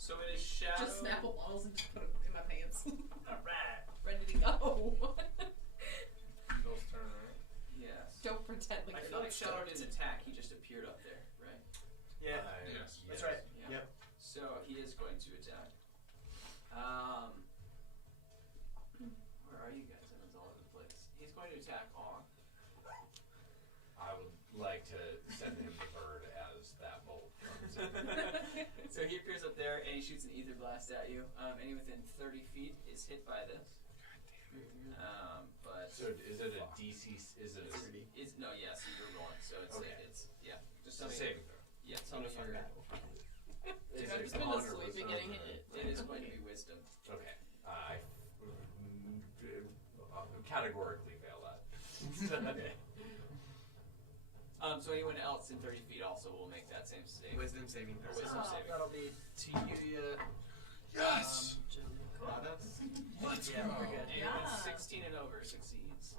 So it is shadow. Just snap a bottles and just put them in my pants. Alright. Ready to go. Beetle's turn, right? Yes. Don't pretend like I you're feel not like Shadow stoked. didn't attack, he just appeared up there, right? Yeah. Yes. That's right. Yeah. Yep. So he is going to attack. Where are you guys? Everyone's all over the place. He's going to attack on. I would like to send him the bird as that bolt comes in. So he appears up there and he shoots an ether blast at you. Any within 30 feet is hit by this. But So is it a DC? Is it a? no, yes, you're rolling. So it's Okay. yeah. Just It's a saving throw. Yeah, tell me your. Dude, Is I've it just been con or asleep wisdom and getting or- hit. It is going to be wisdom. Okay. I categorically fail that. So anyone else in 30 feet also will make that same save. Wisdom saving throw. Wisdom saving. That'll be to you. Yes! Let's go! Anyone Yeah. 16 and over succeeds.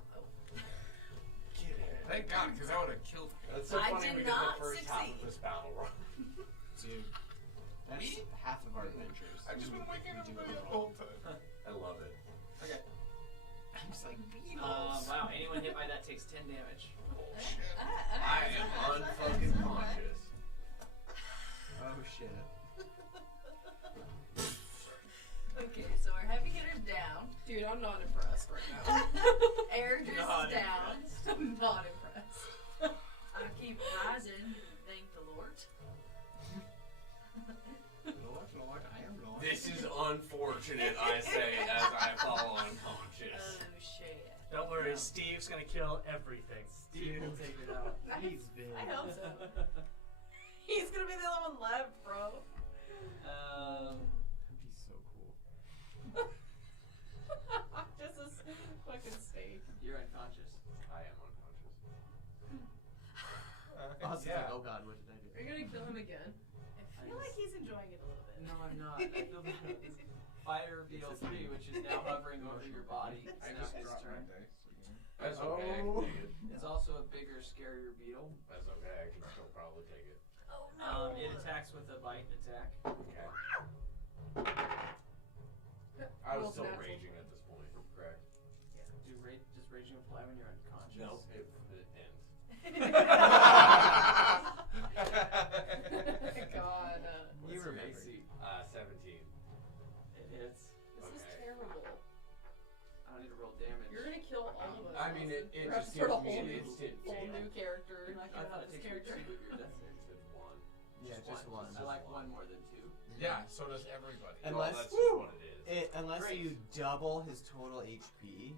Get it. Thank God, because I would have killed him. That's so I funny did we did the not first half succeed. of this battle run. Dude, that's Me? half of our adventures. I've just been waking We up do the it whole time. I love it. Okay. I'm just like Beatles. Wow, anyone hit by that takes 10 damage. I am unfucking conscious. Oh shit. Okay, so our heavy hitter's down. Dude, I'm not impressed right now. Air Driss Not is down. I'm not impressed. I keep rising. Thank the Lord. I am Lord. This is unfortunate, I say, as I fall unconscious. Oh shit. Don't worry, Steve's gonna kill everything. Steve will take it out. He's big. I hope so. He's gonna be the only one left, bro. That'd be so cool. Just a fucking steak. You're unconscious. I am unconscious. Oz is like, oh god, what did I do? Are you gonna kill him again? I feel like he's enjoying it a little bit. No, I'm not. I feel bad. Fire Beetle 3, which is now hovering over your body. It's I now just his dropped my turn. dice again. That's okay, I can take it. It's also a bigger, scarier beetle. That's okay, I can still probably take it. Oh no. It attacks with a bite attack. Okay. I was Rolls still natural. raging at this point, correct? Does raging apply when you're unconscious? No, it ends. God. You What's your remember. AC? 17. It hits. This is Okay. terrible. I don't need to roll damage. You're gonna kill all of us. I mean, it We're gonna just start a gives me whole an new, instant whole fail. new character. You're not I gonna thought love it this takes you character. 2 with your death save. It's one. Yeah, just one. I like one more than 2. Yeah, so does everybody. Unless- that's just what it is. Unless Great. you double his total HP.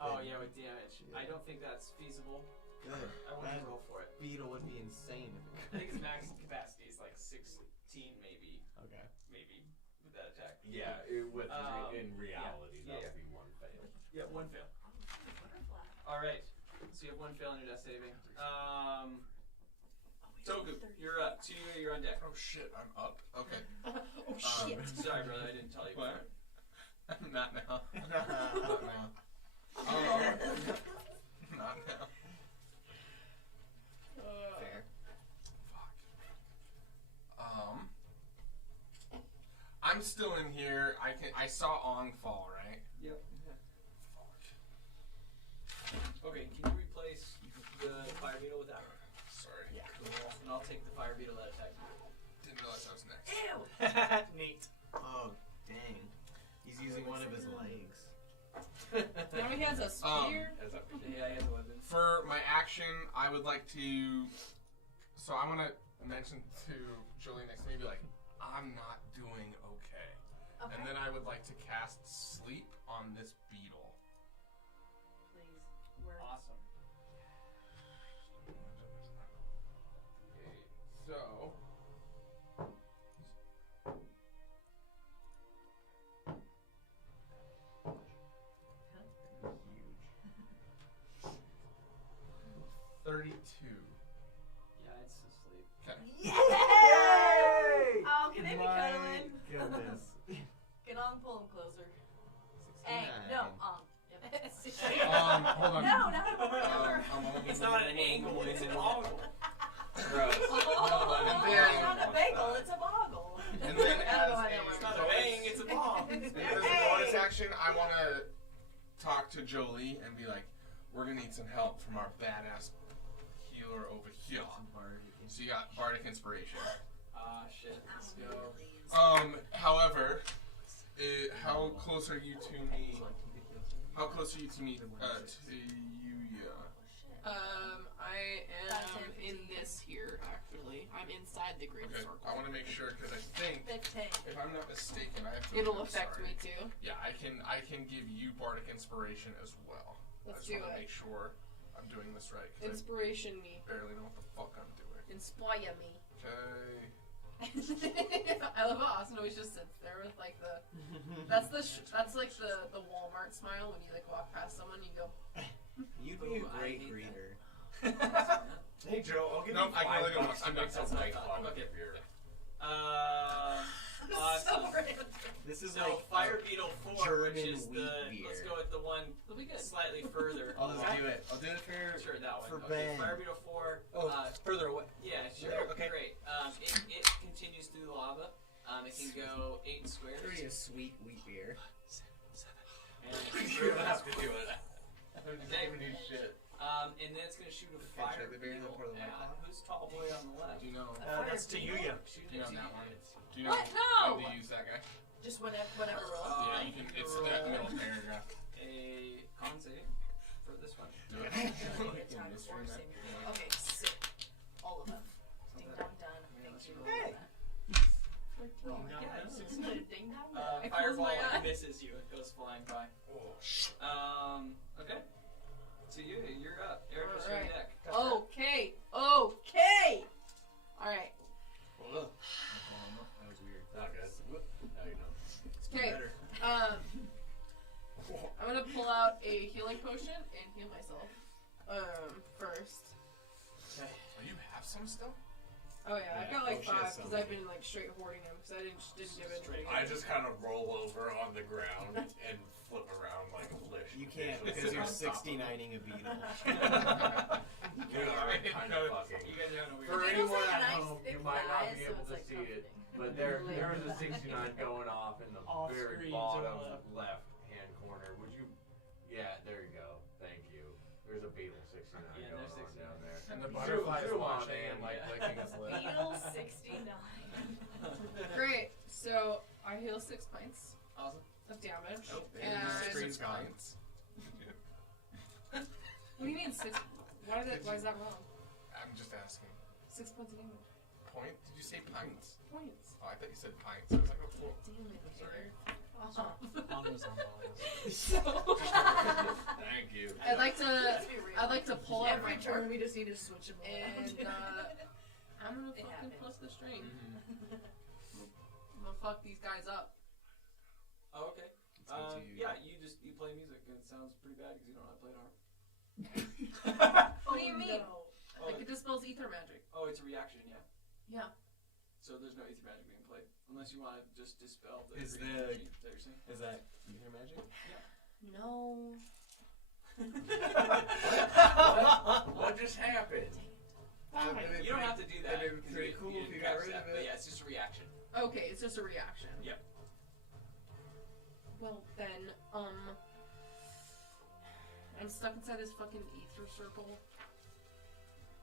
Oh then yeah, with damage. Yeah. I don't think that's feasible. Good. I want That to roll for it. beetle would be insane I think his max capacity is like 16, maybe, Okay. with that attack. Yeah, in reality, yeah, that would be one fail. Yeah, 1 fail. Butterfly. All right, so you have 1 fail in your death saving. Oh, wait, Togu, 30. you're up. You're on deck. Oh shit, I'm up? Okay. Oh shit. Sorry, brother, I didn't tell you. What? Not now. Not now. Not now. Fair. Fuck. I'm still in here. I saw Ong fall, right? Yep. Fuck. Okay, can you replace the fire beetle with that one? Sorry. Yeah. Cool. And I'll take the fire beetle that attacked you. Didn't realize that was next. Ew. Neat. Oh, dang. He's using one of his legs. Now he has a spear. As a Yeah, he has a weapon. For my action, I would like to. So I want to mention to Julie next to me, be like, I'm not doing okay. Okay. And then I would like to cast Sleep on this beetle. Please. We're Awesome. Okay, so. Huge. 32. Yeah, it's asleep. Okay. Yay! Oh, can they be My cuddling? goodness. Get on, pull him closer. 69. Hey, no, Hold on. No, not over. It's not an angle, it's an ogle. Gross. Oh, and it's then- not a bagel, it's a boggle. And then I don't know how As a bonus action, I want to talk to Jolie and be like, we're going to need some help from our badass healer over here. So you got Bardic Inspiration. Ah, shit. Let's go. However, how close are you to me? How close are you to me? To you, yeah. I am in this here, actually. I'm inside the great Okay, circle. I want to make sure because I think, 15. if I'm not mistaken, I have to. It'll I'm affect sorry. me too. Yeah, I can give you Bardic Inspiration as well. Let's I just do want to it. make sure I'm doing this right because Inspiration me. I barely know what the fuck I'm doing. Inspire me. Okay. I love how Austin always just sits there with like the. That's like the Walmart smile when you like walk past someone and you go. You'd be a Ooh, I great hate greeter. Hey Joe, I'll give Nope, you I can 5 only go bucks once. I'm to make done. some nice fun Okay. with your beer. Awesome. This is So like Fire Beetle 4, German which is the. wheat Let's beer. go with the one It'll be good. slightly further. I'll just do it. I'll do it for. Sure, that one. For Okay, Ben. Fire Beetle 4. Further away. Yeah, sure. There, okay. Great. It continues through the lava. It can go 8 squares. Pretty a sweet wheat beer. And You don't have to do it. I don't even do shit. and then it's gonna shoot a Okay, fire check the beer and then beetle pour the at water. who's tall boy on the left? Do you know? That's to Yuya. Shooting You at know you. that one. Do you know? What? No! When to use that guy? Just whenever roll. Yeah, you can. It's that middle paragraph. A con save for this one. Do it. Attack Mystery or map. saving throw. Okay, sick. All of them. Ding dong done. Thank you. Hey. Yeah, Isn't it a ding dong? I close fireball my eyes. misses you. It goes flying by. Okay. So you're up. Eric is on Alright. deck. Okay. Okay. All right. That was weird. Not good. Now you know. Okay. I'm gonna pull out a healing potion and heal myself. First. Oh, you have some still? Oh yeah, I've got like she has 5 because some. I've been like straight hoarding them because I didn't give it. I just kind of roll over on the ground and flip around like a fish. You can't because you're 69ing a beetle. We are kind of fucking. You guys are having a weird. For Beetles anyone have at nice home, thick you might not thighs, be so able it's, to like, see it, comforting. but there is a 69 going off in the Off very screen to the bottom left. left hand corner. Would you? Yeah, there you go. Thank you. There's a beetle 69 Yeah, going there's on 69. down there. And the butterfly is Zoom on watching in. and like Yeah. licking his lip. Beetle 69. Great. So I heal 6 points Awesome. of damage. Nope. And Screen's gone. what do you mean 6? Why is that wrong? I'm just asking. 6 points of damage. Point? Did you say pints? Points. Oh, I thought you said pints. I was like, oh, cool. Damn it, Sorry. So Thank you. I'd like to Let's be real. pull out my Every turn turn we just need to switch them and around. I'm gonna It fucking happens. plus the string. Mm-hmm. I'm gonna fuck these guys up. Oh, okay. It's up to you. Yeah, you play music and it sounds pretty bad because you don't know how to play it harp. What do you mean? No. Like it dispels ether magic. Oh, it's a reaction, yeah. Yeah. So there's no ether magic being played unless you want to just dispel the Is green the- energy that you're saying. Is that ether magic? No. What just happened? You don't have to do that. That'd be 'cause pretty cool you if you didn't got catch rid that, of But it. yeah, it's just a reaction. Okay, it's just a reaction. Yep. Well then, I'm stuck inside this fucking ether circle.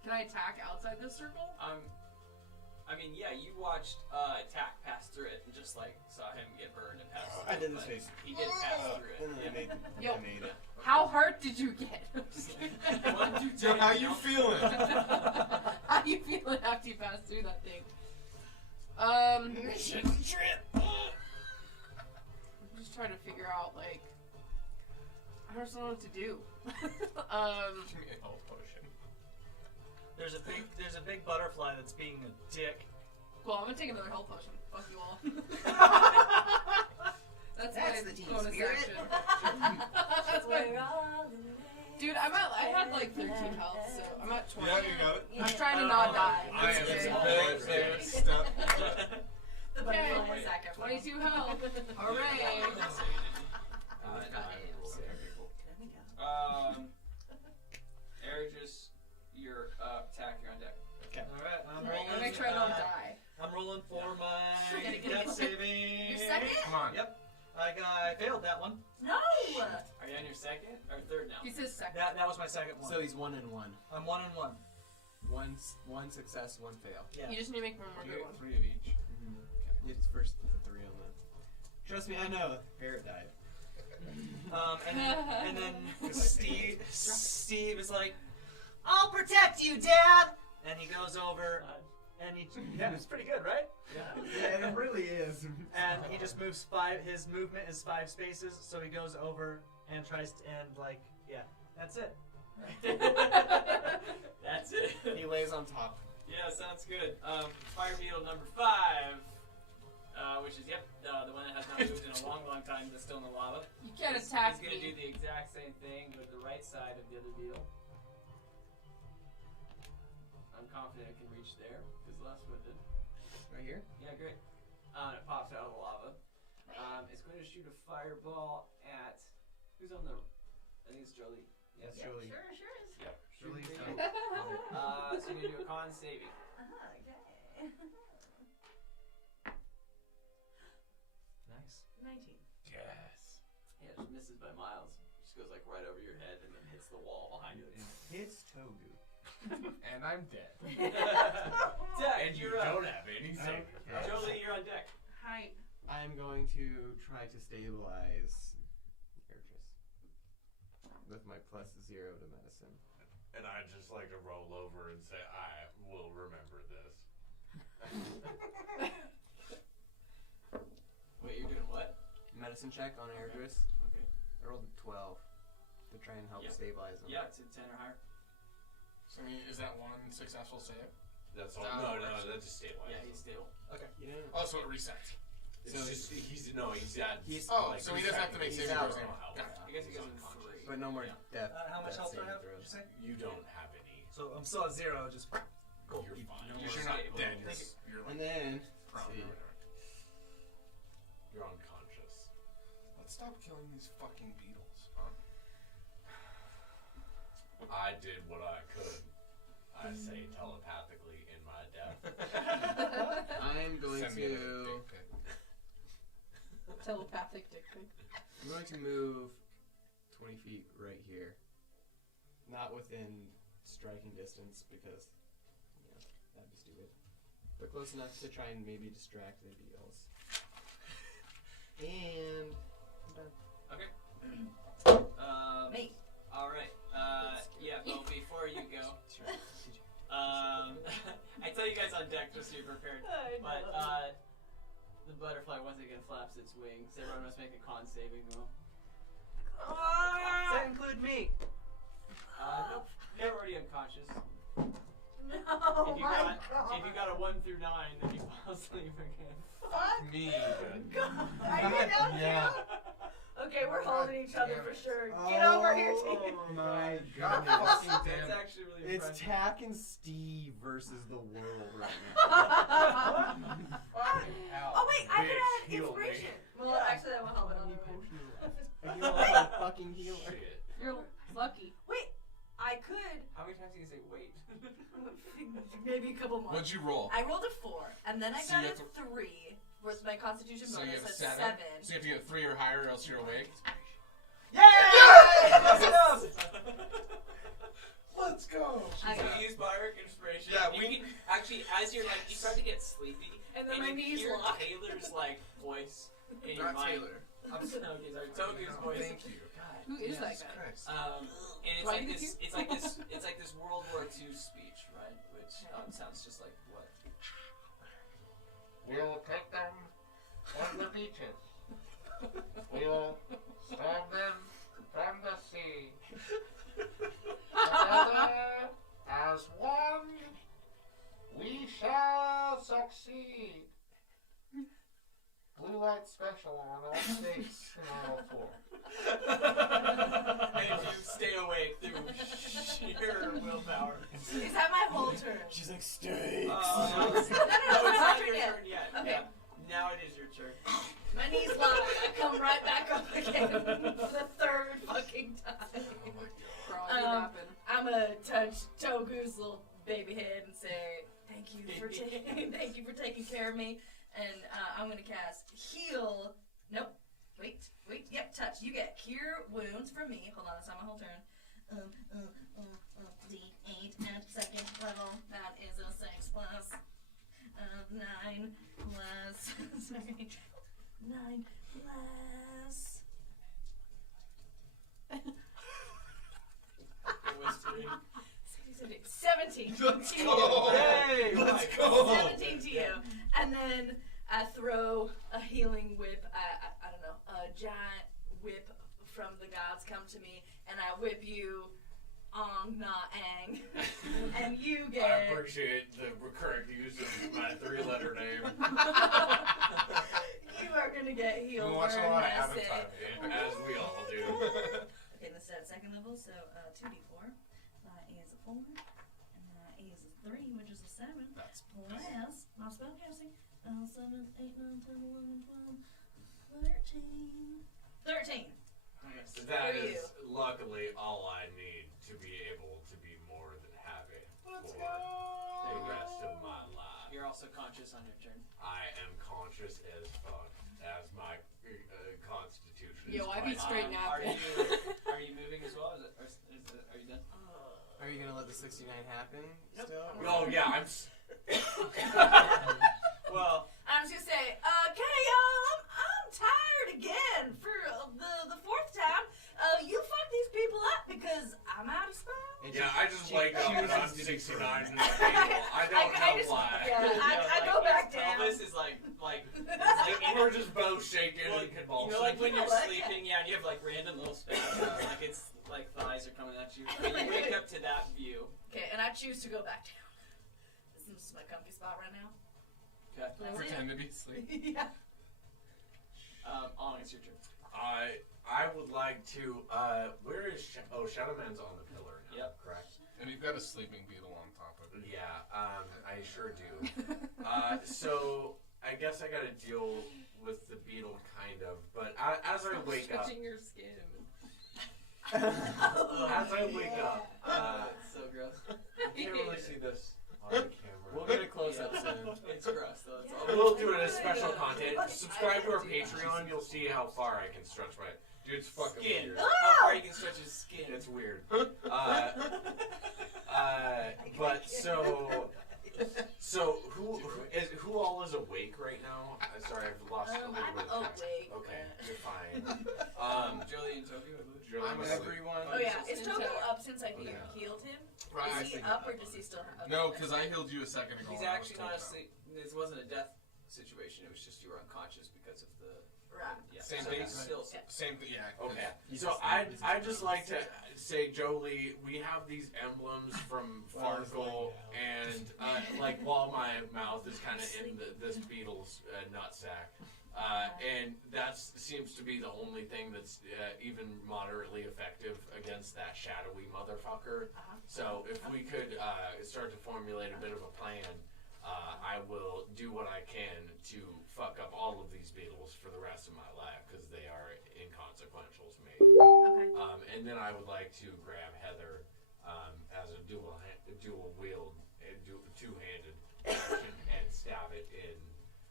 Can I attack outside this circle? I mean, yeah, you watched Attack pass through it and just like saw him get burned and pass through I it, did this but face. He did pass through And it. then I made, Yo. I made it. How hard did you get? I'm just kidding. 1, 2, 10. Joe, how you feeling? How you feeling after you pass through that thing? Mission trip. I'm just trying to figure out like I don't know what to do. Give me a health potion. There's a big butterfly that's being a dick. Cool, I'm gonna take another health potion. Fuck you all. That's That's my the team bonus spirit. action. That's my. We're all in the Dude, I had like 13 health, so I'm at 20. Yeah, you got it. I'm trying to not die. I am It's a okay. big step. The Okay. butterfly sack. 22 health. Hooray. Ergus, you're up. Attack, you're on deck. Alright, I'm I'm rolling. gonna make sure I don't die. I'm rolling for my Gotta get death it. saving. Your second? Come on. Yep. I failed that one. No! Are you on your second or third now? He says second. That was my second one. So he's 1 and 1. I'm 1 and 1. One success, 1 fail. Yeah. You just need to make one more You good get one. 3 of each. It's first the 3 on the. Trust me, I know. Parrot died. And then Steve is like, "I'll protect you, Dad." And he goes over, and yeah, it's pretty good, right? Yeah, it really is. And he just moves 5. His movement is 5 spaces, so he goes over and tries to yeah, that's it. That's it. He lays on top. Yeah, sounds good. Fire beetle number 5, which is the one that has not moved in a long, long time, but still in the lava. You can't attack He's gonna me. do the exact same thing with the right side of the other beetle. I'm confident I can reach there because the last one did. Right here? Yeah, great. It pops out of the lava. It's going to shoot a fireball at who's on the? I think it's Jolie. Yes, Yeah, Julie. sure is. Yep. Julie's So you're gonna do a con saving. Okay. Nice. 19. Yes. Yeah, it just misses by miles. Just goes like right over your head and then hits the wall behind you. It's Togu. And I'm dead. Deck, And you you're up. don't have any savings. Okay. Jolie, you're on deck. Hi. I'm going to try to stabilize Ertris with my +0 to medicine. And I'd just like to roll over and say, I will remember this. Wait, you're doing what? Medicine check on Ertris. Okay. I rolled a 12 to try and help Yep. stabilize him. Yeah, it's a 10 or higher. So is that one successful save? That's all. That No, works. that's just stabilized. Yeah, he's stable. You know, Oh, so it resets. It's So just, he's at. Oh, so he doesn't have to make he's saving out. throws anymore. Got it. I guess he He's goes in unconscious. 3. but no more Yeah. death. How much death health do I saving have? throws. Did you say? You don't have any. So I'm still at 0. Just You're fine. Because more you're not stable. dead. Thank You're And like then, prone see. or whatever. You're unconscious. Let's stop killing these fucking beetles, huh? I did what I could. I say telepathically in my death. I am going Send me a to. dick pic. Telepathic dick pic. I'm going to move 20 feet right here. Not within striking distance because, that'd be stupid. But close enough to try and maybe distract the beetles. And I'm done. Okay. Me. All right. Yeah. Well, before you go, I tell you guys on deck just so you're prepared. But the butterfly once again flaps its wings. Everyone must make a con saving throw. does that include me? Nope. You're already unconscious. No, If you my got a 1 through 9, then you fall asleep again. Fuck. Me. God. Are you down Yeah. Okay, we're holding each other for sure. Oh, Get over here, team. Oh my God goodness. fucking That's damn it. actually really It's impressive. Tack and Steve versus the world right now. Fucking hell. Oh wait, I could Bitch, have heal me. inspiration. Well, actually, that won't help. How It many only potions left? Are you a fucking healer? Shit. You're lucky. Wait, I could How many times do you say wait? maybe a couple more. What'd you roll? I rolled a 4, and then I So got you a have to- 3 with my Constitution So you bonus have a at 7. So you have to get 3 or higher, or else you're awake. Yeah! Yes! Let's go. I So got you use Bardic Inspiration. Yeah, you we- can actually, as you're like, you start to get sleepy, And then my you knees hear lock. Taylor's like voice in your Not mind. Taylor. I'm sorry, Toku's voice. Thank you. God. Who is that Jesus guy? Christ. And it's Do I like need this. to? It's like this. It's like this World War II speech, right? Which sounds just like what? We'll take them on the beaches. We'll storm them from the sea. Together as one, we shall succeed. Blue light special on all states and on all 4. And you stay awake through sheer willpower. Is that my whole turn? She's like, steaks! No, No, it's it's not not turn your yet. turn yet. Okay. Yeah. Now it is your turn. My knees lock. I come right back up again for the 3rd fucking time. Probably happen. I'm gonna touch Togu's little baby head and say, thank you for taking care of me. And I'm gonna cast heal. Nope. Wait. Yep, touch. You get cure wounds from me. Hold on, that's not my whole turn. D8 at second level. That is a 6 plus 9 plus. Sorry. 9 plus. Whispering. 17 Let's to go. you. Hey! Let's go. 17 to you. And then I throw a healing whip. I don't know, a giant whip from the gods come to me, and I whip you Ong Na Ang. And you I get. appreciate the correct use of my 3-letter name. You are gonna get We've healed been watching for a lot of Nessie. Avatar. As we all do. Okay, this is at second level, so 2d4. That is a 4. And that is a 3, which is a 7. That's Plus my spell casting. 7, 8, 9, 10, 11, 12, 13. 13. That For you. is luckily all I need to be able to be more than happy Let's for go. the rest of my life. You're also conscious on your turn. I am conscious as fuck, as my constitution is Yo, I be quite straight high. now. Are you moving as well? Are you done? Are you gonna let the 69 happen still? Oh yeah, I'm. Well, I was gonna say, okay, y'all, I'm tired again for the 4th time. You fuck these people up because I'm out of spell. Yeah, I just wake up and I'm 69 and I don't I know just- why. yeah. I go back down. Elvis is like We're just both shaking well, and you convulsing. know, like when you're What? sleeping, yeah, and you have like random little spasms, like it's like thighs are coming at you. When you wake up to that view. Okay, and I choose to go back down. This is my comfy spot right now. Okay. Pretend to be asleep. Yeah. On, it's your turn. I would like to. Where is Shadow Man's on the pillar now? Yep. Correct. And you've got a sleeping beetle on top of it. Yeah. I sure do. So I guess I got to deal with the beetle, kind of. But as I wake up, Touching your skin. as I wake up, It's so gross. you can't really see this on the camera. We'll get a close up Yeah. soon. It's gross though. It's all We'll do it as special content. Subscribe to our Patreon. You'll see how far I can stretch my. Dude, it's fucking skin. weird. How far you can stretch his skin. It's weird. But so who all is awake right now? Sorry, I've lost a little I'm bit of time. awake. Okay, you're fine. Jolie and Toby, I believe. Jolie I'm was everyone. Oh yeah, is Intact. Toko up since I Yeah. healed him? Right, I Is he think up or that- does he still have? No, because I healed you a second ago. He's and I was actually not told asleep. This wasn't a death situation. It was just you were unconscious because of the. Right. Yeah. Same so base? he's still. Yeah. Same thing, yeah. Okay, so I just like to say, Jolie, we have these emblems from Farkle, and like while my mouth is kind of in this beetle's nutsack, and that seems to be the only thing that's even moderately effective against that shadowy motherfucker. So if we could start to formulate a bit of a plan, I will do what I can to fuck up all of these beetles for the rest of my life because they are inconsequential to me. Okay. And then I would like to grab Heather as a dual wield, two-handed action and stab it in.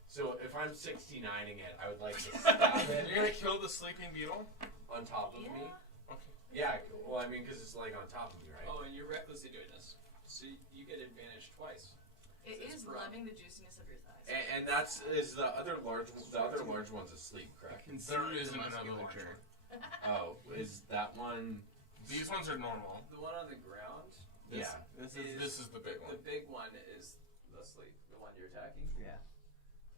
So if I'm 69ing it, I would like to stab it You're gonna kill the sleeping beetle? on top of me. Yeah. Okay. Yeah, well, I mean, because it's like on top of me, right? Oh, and you're recklessly doing this, so you get advantage twice. It It's is wrong. loving the juiciness of your thighs. And that's is the other large one's asleep, correct? There isn't another large musculature. one. Oh, is that one? These ones are normal. The one on the ground. Yeah. This This is the big one. The big one is Leslie, the one you're attacking. Yeah.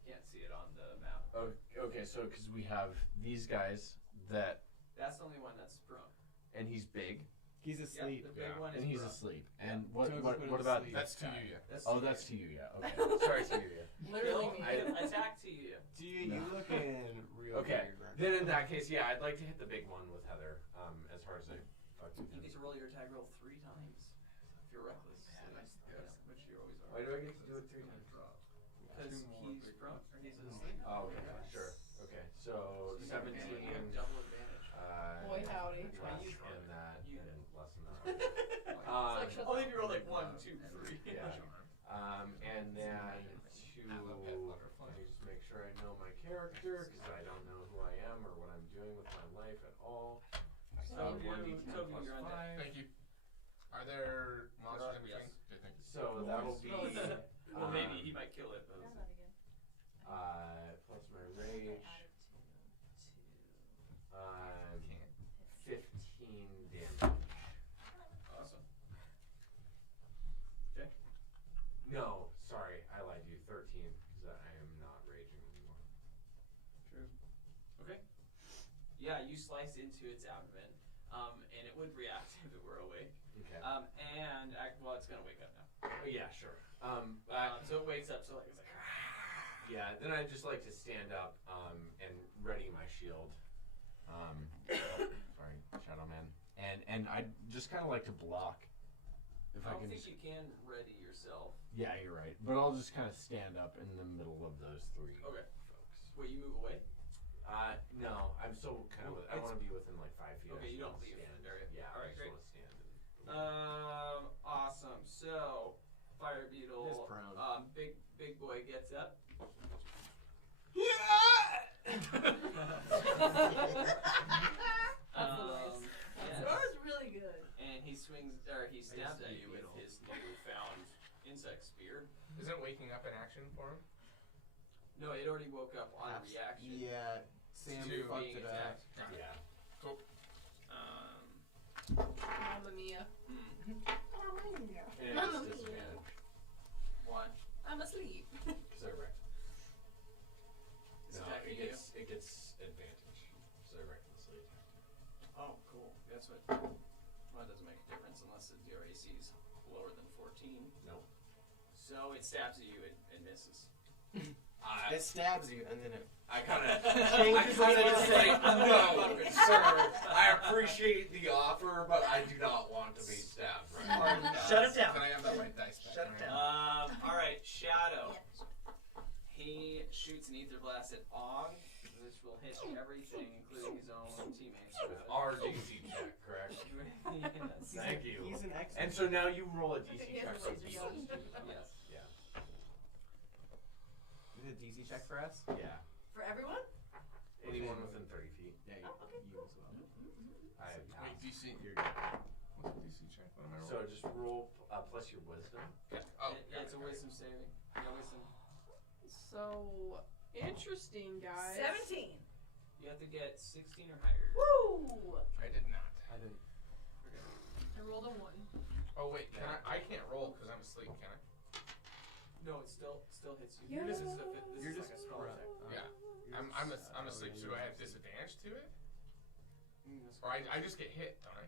Can't see it on the map. Oh, okay. So because we have these guys that, That's the only one that's prone. and he's big, He's asleep. Yeah, the big Yeah. one is and he's prone. asleep. Yeah. And what Toad's what, put what him about asleep. That's to this guy? you, yeah. That's Oh, to that's you. to you. Yeah. Okay. Sorry to you. Literally Kill, me. attack to you. Gee, you looking real Okay. weird. Then in that case, yeah, I'd like to hit the big one with Heather. As hard as I fucking You can. get to roll your attack roll 3 times if you're reckless. Which you always are. Why do I get to do it 3 times? Because he's prone, or he's asleep. Oh, okay. Sure. Okay. So 17. You have double advantage. Boy, howdy. Less than that. You- And less than that. It's like, only if you roll like 1, 2, 3. Yeah. And then to let me just make sure I know my character because I don't know who I am or what I'm doing with my life at all. So So you- 1d10 Toby, plus you're on deck. 5. Thank you. Are there monsters in Yes. between? Okay, thank you. So that'll be Well, maybe he might kill it, but Roll that again. plus my I rage, added 15 damage. awesome. No, sorry, I lied to you. 13 because I am not raging anymore. True. Okay. Yeah, you slice into its abdomen, and it would react if it were awake. Okay. Well, it's gonna wake up now. Yeah, sure. So it wakes up. So like it's like. Yeah, then I just like to stand up and ready my shield. Sorry, Shadow Man. And I just kind of like to block. If I I don't can think just, you can ready yourself. yeah, you're right. But I'll just kind of stand up in the middle of those three Okay. folks. Wait, you move away? No, I'm still kind of. I want to be within like 5 feet. Okay, I you just don't wanna leave stand. area. Yeah, Alright, I just great. want to stand. And, Awesome. So, Fire Beetle, It's brown. big boy gets up. That's the noise. Yes. That was really good. And he swings, or he stabs I at guess you with beetle. his newly found insect spear. Isn't waking up an action for him? No, it already woke up on reaction. Yeah, Sam To fucked being it up. attacked. Got it. yeah. Mamma mia. And it's Mamma disadvantage. Why? I'm asleep. So right. It's No, attacking it you. gets advantage. So recklessly attacked. Oh, cool. That's what. Well, it doesn't make a difference unless your AC is lower than 14. Nope. So it stabs at you and misses. It stabs you and then it. I kind of Changes just say, its no, sir, I appreciate the offer, but I do not want to be stabbed right now. Shut it down. Can I have that white dice back? Shut it down. All right, Shadow. He shoots an ether blast at Og, which will hit everything, including his own teammates. With our DC check, correct? Yes. Thank you. He's an expert. And so now you roll a DC He check has for laser beetles. Yes. Yeah. You did a DC check for us? Yeah. For everyone? Anyone within 30 feet. Yeah, Oh, okay. you as well. I have Wait, passed. DC. You're good. What's the DC check? What am I So rolling? just roll plus your wisdom. Oh, Yeah, it's a wisdom saving. Yeah, wisdom. So interesting, guys. 17. You have to get 16 or higher. Woo! I did not. I didn't. I rolled a 1. Oh wait, can I can't roll because I'm asleep, can I? No, it still hits you. You're This is just- like a spell attack. Yeah. I'm asleep. So do I have disadvantage to it? Or I just get hit, don't I?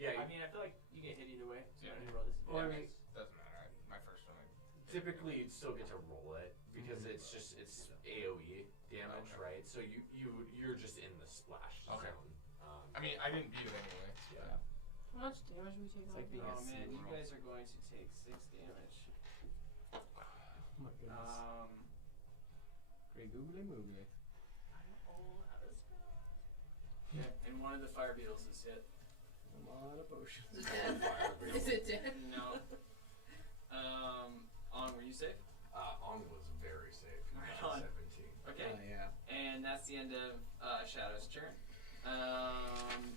Yeah. I mean, I feel like you get hit either way. So Yeah. you roll this. Well, I mean, Doesn't matter. My first one. typically you'd still get to roll it because it's AOE damage, Okay. right? So you're just in the splash Okay. zone. I mean, I didn't beat it anyway. Yeah. How much damage we take It's like off? being Oh a man, you roll. guys are going to take 6 damage. Oh my goodness. Great googly moogly. Okay, and one of the fire beetles is hit. I'm all out of potions. Is it dead? Is it dead? No. On, were you safe? On was very safe. He Right got on. 17. Okay. Yeah. And that's the end of Shadow's turn.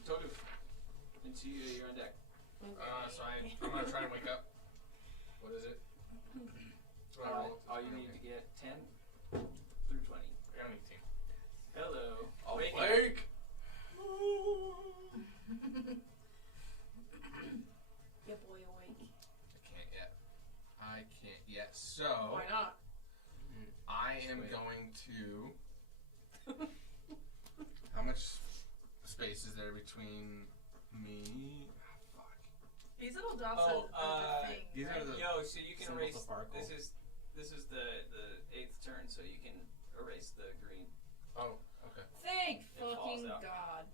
Todu. Into you, you're on deck. So I'm gonna try and wake up. What is it? What do I roll? All you need to get 10 through 20. I got an 18. Hello. I'll Waking. wake. Yeah, boy, awake. I can't yet. So Why not? I am Wait. going to. How much space is there between me? Ah, fuck. These little dots Oh, are the thing. these are right? the- Yo, so you can Symbols erase. of Farkle. This is the 8th turn, so you can erase the green. Oh, okay. Thank It falls fucking out. God.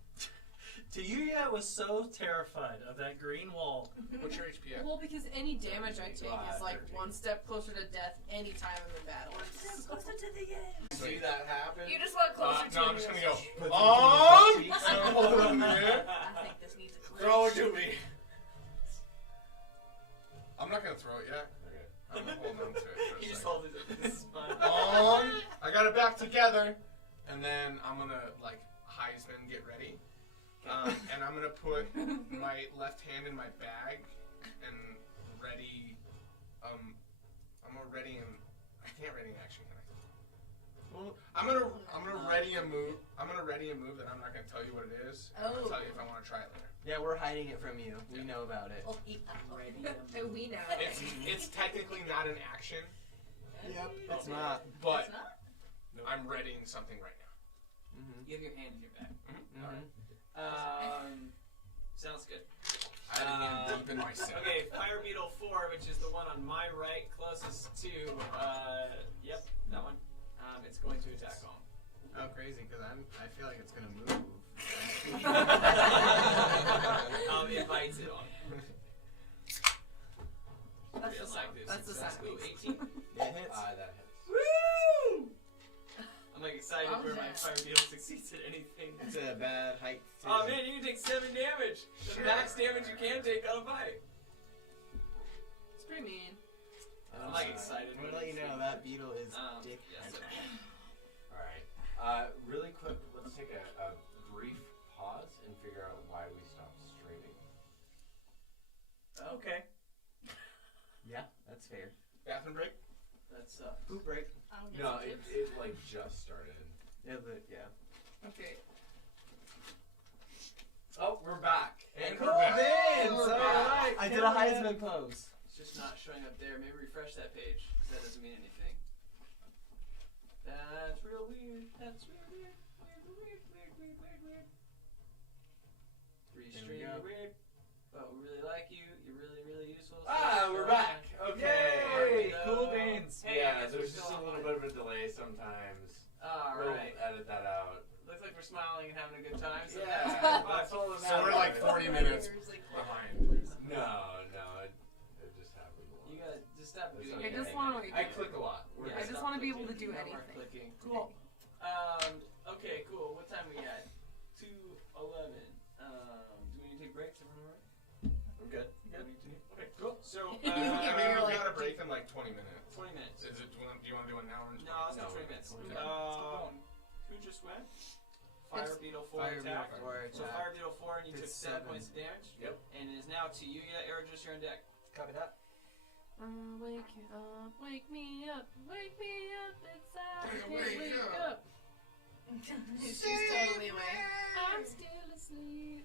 Tayuya was so terrified of that green wall. What's your HP at? Well, because any damage I take is like 13. one step closer to death anytime I'm in battle. Closer to the end. See that happen? You just want closer to No, I'm just gonna go. Put On! the cheeks. And hold it in the air. I think this needs a clinch. Throw it to me. I'm not gonna throw it yet. Okay. I'm gonna hold on to it for a He just second. holds it. This is fun. On! I got it back together. And then I'm gonna, like, Heisman get ready. And I'm gonna put my left hand in my bag and ready. I'm gonna ready him. I can't ready an action, can I? Well, I'm gonna ready a move. I'm gonna ready a move that I'm not gonna tell you what it is. I'm gonna tell you if I want to try it later. Yeah, we're hiding it from you. We know about it. Oh, yeah. We know. It's technically not an action, Yep. It's not. but It's not? I'm readying something right now. Mm-hmm. You have your hand in your back. Mm-hmm. Sounds good. I had to get deep in my set. Okay, Fire Beetle 4, which is the one on my right, closest to, yep, that one. It's going to attack home. Oh, crazy! Because I feel like it's gonna move. It bites it on. That's the sound. That's the sound. Ooh, 18. It hits. That hits. Woo! I'm like excited Oh, where my yeah. Fire Beetle succeeds at anything. It's a bad height. Too. Oh man, you can take 7 damage. The max damage you can take on a bite. It's pretty mean. I'm like excited. I'm gonna let you know that beetle is dick. Yes. Alright. Really quick, let's take a brief pause and figure out why we stopped streaming. Okay. Yeah, that's fair. Bathroom break. That's Poop break. I'll get No, some it tips. like just started. Yeah, yeah. Okay. Oh, we're back. And Cool we're back. beans! We're Alright! back. I did a Heisman pose. It's just not showing up there. Maybe refresh that page. 'Cause that doesn't mean anything. That's real weird. That's real weird. Weird. Restream, go. you're weird. But we really like you. You're really, really useful. We're back. Okay. Yay! Cool beans. Hey, Yeah, I guess there's we're just still a little online. bit of a delay sometimes. We'll Alright. edit that out. Looks like we're smiling and having a good time. So Yeah, that's all that So we're like matters. 40 minutes Fingers, like, behind. No, it just happened. you gotta just stop It's doing okay. I just wanna, like, I click a lot. We're Yeah, I good. just stop wanna be able to clicking. do No more anything. clicking. Cool. Okay, cool. What time we at? 2:11. Do we need to take breaks? Everyone alright? I'm good. Okay, cool. So, I mean, You're we've like- got a break in like 20 minutes. 20 minutes. Do you want to do an hour? No, let's do No, 20 minutes. okay. Who just went? Fire It's Beetle 4 Fire attack. Beetle 4 So attack. Fire Beetle 4 and you took It's 7 7. points of damage. Yep. And it is now to you. Yeah, Aerodress, you're on deck. Copy that. Wake you up, wake me up, it's I can't Wake wake up. up. She's totally awake. I'm still asleep.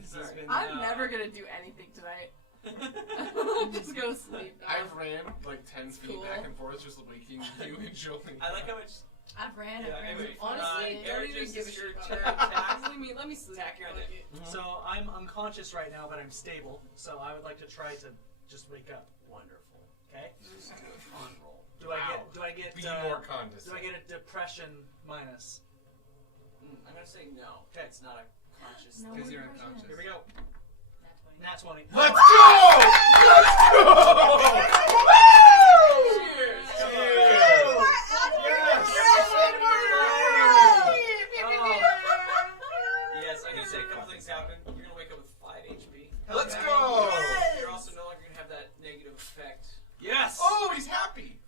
This has been. I'm never gonna do anything tonight. I'm just go sleep. I've ran like 10 feet cool. back and forth just waking you and Jolie. I like how much. I've ran. Yeah, anyway, Honestly, don't even Aerodress, give a it's your shit turn. about Attack. that. Let me sleep. Attack, you're on deck. So I'm unconscious right now, but I'm stable. So I would like to try to just wake up. Wonderful. Okay. On roll. Do I get? Be Do more I condescending. get a depression minus? I'm gonna say no. Okay. It's not a conscious No. thing. Because you're Depression. unconscious. Here we go. Nat 20. Let's go! Let's go! Cheers! Cheers! Yes, I'm gonna say a couple things happen. You're gonna wake up with 5 HP. Let's go! You're also no longer gonna have that negative effect. Yes. Oh, he's happy!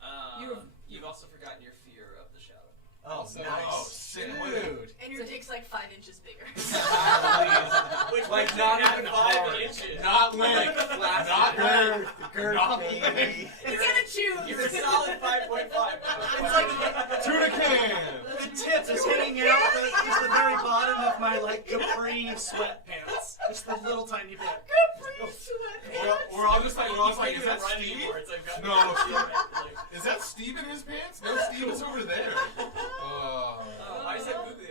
You've also forgotten your fear of the shadow. Oh, Oh, nice. sick. Dude. And your dick's like 5 inches bigger. Which Like, makes not it at even 5 hard. inches. Not length. flat. Not girth. Girth, Not baby. You gotta choose. You're a solid 5.5. It's like Tuna can! the tip is hanging out just the very bottom of my like capri sweatpants. Just the little tiny bit. We're all just like, You is can't that even run Steve? anymore. It's like, got No. like, Is that Steve in his pants? No, Steve is over there. Oh. I said googly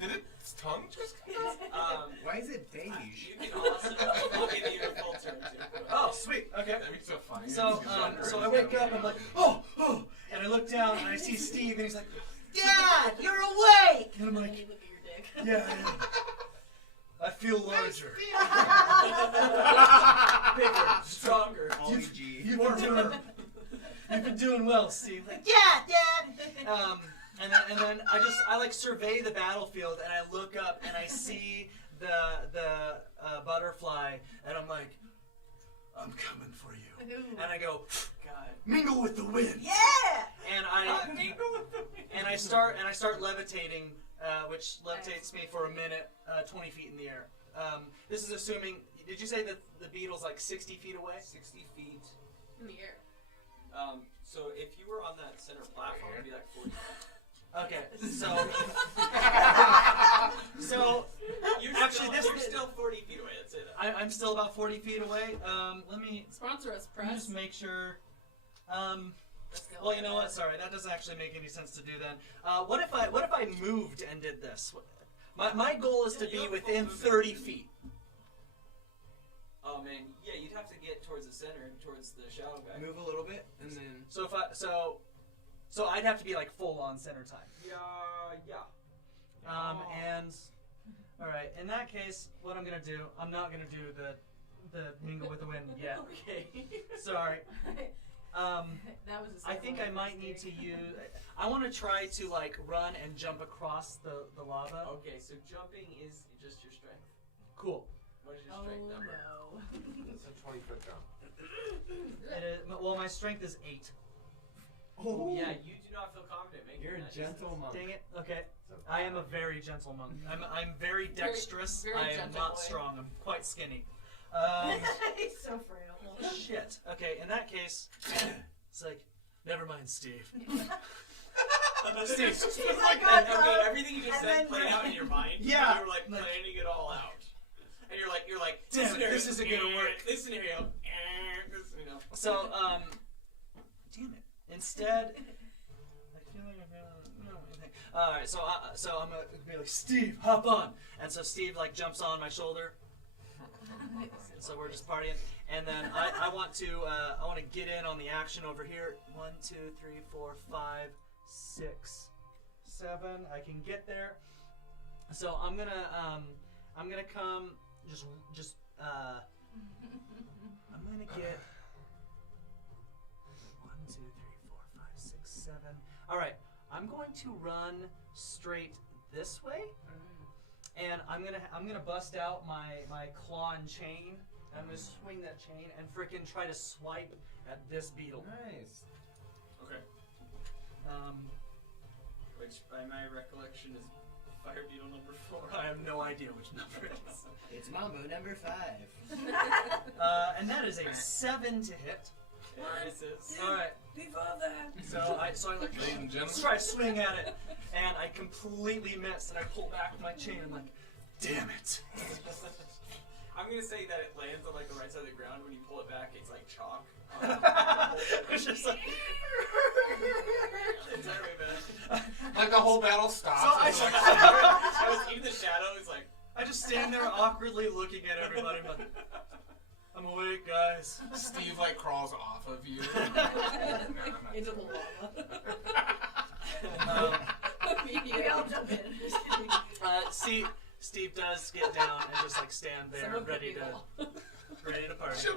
Did his tongue just come out? Why is it beige? You can also, I'll give you a full turn too. Oh, sweet. Okay. That'd be so funny. So, so I wake up and I'm like, oh, and I look down and I see Steve and he's like, Dad, you're awake. And I'm And like, then you look at your dick. yeah. I feel larger. Bigger, stronger. Ollie G. You've been doing well, Steve. Like, yeah, Dad. And then I like survey the battlefield and I look up and I see the butterfly and I'm like, I'm coming for you. And I go, God. mingle with the wind. Yeah. And I start levitating, which levitates me for a minute, 20 feet in the air. This is assuming. Did you say that the beetle's like 60 feet away? 60 feet. In the air. So if you were on that center platform, it'd be like 40. Okay, so You're actually you're still 40 feet away. Let's say that. I'm still about 40 feet away. Let me Sponsor us, let me press. just make sure. Let's go. Well, you know what? Sorry, that doesn't actually make any sense to do then. What if I moved and did this? My goal is to be within 30 feet. Oh man, yeah, you'd have to get towards the center, towards the shadow guy. Move a little bit, and then So if so I'd have to be like full on center time. Yeah. And all right, in that case, what I'm gonna do, I'm not gonna do the mingle with the wind yet. Okay. Sorry. That was a I think I might need to use. I want to try to like run and jump across the lava. Okay, so jumping is just your strength. Cool. What is your Oh strength number? no. It's a 20-foot jump. It is, well, my strength is 8. Oh yeah, you do not feel confident making you're a that gentle distance. monk. Dang it. Okay. It's a I am a very gentle monk. I'm very dexterous. very I am gentle not boy. strong. I'm quite skinny. He's so frail. Shit. Okay, in that case, it's like, never mind, Steve. Steve, She's like, okay, everything you just and said then played out in your mind. Yeah. You were like planning it all out. And you're like, Damn, this isn't gonna work. This scenario, this, you know. So, damn it. Instead, I feel like I don't anything. All right, so I'm gonna be like, Steve, hop on. And so Steve like jumps on my shoulder. So we're just partying, and then I want to get in on the action over here. 1, 2, 3, 4, 5, 6, 7. I can get there. So I'm gonna come I'm gonna get 1, 2, 3, 4, 5, 6, 7. All right, I'm going to run straight this way. And I'm gonna bust out my claw and chain. I'm gonna swing that chain and frickin' try to swipe at this beetle. Nice. Okay. Which, by my recollection, is fire beetle number 4. I have no idea which number it is. It's Mambo number 5. And that is a 7 to hit. This is. All right. Before that. So I like Ladies and gentlemen. let's try to swing at it, and I completely missed, and I pull back my chain. I'm like, damn it. I'm gonna say that it lands on like the right side of the ground. When you pull it back, it's like chalk. It's just like. It's very bad. Like the whole battle stops. So and it's like, Even the shadow is like. I just stand there awkwardly looking at everybody. I'm like, I'm awake, guys. Steve like crawls off of you. Into the lava. We all jump in. Just kidding. Steve does get down and just like stand there, Someone put ready me to party.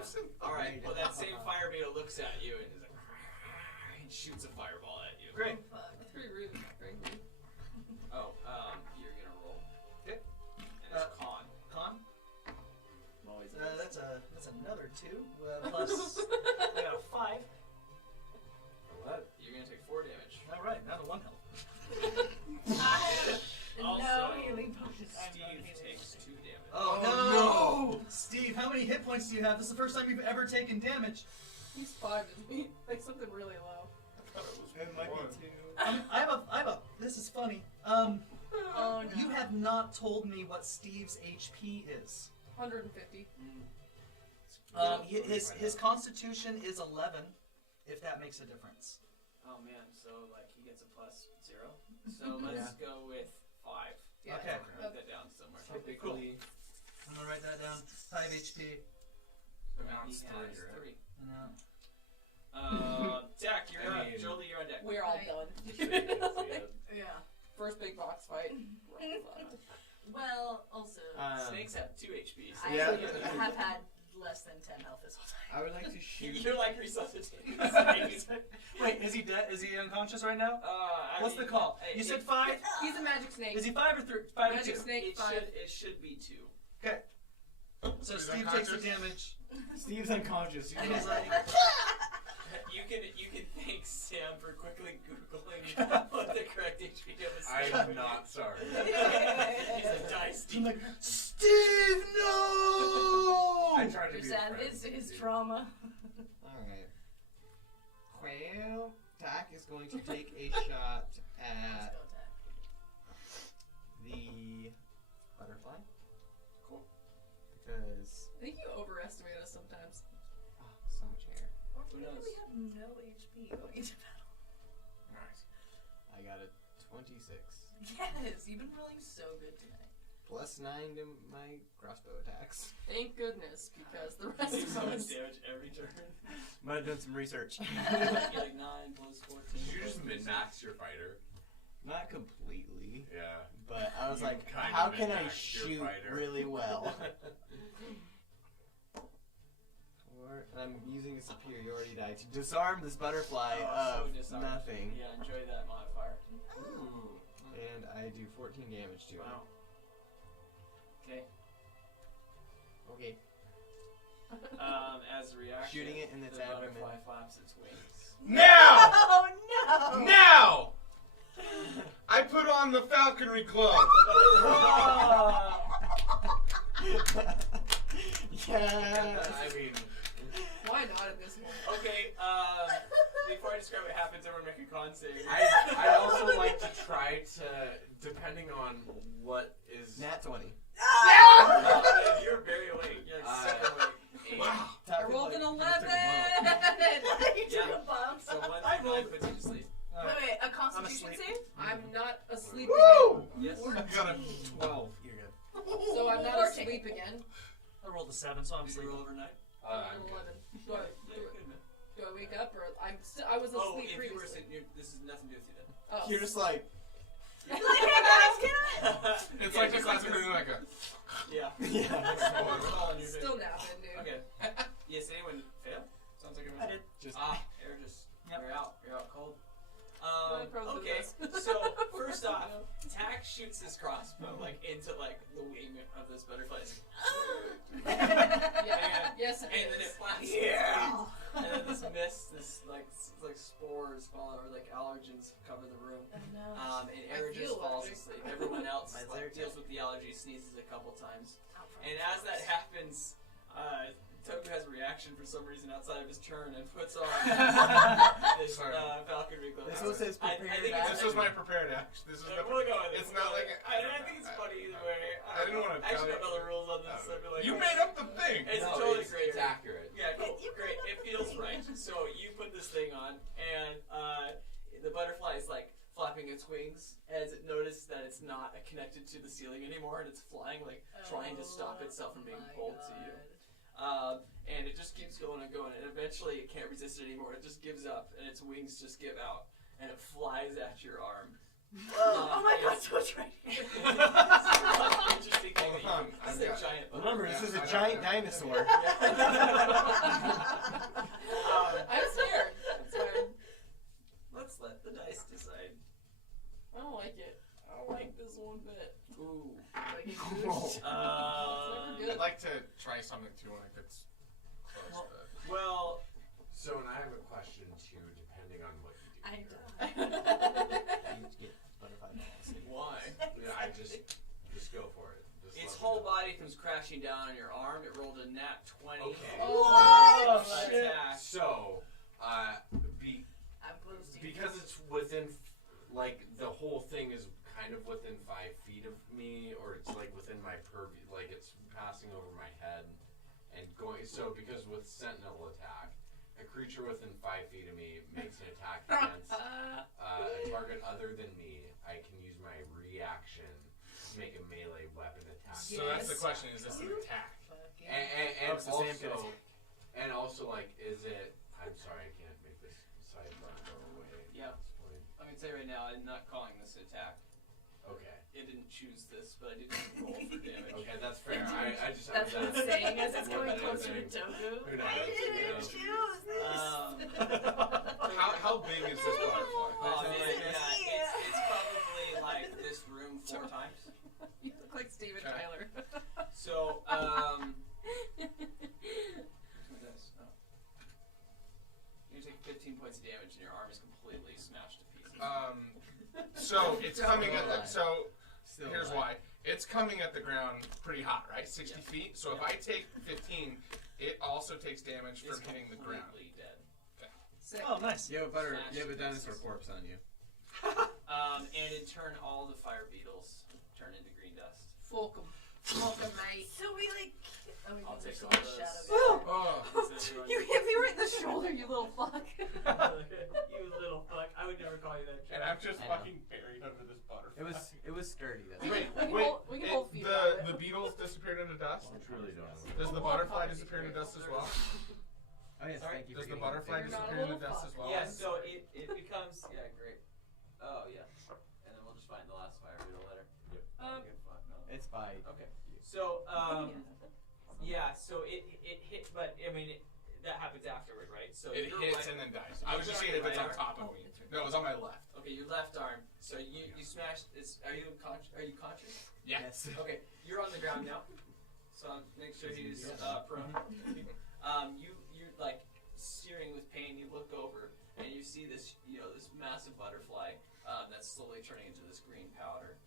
All right. Well, that same fire beetle looks at you and is like, and shoots a fireball at you. Great. That's pretty rude, frankly. Oh, you're gonna roll. Okay. And it's con. Con? Always. That's another 2 plus. I got a 5. What? You're gonna take 4 damage. All right, now to 1 health. Also, no healing potions. Steve takes 2 damage. Oh, no! Steve, how many hit points do you have? This is the first time you've ever taken damage. He's 5, isn't he? Like something really low. It might be 2. I have a. This is funny. Oh no. You have not told me what Steve's HP is. 150. His Constitution is 11, if that makes a difference. Oh man, so like he gets a +0. So let's go with 5. Yeah. Okay. Write that down somewhere. Typically, I'm gonna write that down. 5 HP. So Now he it's has 3, 3. No. Jack, you're I up. mean- Jolie, you're on deck. We're all Right. done. Yeah. First big box fight. We're all done. Well, also, Snakes have 2 HP. So I Yeah. have had less than 10 health this whole time. I would like to shoot. You're like resuscitating snakes. Wait, is he dead? Is he unconscious right now? I What's the mean, call? hey, You said it- 5? He's a magic snake. Is he 5 or 3? 5 or Magic 2? snake, It 5. should be 2. Okay. So He's Steve takes the unconscious? damage. Steve's unconscious. And he's like, You can thank Sam for quickly googling what the correct HP of a I Steve. am not sorry. He's a dice I'm deep. like, Steve, no! I tried to be a Understand friend. his trauma. Alright. Well, Tack is going to take a shot at the butterfly. Cool. Because I think you overestimate us sometimes. so much hair. Or Who maybe knows? we have no HP going into battle. Nice. I got a 26. Yes, you've been rolling so good tonight. Plus 9 to my crossbow attacks. Thank goodness, because the Do rest so of much us. damage every turn. Might have done some research. You like 9 plus 14. Did you just plus min-max your fighter? Not completely, Yeah. but I was You like, kind how of can I min-maxed your shoot fighter. really well? Or I'm using a superiority die to disarm this butterfly Oh, so of disarmed. nothing. Yeah, enjoy that modifier. Ooh. And I do 14 damage to Wow. Okay. it. Okay. As a reaction, Shooting it in its the abdomen. butterfly flaps its wings. Now! Oh no! Now! I put on the falconry glove. Yeah. I mean, Why not at this moment? Okay, before I describe what happens, everyone make a con save. I also like to try to, depending on what is. Nat 20. You're very awake. You're like 7 awake. 8. Wow. I rolled an 11! You took Yeah. a bump. So 1 through 9 puts you to sleep. Wait, a constitution asleep. save? I'm not asleep Woo! Yes. I got a 12. You're good. again. So I'm not 14. asleep again. I rolled a 7, so I'm Did you sleeping. roll overnight? I'm I'm an good. 11. Do I wake up or I was Oh, asleep if you were previously? sitting, this is nothing to do with you then. Oh. You're just like, Like, hey guys, can I? It's like the classic thing like a. Yeah. yeah. It's all on your face. Still napping, dude. Okay. Yes, anyone fail? Sounds like everyone's I did. Just Air just, Yep. you're out cold. Probably Okay, the best. so first off, Tack shoots his crossbow like into like the wing of this butterfly. It's like, Yeah. Yes, it and then is. it flaps. Yeah. And then this mist, this like spores fall or like allergens cover the room. Oh, And Air I just feel falls allergic. asleep. Everyone else My like, Zyrtec. deals with the allergy, sneezes a couple times. And as that happens, Toku has a reaction for some reason outside of his turn and puts on this Sorry. falconry glove. This was his I prepared think action. This was my prepared action. This is the. We'll go with it. It's not like I think it's funny either way. I didn't want to I tell actually you. don't know the rules on this. So I'd be like, You made up the thing. It's No, totally great. It's accurate. Yeah, cool. Great. It feels right. So you put this thing on, and the butterfly is like flapping its wings as it notices that it's not connected to the ceiling anymore, and it's flying, like trying to stop itself from being pulled to you. And it just keeps going and going, and eventually it can't resist it anymore. It just gives up, and its wings just give out, and it flies at your arm. Oh my god, so exciting. Interesting thing. Hold on, This is I've a got- giant butterfly. Remember, this is a I know, giant yeah. dinosaur. I'm scared. That's fine. Let's let the dice decide. I don't like it. I don't like this one bit. Ooh. Like, it's Um, never I'd like to try something too when it gets close. But well, So, and I have a question too, depending on what you do. I here. You get butterfly balls. why? Yeah, I just go for it. Just Its let me whole know. body comes crashing down on your arm. It rolled a nat 20. Okay. Oh, shit. Attack. So, I'm boosting. because it's within, like, the whole thing is kind of within 5 feet of me, or it's like within my purview, like it's passing over my head and going. So, because with Sentinel attack, a creature within 5 feet of me makes an attack against a target other than me, I can use my reaction to make a melee weapon attack. so that's the question: is this an attack? And it's the same kind of also, and also, like, is it? I'm sorry, I can't make this sidebar go away. Yeah. At this point. I'm going to tell you right now, I'm not calling this an attack. Okay. It didn't choose this, but I didn't roll for damage. Okay, that's fair. I just That's what it's saying as it's more going than closer to anything. Toku. Who knows? I Who didn't knows? choose this. How big is this butterfly? Oh, man, yeah, it's probably like this room 4 times. You look like Steven Okay. Tyler. So, you take 15 points of damage and your arm is completely smashed to pieces. So it's coming at the. So Still here's alive. why. It's coming at the ground pretty hot, right? 60 Yeah. feet. So if I take 15, it also takes damage It's from hitting the ground. completely dead. Sick. Oh, nice. You have a dinosaur corpse on you. And in turn, all the fire beetles turn into green dust. Fuck 'em. Fuck 'em, mate. So we like. Oh, we I'll can take just all like those. shadow. Oh. You hit me right in the shoulder, you little fuck. You little fuck. I would never call you that. And I'm just I know. fucking buried under this butterfly. It was sturdy. That's Wait, We can hold feet on it. the beetles disappeared into dust? I truly don't know. Does the butterfly disappear into dust as well? Oh yes, Sorry? thank you. Does for the getting butterfly figured You're not a disappear into little dust fuck. as well? Yeah, so it becomes great. Oh yeah, and then we'll just find the last fire beetle letter. Yep. Okay, fuck no. It's by. Okay. So yeah, so it hit, but I mean that happens afterward, right? So It your hits right- and then dies. I was just saying if it's on top of me. No, it was on my left. Okay, your left arm. So you smashed. Are you conscious? Yes. Okay, you're on the ground now. So make sure he's prone. You're like searing with pain. You look over and you see this this massive butterfly that's slowly turning into this green powder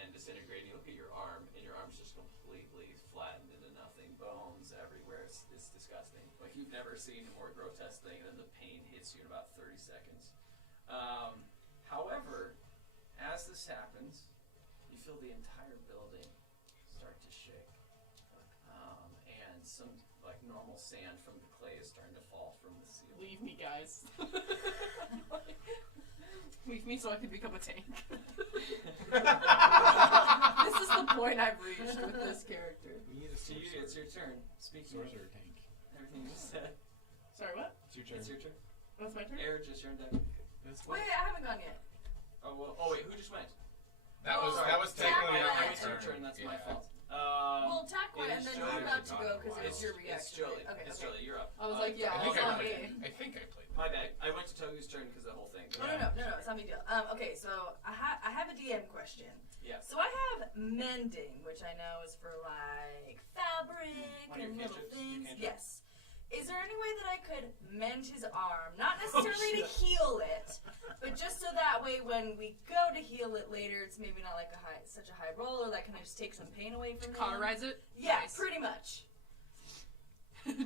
and disintegrating. You look at your arm, and your arm's just completely flattened into nothing. Bones everywhere. It's disgusting. Like you've never seen a more grotesque thing. And then the pain hits you in about 30 seconds. However, as this happens, you feel the entire building start to shake, and some like normal sand from the clay is starting to fall from the ceiling. Leave me, guys. Leave me so I can become a tank. This is the point I've reached with this character. We need a So sorcerer. it's your turn. Speaking of Sorcerer tank. everything you said, Sorry, what? It's your turn. it's your turn. What's my turn? Air, just your deck. That's Wait, fine. I haven't gone yet. Oh well. Oh wait, who just went? That was Yeah, technically not my It's your turn. turn. That's my Yeah. fault. Well, attack it one, and is then Jolie. you're about to go because it was It's your reaction. It's Jolie. Okay, It's okay. Jolie. You're up. I was like, yeah, I I think was I on played. me. I think I played. My bad. I went to Togu's turn because of the whole thing. No, it's not a big deal. Okay, so I have a DM question. Yes. So I have mending, which I know is for like fabric One of your and little cantrips, things. your Yes. Is there any way that I could mend his arm? Not necessarily to heal it, but just so that way when we go to heal it later, it's maybe not like such a high roll, or like can I just take some pain away from him? Cauterize it? Yeah, Nice. pretty much.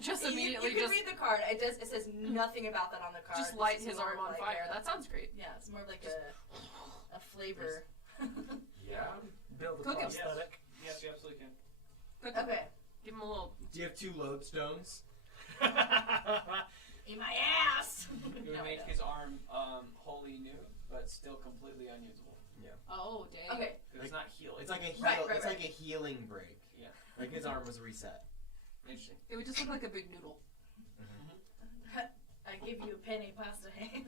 Just You immediately can just read the card. It says nothing about that on the card. just light This is his more arm on like fire. a- That sounds great. Yeah, it's more of like a flavor. Yeah. Build a Cook it. prosthetic. Yes, you absolutely can. Quick, Okay. give him a little. Do you have 2 lodestones? In my ass. It would No, I make don't. his arm wholly new, but still completely unusable. Oh, dang. Okay. 'Cause it's not healing. It's like a Right, heal. right, It's right. like a healing break. Yeah. Like his arm was reset. Interesting. It would just look like a big noodle. I give you a penny pasta hand.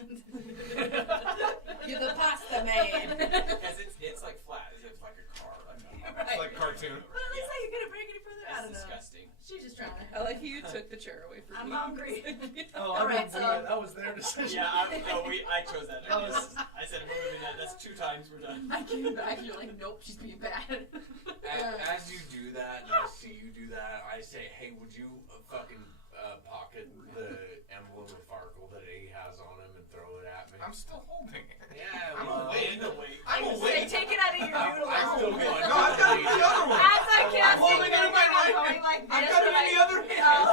You're the pasta man. Because it's like flat, as if it's like a car. It's like cartoon. But at least I can get a break any further. I It's don't know. disgusting. She's just trying to. I like how you took the chair away from I'm me. hungry. Oh, All I right, didn't so- do it. That was their decision. Yeah, I chose that. I said we're moving that. That's 2 times we're done. I came back, you're like, nope, she's being bad. As you do that, and I see you do that, I say, hey, would you fucking pocket the emblem of Farkle that he has on him and throw it at me? I'm still holding it. Yeah, I'm well, awake. I'm I'm Say, awake. take it out of your noodle. I'm still going. No, I've got it in the other one. As I I'm cast holding it in my right going hand. like this. I've got it in the other hand.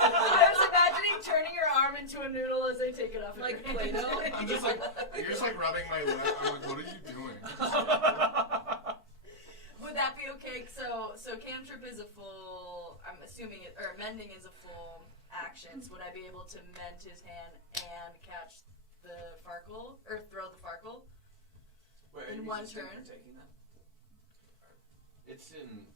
I was imagining turning your arm into a noodle as I take it off. Like your hand. Play-Doh? You're just like rubbing my lip. I'm like, what are you doing? Would that be okay? So cantrip is a full. I'm assuming it, or mending is a full action. So would I be able to mend his hand and catch the Farkle or throw the Farkle? Wait, In are you one just turn? taking that? It's in.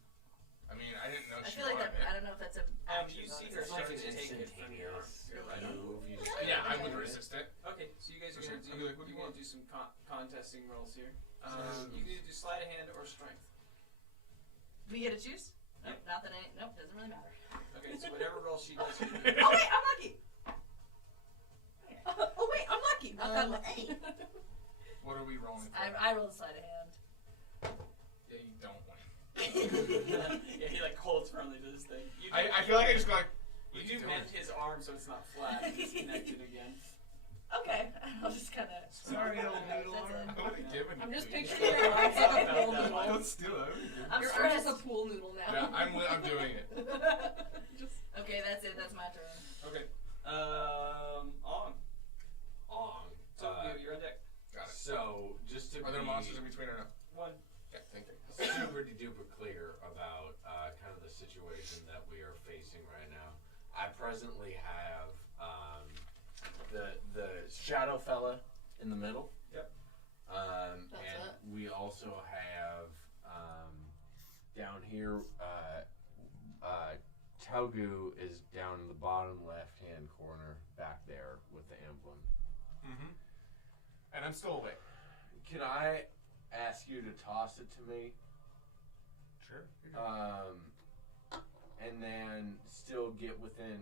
I mean, I didn't know I she feel like wanted I it. don't know if that's a. You see her It's start like to an take it from your instantaneous right. move. You just Really? Yeah, I Okay. would resist it. Okay, so you guys are For gonna sure. do. I'd be like, what do you You're gonna want? do some contesting rolls here. You can either do sleight of hand or strength. We get to choose? Yep. Nope, not that nope, doesn't really matter. Okay, so whatever roll she does, you do. Oh wait, I'm lucky. Oh, wait, I'm lucky. Not that lucky. What are we rolling for? I rolled sleight of hand. Yeah, you don't win. Yeah, he like holds firmly to this thing. You do, I feel like I just go like, you what are do you doing? mend his arm so it's not flat. It's connected again. Okay, I'll just kind of. Sorry, old noodle arm. I'm gonna give giving I'm it just to you. picturing your arms like a pool That noodle. Don't steal everything. I'm Your arms stressed. is a pool noodle now. Yeah, I'm doing it. Okay, that's it. That's my turn. Okay. On. So you're on deck. Got it. So just to Are there be monsters in between or no? One. Okay, thank you. super duper clear about kind of the situation that we are facing right now, I presently have the shadow fella in the middle. Yep. And we also have down here Togu is down in the bottom left hand corner back there with the emblem. Mm-hmm. And I'm still awake. Can I ask you to toss it to me? Sure. And then still get within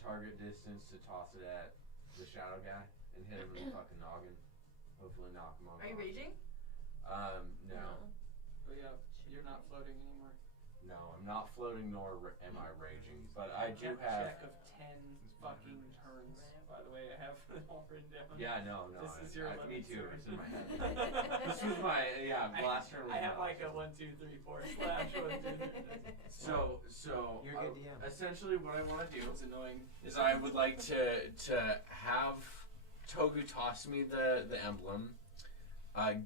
target distance to toss it at the shadow guy and hit him in the fucking noggin. Hopefully knock him off. Are you raging? No. But yeah, you're not floating anymore. No, I'm not floating nor am I raging. But I do Check have... of 10 fucking turns. By the way, I have it all written down. Yeah, no. This is your me limit, too. sir. It's in my head. This was my, last turn was I have my like a last 1, 2, 3, 4 slash 1, 2, 3. So You're a good DM. Essentially what I want to do It's annoying. is I would like to have Togu toss me the emblem,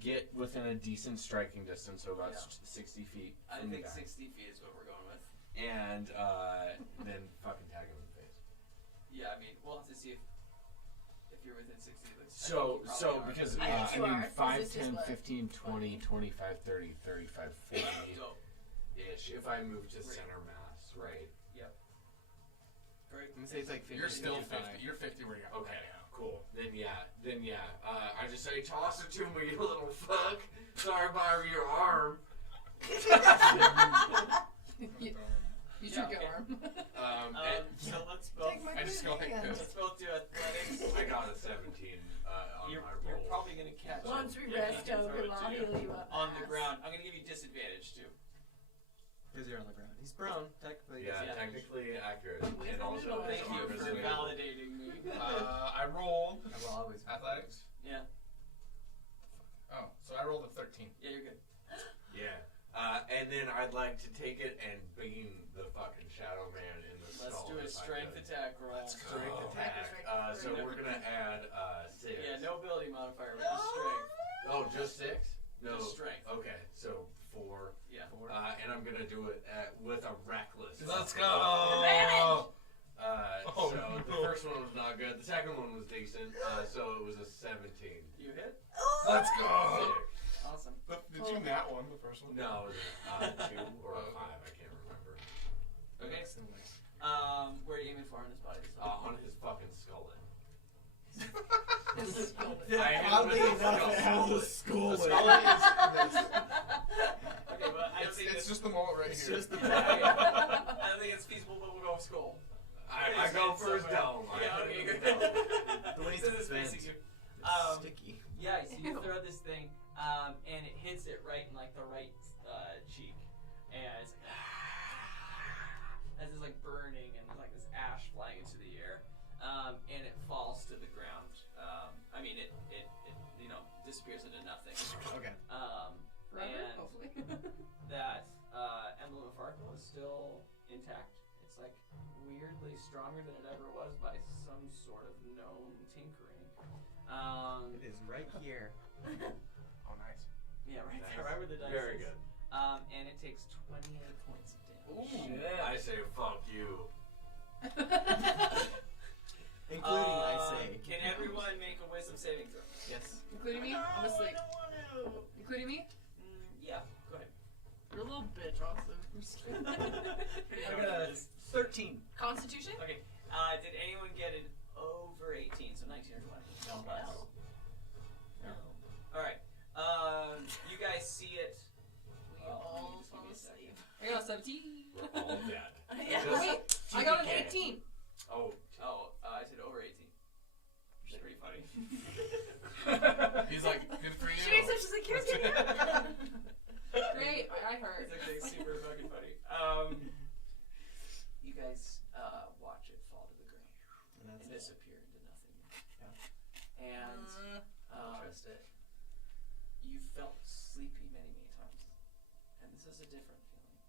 get within a decent striking distance, so about 60 feet. I from the think guy. 60 feet is what we're going with. And then fucking tag him in the face. Yeah, I mean, we'll have to see if you're within 60. So because I think you are. 5, This is 10, just 15, 20, 25, 30, 35, 40 Dope. ish. If I move to Right. center mass, right? Yep. Great. I'm gonna say it's like 50. You're still 55. 50. You're 50 where you're at. Okay, cool. Then yeah. I just say, toss it to me, you little fuck. Sorry about your arm. You took your arm. So let's both. Take my I just go like Let's this. both do athletics. I got a 17 on You're my roll. probably gonna catch it. Once we Yeah, rest, you can throw Togu, it to I'll you heal you up. on the fast. ground. I'm gonna give you disadvantage too. Because you're on the ground. He's prone, technically. Yeah, Yeah. technically accurate. With And the also, middle Thank you for resilient. validating me. I rolled I will always. athletics. Yeah. Oh, so I rolled a 13. Yeah, you're good. Yeah. And then I'd like to take it and beam the fucking Shadow Man in the Let's skull. do a if I strength could. attack roll. Let's go. Strength attack. So Strength. we're gonna add 6. Yeah, no ability modifier, but just strength. Oh, just 6? No. Just strength. Okay, so 4. Yeah. And I'm gonna do it with a reckless. Let's go! Advantage! Oh, So no. the first one was not good. The second one was decent. So it was a 17. You hit? Let's go! Sick. Awesome. Did you nat one, the first one? No, it was 2 or 5. I can't remember. Okay. Where are you aiming for on his body? On his fucking skull. This is cool. I hit him Oddly with enough, a it has a skull skull. in Skull it. is this. Okay, but I don't think It's just the mole right It's here. just the I don't think it's feasible, but we'll go with skull. I go for his dome. Yeah, okay, good. The way So it's this bent, facing you. it's sticky. Yeah, so you throw this thing, and it hits it right in like the right cheek, and it's like as it's like burning, and there's like this ash flying into the air, and it falls to the ground. I mean, it disappears into nothing. Okay. Forever, And hopefully. that emblem of Farkle is still intact. It's like weirdly stronger than it ever was by some sort of known tinkering. It is right here. Oh, nice. Yeah, right Nice. there, right where the dice Very is. good. And it takes 28 points of damage. Shit. I say fuck you. Including, I say. Can everyone make a wisdom saving throw? Yes. Including me? I'm asleep. I don't want to. Including me? Yeah, go ahead. You're a little bitch, Austin. I'm just kidding. I got a 13. Constitution? Okay, did anyone get it over 18? So 19 or 20? No. No. Alright, you guys see it. We all just fall give me a second. asleep. I got a 17. We're all dead. Yeah. Just I got an TPK. 18. Oh, I said over 18. Which is pretty funny. He's like, good for She you. makes social security. Great. I heard. It's actually super fucking funny. You guys watch it fall to the ground And and that's it. disappear into nothing. And Trust it. you is a different feeling.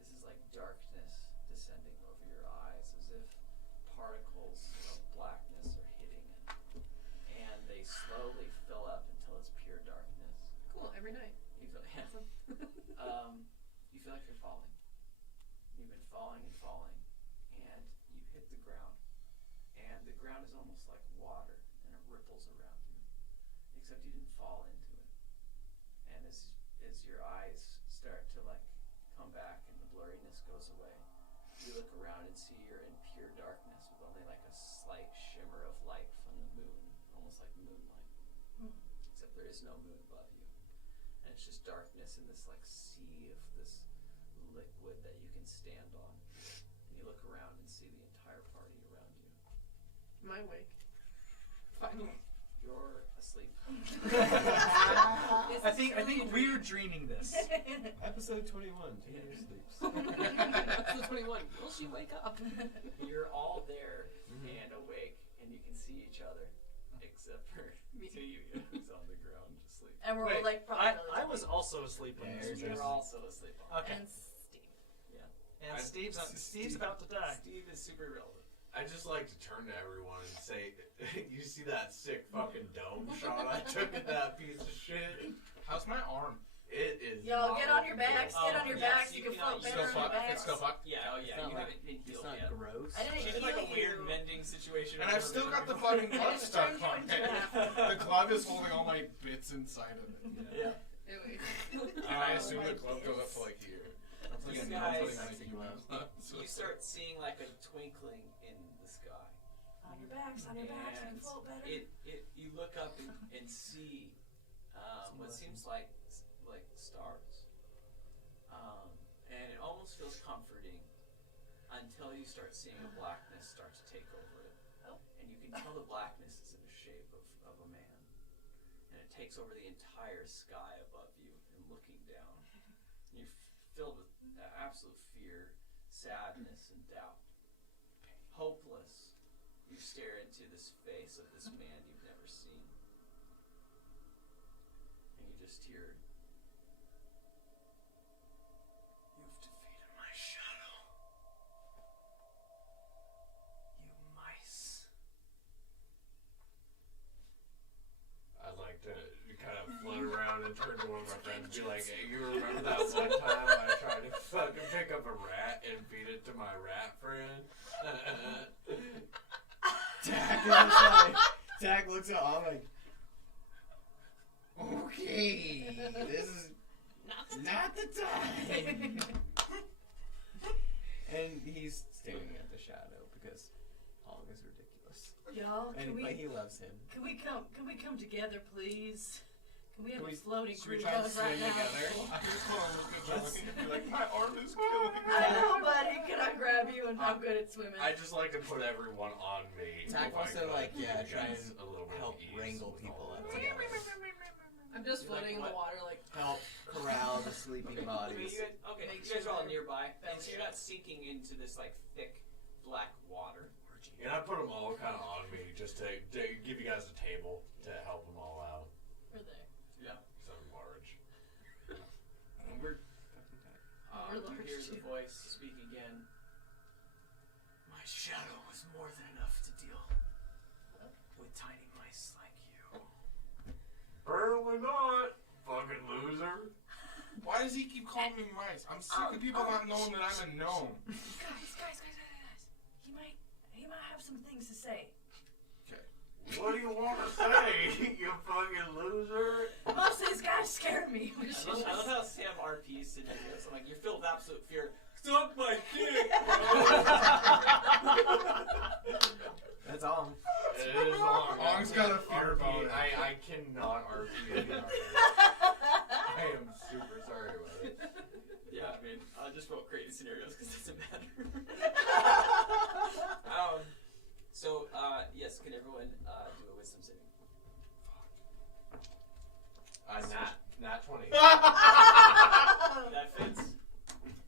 This is like darkness descending over your eyes, as if particles of blackness are hitting it, and they slowly fill up until it's pure darkness. Cool. Every night. You feel, yeah. You feel like you're falling. You've been falling and falling, and you hit the ground, and the ground is almost like water, and it ripples around you, except you didn't fall into it. And as your eyes start to like come back and the blurriness goes away, you look around and see you're in pure darkness with only like a slight shimmer of light from the moon, almost like moonlight. Except there is no moon above you. And it's just darkness in this like sea of this liquid that you can stand on. And you look around and see the entire party around you. Am I awake? Finally. You're asleep. I think we're dreaming this. Episode 21. Junior sleeps. Episode 21. Will she wake up? You're all there and awake, and you can see each other, except for Tayuya, who's on the ground just sleeping. And we're all Wait, like probably. I was also asleep when this was You're just. also asleep. Okay. And Steve. And Steve's about to die. Steve is super relevant. I just like to turn to everyone and say, you see that sick fucking dome shot I took at that piece of shit? How's my arm? It is. Yo, not get on your looking backs. good. Get on your yeah, backs. so You you can cannot- float you better Still on your fuck. It's backs. still fuck. Yeah, oh yeah, It's not you like- haven't been It's healed not yet. gross. I didn't She did heal like a weird you. mending situation. And I've still got the fucking glove stuck on it. The glove is holding all my bits inside of it. Yeah. Anyway. And I assume the glove goes up to like here. That's like You a guys- needle putting my glove. You start seeing like a twinkling in the sky. On your backs. On your backs. You can float better. You look up and see what seems like stars, and it almost feels comforting until you start seeing the blackness start to take over it, and you can tell the blackness is in the shape of a man, and it takes over the entire sky above you and looking down. And you're filled with absolute fear, sadness, and doubt. Hopeless. You stare into this face of this man you've never seen. And you just hear, "You've defeated my shadow. You mice." I'd like to kind of float around and turn to one of my friends and be like, hey, you remember that one time I tried to fucking pick up a rat and feed it to my rat friend? Tag looks at all like, okay, this is not the time. And he's staring at the shadow because Hong is ridiculous. Yo, But he loves him. Can we come together, please? Can we have Can a we- floating should we group try and of us right swim now? together? I just want to look at Johnny and be like, my arm is killing me. I know, buddy. Can I grab you? And I'm good at swimming. I just like to put everyone on me. Tag if I wants to could. try It's and a little bit help ease wrangle with people all up of together. I'm just You're like, floating in the what? water like. Help corral the sleeping bodies. You guys are all nearby, and so you're not sinking into this like thick black water. And I put them all kind of on me just to give you guys a table to help them all out. We're there. Yeah. So I'm large. We're You're You large hear the too. voice speak again. My shadow was more than enough to deal with tiny mice like you. Apparently not, fucking loser. Why does he keep calling me mice? I'm sick of people not knowing that I'm a gnome. Guys. He might have some things to say. What do you want to say, you fucking loser? Most of these guys scare me. I love how Sam RPs to do this. I'm like, you're filled with absolute fear. Suck my dick! That's all. It is long. Ong's got a fear RP. about it. I cannot RP anymore. I am super sorry about it. Yeah, I mean, I'll just roll creative scenarios because it doesn't matter. Yes, can everyone do a wisdom saving? Nat 20. That fits.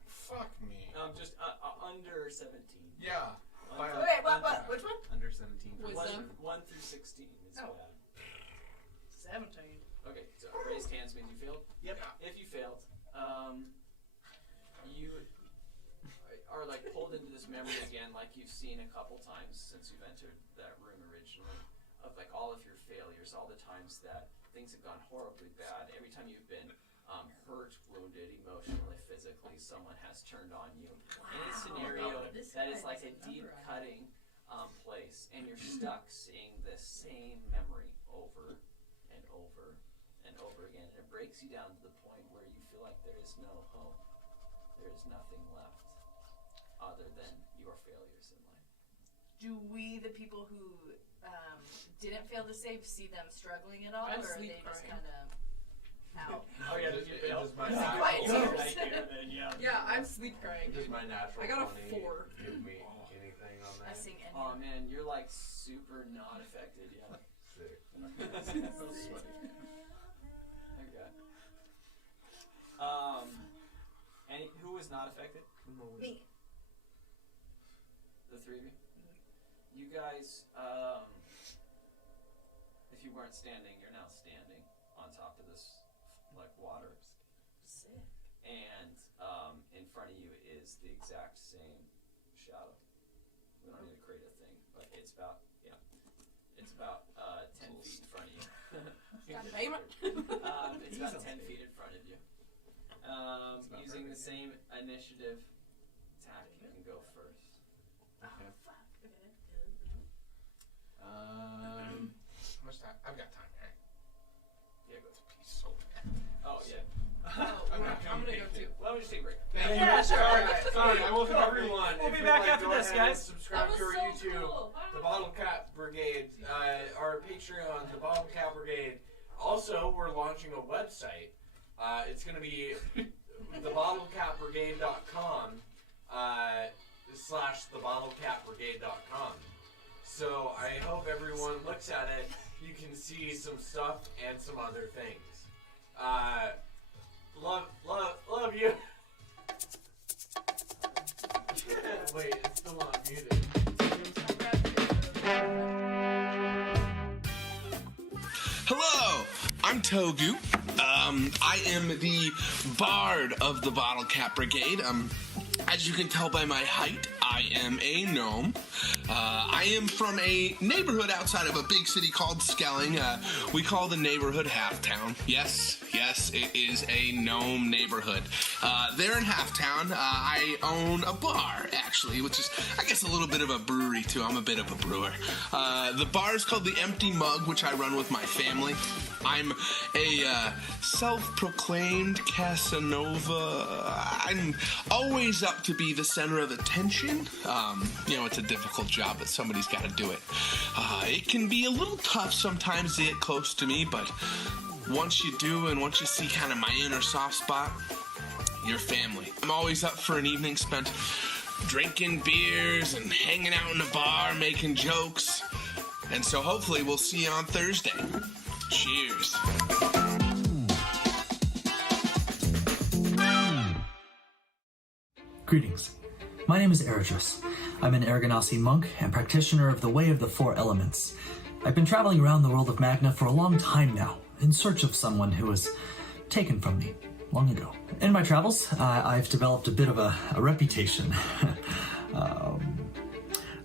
Fuck me. Just under 17. Yeah. Wait, what? Which one? Under 17. Wisdom. 1 through 16 is Oh. bad. 17. Okay, so raised hands means you failed. Yep. If you failed, you are like pulled into this memory again, like you've seen a couple times since you've entered that room originally, of like all of your failures, all the times that things have gone horribly bad. Every time you've been hurt, wounded, emotionally, physically, someone has turned on you. In a scenario that is like a deep cutting place, and you're stuck seeing this same memory over and over and over again. And it breaks you down to the point where you feel like there is no hope. There is nothing left other than your failures in life. Do we, the people who didn't fail to save, see them struggling at all, I'd or are sleep they just crying. kind of out? Oh yeah, Does my Is it natural quiet tears? right here, then yeah. Yeah, I'm sleep crying. Does my natural I got a 20 4. give me anything on I that? sing any. Oh man, you're like super not affected, yeah. Sick. So sweaty. Okay. Who was not affected? Me. The three of you? You guys, if you weren't standing, you're now standing on top of this, like, water. Sick. And in front of you is the exact same shadow. We don't need to create a thing, but it's about, it's about 10 feet in front of you. God damn it. It's about 10 feet in front of you. Using the same initiative attack, you can go first. Okay. Fuck. Okay. How much time? I've got time, right? Yeah, go. Piece so bad. Oh, yeah. I'm gonna go too. Well, we just take a break. Yeah, sure. All right, sorry, I welcome everyone. We'll If be you'd back like, after go this, ahead and guys. Subscribe That to our was so YouTube, cool. the Bottlecap Brigade, our Patreon, the Bottlecap Brigade. Also, we're launching a website. It's going to be thebottlecapbrigade.com /thebottlecapbrigade.com. So I hope everyone looks at it. You can see some stuff and some other things. Love you. Wait, it's still not muted. Hello, I'm Togu. I am the bard of the Bottlecap Brigade. As you can tell by my height, I am a gnome. I am from a neighborhood outside of a big city called Skelling. We call the neighborhood Halftown. Yes, it is a gnome neighborhood. There in Halftown, I own a bar, actually, which is, I guess, a little bit of a brewery, too. I'm a bit of a brewer. The bar is called the Empty Mug, which I run with my family. I'm a self-proclaimed Casanova. I'm always up to be the center of attention. It's a difficult job, but somebody's got to do it. It can be a little tough sometimes to get close to me, but once you do and once you see kind of my inner soft spot, you're family. I'm always up for an evening spent drinking beers and hanging out in the bar, making jokes. And so hopefully we'll see you on Thursday. Cheers. Greetings. My name is Eridris. I'm an Aragonasi monk and practitioner of the Way of the Four Elements. I've been traveling around the world of Magna for a long time now, in search of someone who was taken from me long ago. In my travels, I've developed a bit of a reputation.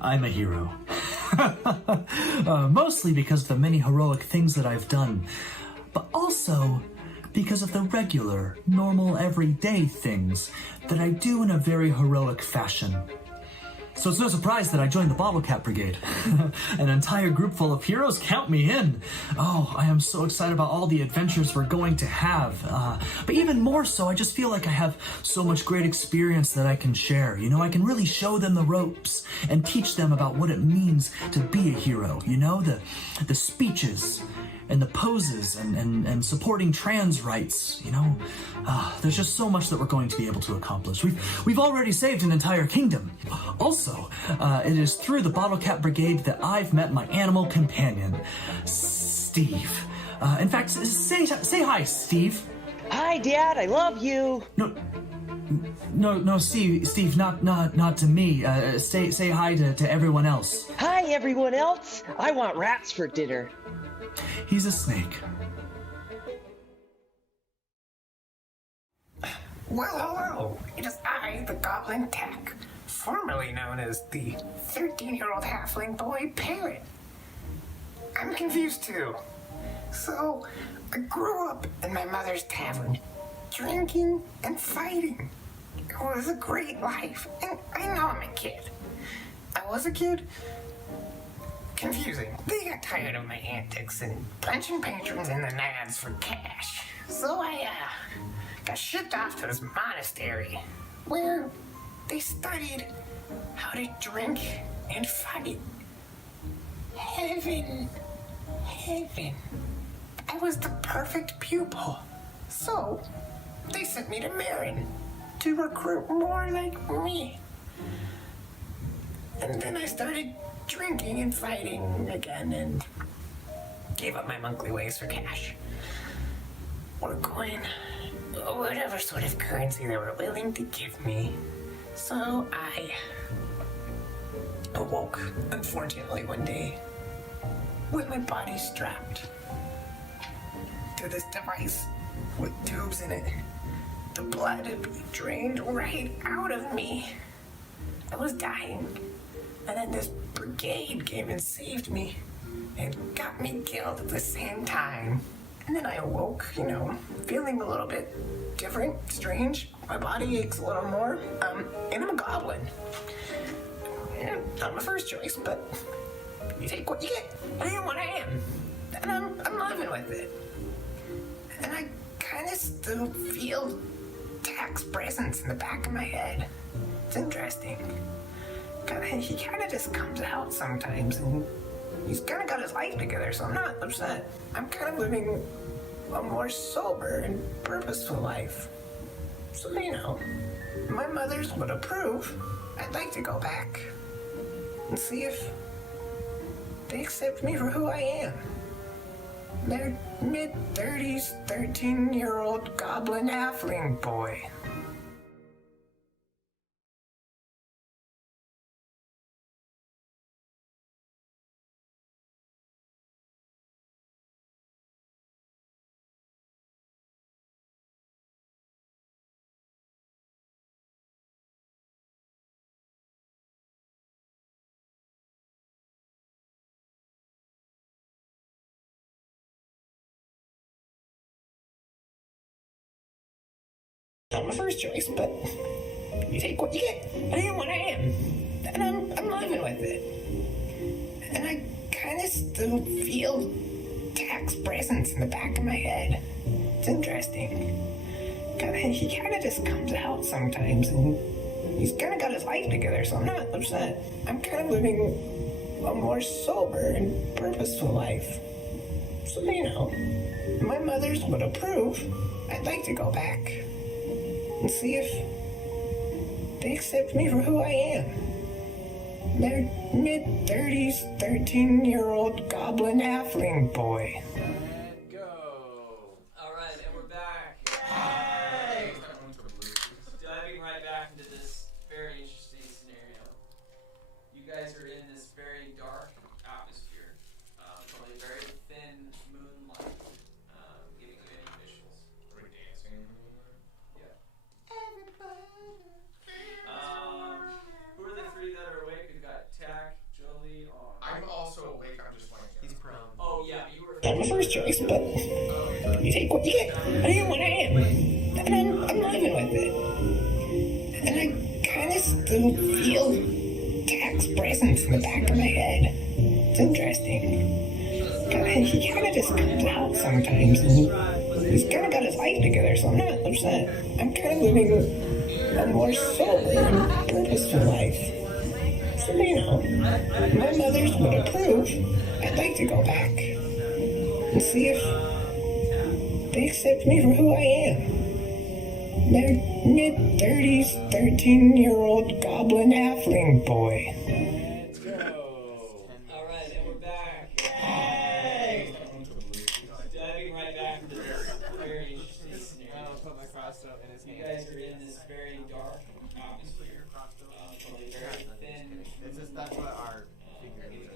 I'm a hero. Mostly because of the many heroic things that I've done, but also because of the regular, normal, everyday things that I do in a very heroic fashion. So it's no surprise that I joined the Bottlecap Brigade. An entire group full of heroes, count me in. Oh, I am so excited about all the adventures we're going to have. But even more so, I just feel like I have so much great experience that I can share. I can really show them the ropes and teach them about what it means to be a hero. The speeches and the poses and supporting trans rights. There's just so much that we're going to be able to accomplish. We've already saved an entire kingdom. Also, it is through the Bottlecap Brigade that I've met my animal companion, Steve. In fact, say hi, Steve. Hi, Dad. I love you. No, Steve, not to me. Say hi to everyone else. Hi, everyone else. I want rats for dinner. He's a snake. Well, hello. It is I, the Goblin Tech, formerly known as the 13-year-old halfling boy Parrot. I'm confused too. So, I grew up in my mother's tavern, drinking and fighting. It was a great life, and I know I'm a kid. I was a kid. Confusing. They got tired of my antics and punching patrons in the nads for cash. So I, got shipped off to this monastery, where they studied how to drink and fight. Heaven. Heaven. I was the perfect pupil. So, they sent me to Marin to recruit more like me. And then I started drinking and fighting again and gave up my monthly ways for cash. Or coin. Whatever sort of currency they were willing to give me. So I awoke, unfortunately, one day with my body strapped to this device with tubes in it. The blood had been drained right out of me. I was dying. And then this brigade came and saved me and got me killed at the same time. And then I awoke, feeling a little bit different, strange. My body aches a little more. And I'm a goblin. Yeah, not my first choice, but you take what you get. I am what I am. And I'm living with it. And I kind of still feel Tack's presence in the back of my head. It's interesting. He kind of just comes out sometimes, and he's kind of got his life together, so I'm not upset. I'm kind of living a more sober and purposeful life. So, my mothers would approve. I'd like to go back and see if they accept me for who I am. They're mid-30s, 13-year-old goblin halfling boy. Not my first choice, but you take what you get. I am what I am. And I'm living with it. And I kind of still feel Tack's presence in the back of my head. It's interesting. He kind of just comes out sometimes, and he's kind of got his life together, so I'm not upset. I'm kind of living a more sober and purposeful life. So, my mothers would approve. I'd like to go back and see if they accept me for who I am. They're mid-30s, 13-year-old goblin halfling boy. And go. Alright, and we're back. Yay! Diving right back into this very interesting scenario. You guys are in this very dark atmosphere. Probably very thin moonlight, giving you any visuals. Are we dancing? Yeah. Who are the three that are awake? We've got Tack, Jolie, I'm also awake, I'm just laying down. He's prone. Oh yeah, you were. Not my first choice, but you take what you get. I am what I am. And I'm living with it. And I kind of still feel Tack's presence in the back of my head. It's interesting. He kind of just comes out sometimes, and he's kind of got his life together, so I'm not upset. I'm kind of living a more sober and purposeful life. So, my mothers would approve. I'd like to go back and see if they accept me for who I am. They're mid-30s, 13-year-old goblin halfling boy. Let's go. Alright, and we're back. Yay! Diving right back into this very interesting scenario. I'll put my crossbow in his You hand. guys are in this very dark atmosphere. Probably very thin. It's just that's what our figure is.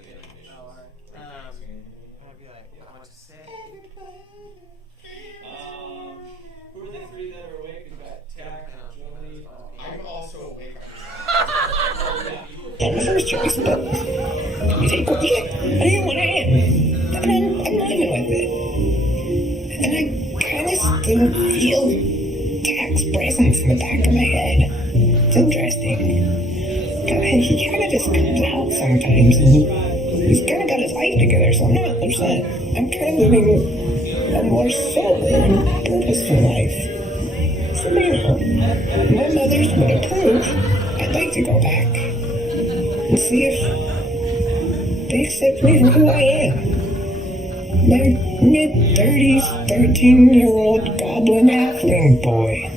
Oh, alright. I'd be like, I want to say. Who are the three that are awake? We've got Tack, not my first choice, but you take what you get. I am what I am. And I'm living with it. And I kind of still feel Tak's presence in the back of my head. It's interesting. He kind of just comes out sometimes, and he's kind of got his life together, so I'm not upset. I'm kind of living a more sober and purposeful life. So, you know, my mothers would approve. I'd like to go back and see if they accept me for who I am. My mid-30s, 13-year-old goblin halfling boy.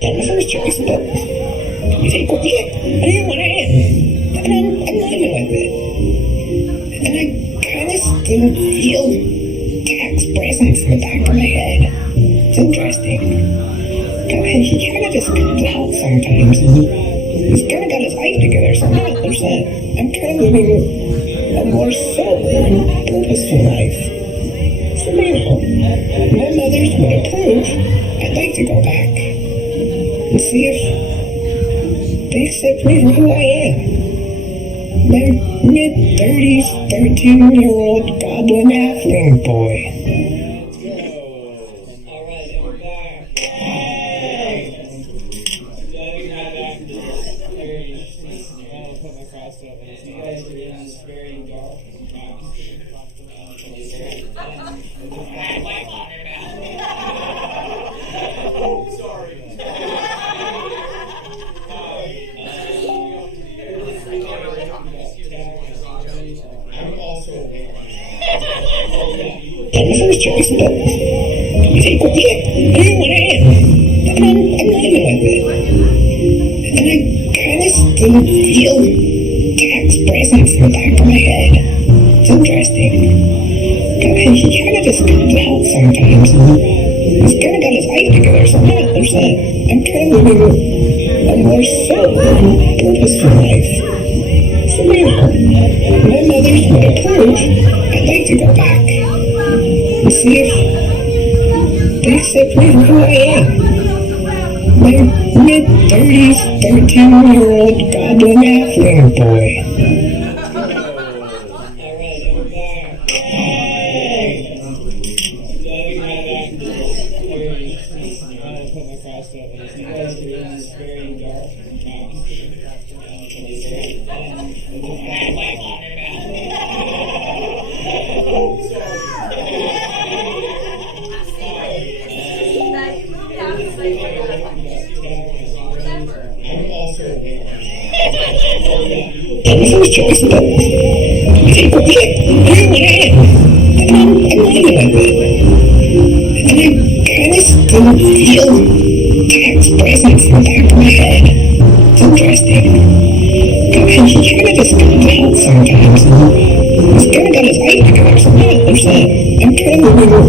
Not my first choice, but you take what you get. I am what I am. And I'm living with it. And I kind of still feel Tak's presence in the back of my head. It's interesting. He kind of just comes out sometimes, and he's kind of got his life together, so I'm not upset. I'm kind of living a more sober and purposeful life. So, you know, my mothers would approve. I'd like to go back and see if they accept me for who I am. My mid-30s, 13-year-old goblin halfling boy. Not my first choice, but you take what you get. I am what I am. And I'm living with it. And I kind of still feel Tak's presence in the back of my head. It's interesting. He kind of just comes out sometimes, and he's kind of got his life together, so I'm not upset. I'm kind of living a more sober and purposeful life. So, you know, my mothers would approve. I'd like to go back and see if they accept me for who I am. My mid-30s, 13-year-old goblin halfling boy. Not my first choice, but you take what you get. I am what I am. And I'm living with it. And I kind of still feel Tak's presence in the back of my head. It's interesting. He kind of just comes out sometimes, and he's kind of got his life together, so I'm not upset. I'm kind of living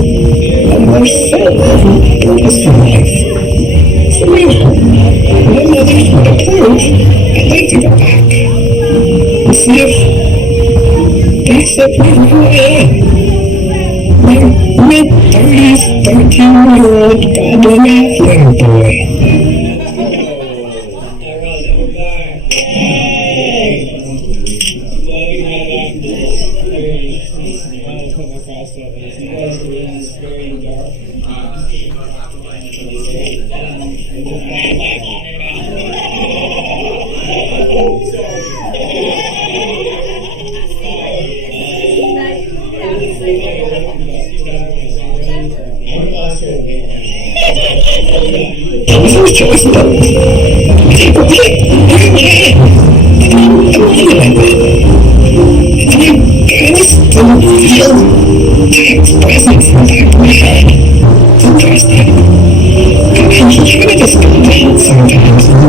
a more sober and purposeful life. So, you know, my mothers would approve. I'd like to go back and see if they accept me for who I am. My mid-30s, 13-year-old goblin halfling boy. Not my first choice, but you take what you get. I am what I am. And I'm living with it. And I kind of still feel Tak's presence in the back of my head. It's interesting. He kind of just comes out sometimes, and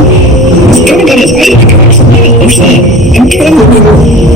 he's kind of got his life together, so I'm not upset. I'm kind of living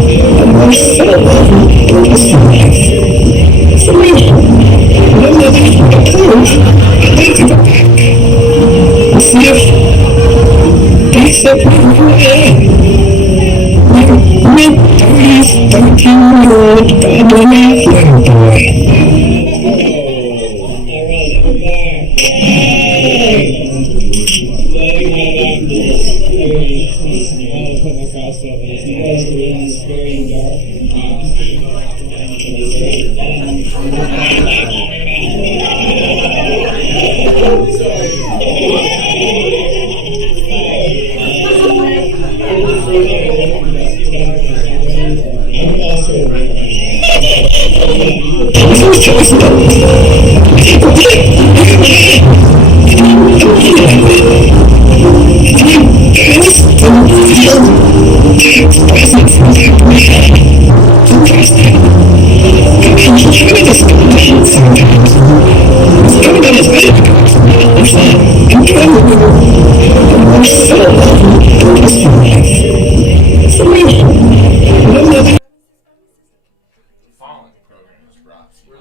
Falling program was rough. Why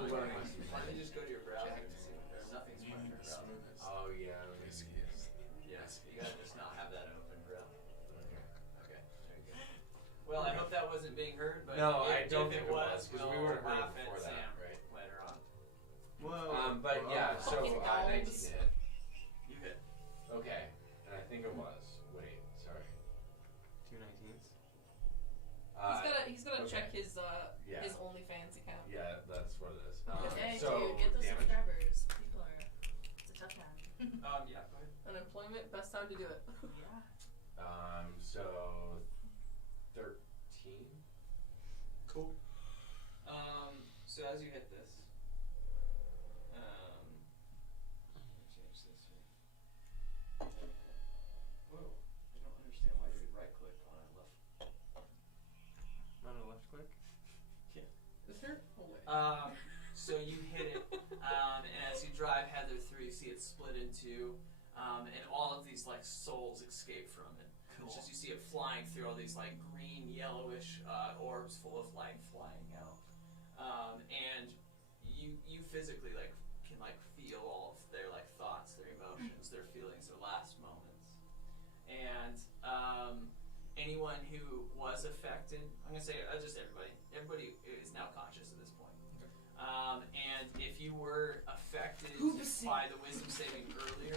don't you just go to your browser and see? Nothing's much in your browser. Oh yeah. Yes, you gotta just not have that open, bro. Okay, there you go. Well, I hope that wasn't being heard, but No, if, I don't if think it it was, was, 'cause we we'll would've heard laugh it before at that, Sam right? later on. Whoa. But yeah, so Fucking 19 dogs. hit. You hit. Okay, and I think it was. Wait, sorry. 2 19s. He's gonna okay. check his Yeah. his OnlyFans account. Yeah, that's what it is. Hey, so dude, get those damage. subscribers. People are. It's a tough time. Yeah, go ahead. Unemployment, best time to do it. Yeah. So 13. Cool. So as you hit this, change this here. Whoa, I don't understand why you would right click on a left. On a left click. Is there? Oh wait. So you hit it, and as you drive Heather through, you see it split in two, and all of these like souls escape from it. Cool. It's just you see it flying through all these like green, yellowish orbs full of light flying out, and you physically like can like feel all of their like thoughts, their emotions, their feelings, their last moments, and anyone who was affected, I'm gonna say just everybody. Everybody is now conscious at this point. And if you were affected by the wisdom saving earlier,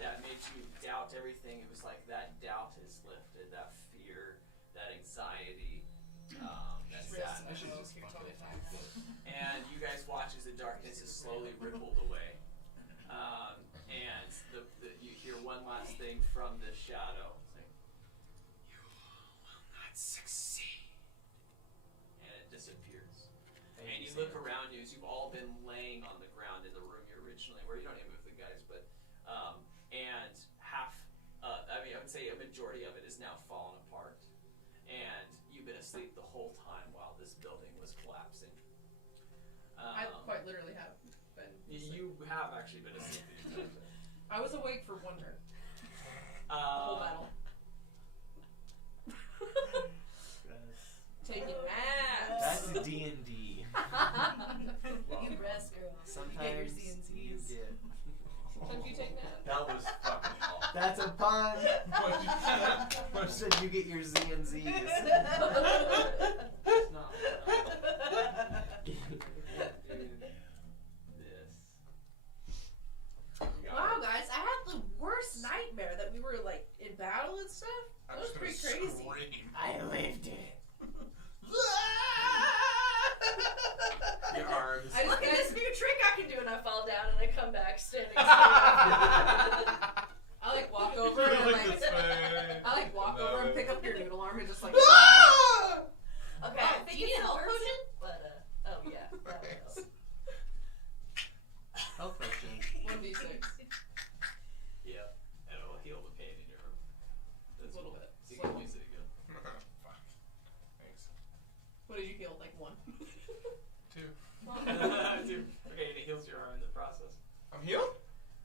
that made you doubt everything. It was like that doubt is lifted, that fear, that anxiety, that sadness. And you guys watch as the darkness is slowly rippled away. And you hear one last thing from the shadow. It's like, you will not succeed. And it disappears. And you look around you as you've all been laying on the ground in the room you originally were. You don't even move the guys, but and half, I would say a majority of it is now fallen apart. And you've been asleep the whole time while this building was collapsing. I quite literally have been. You have actually been asleep. I was awake for 1 turn. The whole battle. Taking naps. That's D&D. You rest, girl. Sometimes you get you your CNCs. get. Don't you take naps? That was fucking awful. That's a pun. What said you get your Z and Z's? No. Wow, guys, I had the worst nightmare that we were like in battle and stuff. That was pretty crazy. I lived it. Your arms. I look at this new trick I can do, and I fall down and I come back standing straight up. I like walk over and walk over and pick up your noodle arm and just like. Okay, Oh, I think do you need it's a health person, potion? but oh yeah, that was. Health potion. 1d6. Yeah, and it'll heal the pain in your arm. That's A little bit. You can use it again. Fuck. Thanks. What did you heal? Like 1? 2. Dude, okay, and it heals your arm in the process. I'm healed?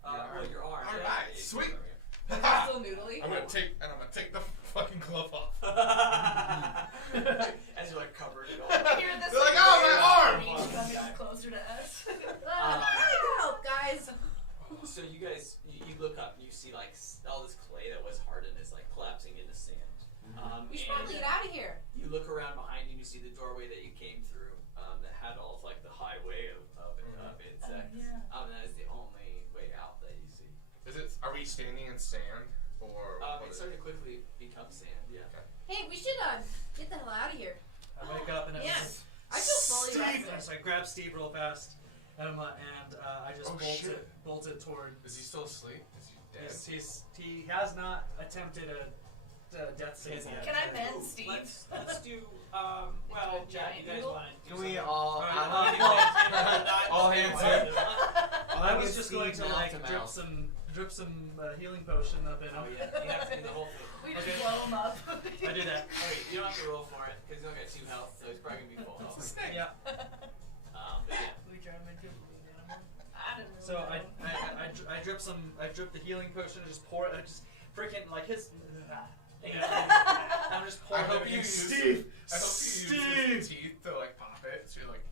Well, your arm. All yeah, right, it's sweet. your arm, Is it still noodly? I'm gonna take the fucking glove off. As you're like covered in all. Hear this They're like, oh, my arm! Coming closer to us. Help, guys. So you guys, you you look up and you see like all this clay that was hardened is like collapsing into sand. We should probably get out of here. You look around behind you and you see the doorway that you came through that had all of like the highway of insects. That is the only way out that you see. Are we standing in sand or? It's starting to quickly become sand. Yeah. Okay. Hey, we should get the hell out of here. I wake up and I feel fully Steve! rested. So I grab Steve real fast, and I just bolt it toward. Is he still asleep? Is he dead? He has not attempted a death save yet. Can I mend Steve? Let's do. Jack, you guys want to? Can we all? All hands in. I was just going to like drip some healing potion up in him. Oh yeah, you have to do the whole thing. We just blow him up. I do that. Okay, you don't have to roll for it because he's only got 2 health, so he's probably gonna be full health. Yeah. But yeah. We try and make him bleed animal. I don't know. So I drip the healing potion and just pour it. I just freaking like his. I'm just pouring. I hope you use Steve. I hope you use your teeth to like pop it. So you're like.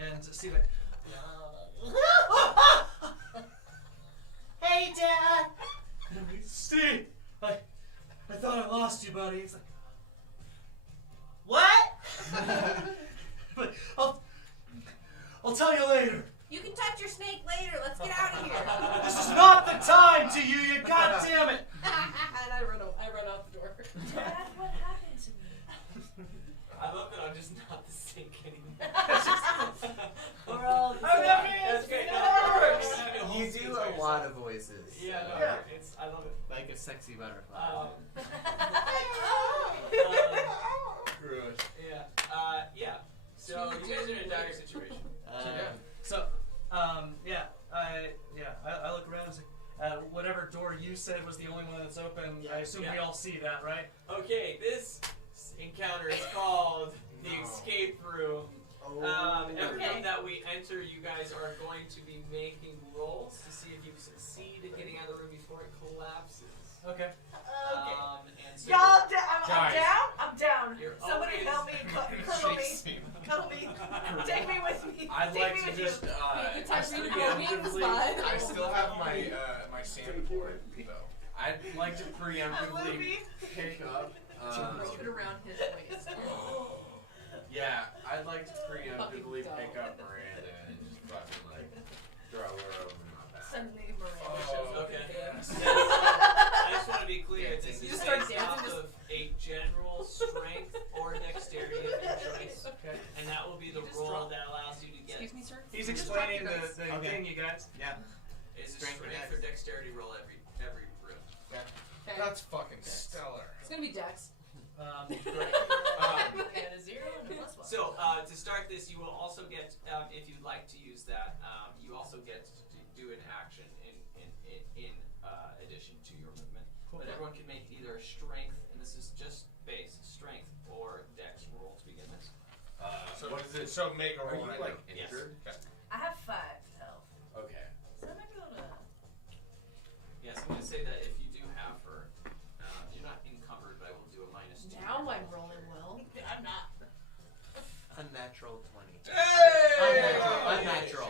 And Steve like. Hey, Dad! Steve! I thought I lost you, buddy. He's like, What? but I'll tell you later. You can touch your snake later. Let's get out of here. This is not the time to you goddamn it! And I run out the door. Dad, what happened to me? I love that I'm just not the sink anymore. We're all the That's great. You do a lot of voices. Yeah, no, I love it. Like a sexy butterfly. Yeah. So you guys are in a dire situation. I look around and say, whatever door you said was the only one that's open, I assume we all see that, right? Okay, this encounter is called the escape room. Every time that we enter, you guys are going to be making rolls to see if you succeed in getting out of the room before it collapses. Okay. And so Y'all, I'm down. I'm down. You're Somebody always- help me. Cuddle me. Take me with me. I'd Take like me to with just you. Time for you to go wings, bud. I still have my my sand board though. I'd like to preemptively pick up. Rope it around his waist. Yeah, I'd like to preemptively pick up Miranda and just fucking like throw her over my back. Suddenly, Miranda. Okay. I just want to be clear. This is You just start based off of a general strength or dexterity of your choice, and that will be the roll that allows you to get. Excuse me, sir? He's explaining the thing, you guys. Yeah. It's a Strength strength or or dexterity roll every room. Okay. That's fucking stellar. It's gonna be Dex. And a 0 and a +1. So to start this, you will also get, if you'd like to use that, you also get to do an action in addition to your movement. But everyone can make either a strength, and this is just base strength, or dex roll to begin with. So what is it? So make a Are roll. you right like now. injured? I have 5 health. Okay. So I might be able to. Yes, I'm going to say that if you do have her, you're not encumbered, but I will do a -2. Now I'm rolling well. I'm not. Unnatural 20. Hey! Unnatural.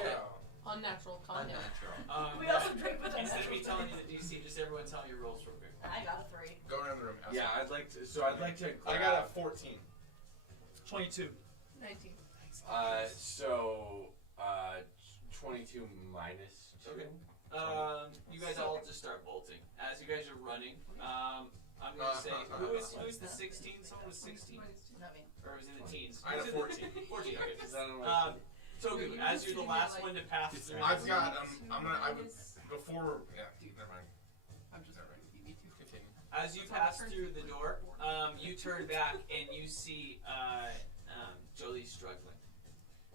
Unnatural content. Unnatural. We also drink with Instead of me unnatural. telling you the DC, just everyone tell me your rolls real quick. I got a 3. Go around the room. Ask Yeah, me. I'd like to. So I'd like to. I got a 14. 22. 19. 22 minus 2. Okay. You guys all just start bolting. As you guys are running, I'm going to say, who's the 16? Someone was 16? Not me. Or was in the teens? I had a 14. 14, okay. Is that on Togu, as you're the last one to pass through. I've got before. Yeah, never mind. I'm just Continue. As you pass through the door, you turn back and you see Jolie struggling.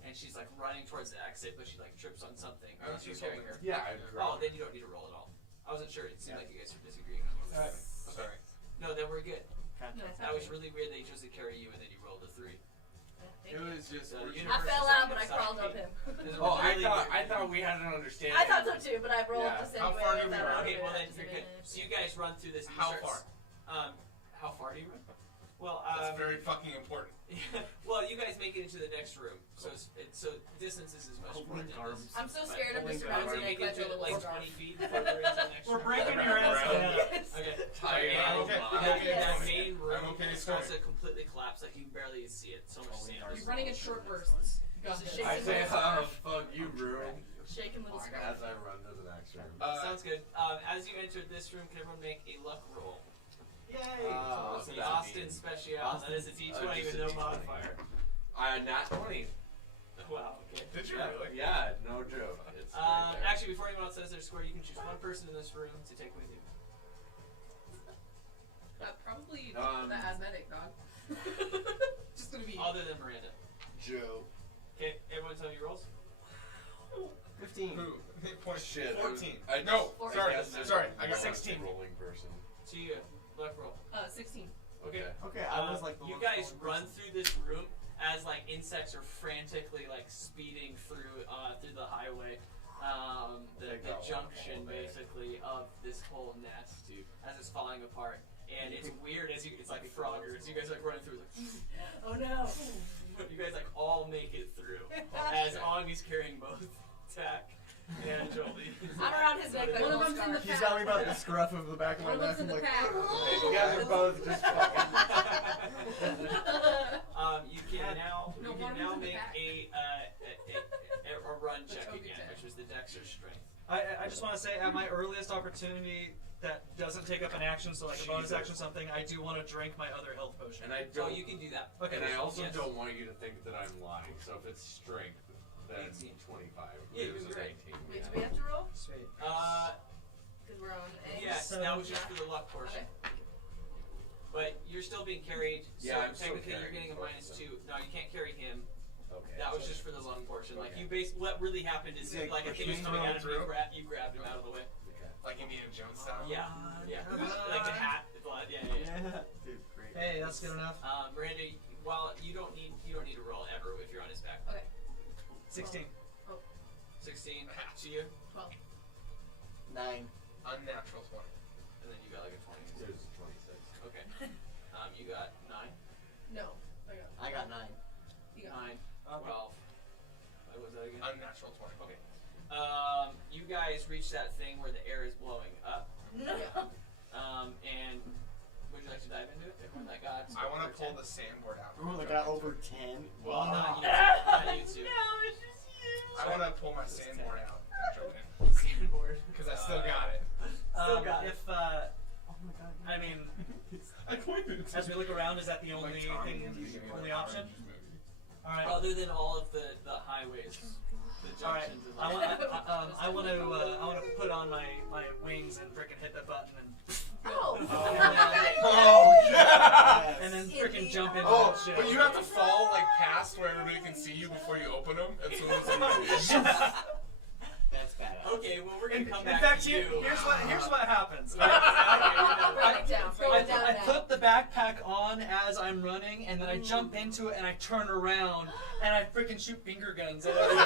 And she's like running towards the exit, but she like trips on something. Oh, As you're she's carrying holding her. Yeah, I'd Oh, then you don't need to roll at all. I wasn't sure. It seemed like you guys were disagreeing on what we were doing. Sorry. No, then we're good. No, That was really weird that he chose to carry you and then you rolled a 3. It was just. So the I universe fell is out, on but I your crawled side. up him. There's a Oh, really weird- I thought we had an understanding. I thought so too, but I rolled Yeah. the same How way. far do we that run? I Okay, well did. then you're good. So you guys run through this. And How you start far? How far do you run? Well, That's very fucking important. well, you guys make it into the next room, so so distance is as much important. I'm so scared of Mr. Bouncy. You make it to like 20 feet before we're into the next room. We're breaking your ass down. Okay. That main room starts to completely collapse, like you can barely see it. So much sand. He's running in short bursts. I say, oh, fuck you, room. Shaking little scratch. As I run to the next room. Sounds good. As you enter this room, can everyone make a luck roll? Yay! It's the Austin Special. That is a D20 with no modifier. Nat 20. Wow, okay. Did you really? Yeah, no joke. It's right there. Actually, before anyone else says their score, you can choose one person in this room to take with you. Probably the asthmatic dog. Just gonna be. Other than Miranda. Joe. Okay, everyone tell me your rolls. 15. Who? Shit. 14. No, Sorry. I got 16. Rolling person. To you, luck roll. 16. Okay. Okay, I was like the you lowest guys rolling run person. through this room as like insects are frantically like speeding through the highway, the junction basically of this whole nest as it's falling apart, and it's weird as it's like froggers. You guys are like running through like, Oh no. you guys like all make it through as Ong is carrying both Tack and Jolie. I'm around his neck like One a of little them's in the scarf. He's got me about the scruff of the back of my One neck. of them's in I'm the like, pack. You guys are both just fucking. You can now No, one of them's in the make back. a run check Okay, again, check. which was the Dex or Strength. I just want to say, at my earliest opportunity that doesn't take up an action, so like a bonus action something, I do want to drink my other health potion. And I So don't. you can do that. Okay. And I also Yes. don't want you to think that I'm lying. So if it's strength, then 18. 25. Yeah, It was you're a right. 19. Wait, do we have to roll? Sweet. Because we're on A. Yes, that was just for the luck portion. But you're still being carried, so Yeah, I'm still technically you're getting a carrying -2. No, you can't carry him. Okay. That was just for the luck portion. Like Okay. what really happened is Yeah, like a thing was push coming me out of you, you grabbed him out of the way. Okay. Like Indiana Jones style. Yeah, like the hat, the blood. Yeah. Dude, great. Hey, that's good enough. Miranda, while you don't need to roll ever if you're on his back. Okay. 16. 16 to you, 12. 9. Unnatural 20. and then you got like a 20. There's 26. Okay. You got 9. No. I got 9. You got 9, 12. What was that again? Unnatural 20. Okay. You guys reach that thing where the air is blowing up. No. And would you like to dive into it? Everyone that got I want to over pull 10? the sandboard out. Oh, I got over 10. Well, not you. Not you two. it's just you. I want to pull my sandboard out and jump in. Sandboard. Because I still got it. Still got it. If, Oh my god. I mean, I pointed as we look around, is that the only only option? Alright. Other than all of the highways, the Alright. junctions. And I want to put on my wings and frickin' hit that button and Oh. yeah! and then frickin' jump into Oh, that shit. but you have to fall like past where everybody can see you before you open them, and so it's That's bad. Okay, well we're gonna come In back fact, to you. here's what happens. Running down. I put the backpack on as I'm running, and then I jump into it, and I turn around, and I freaking shoot finger guns at everyone.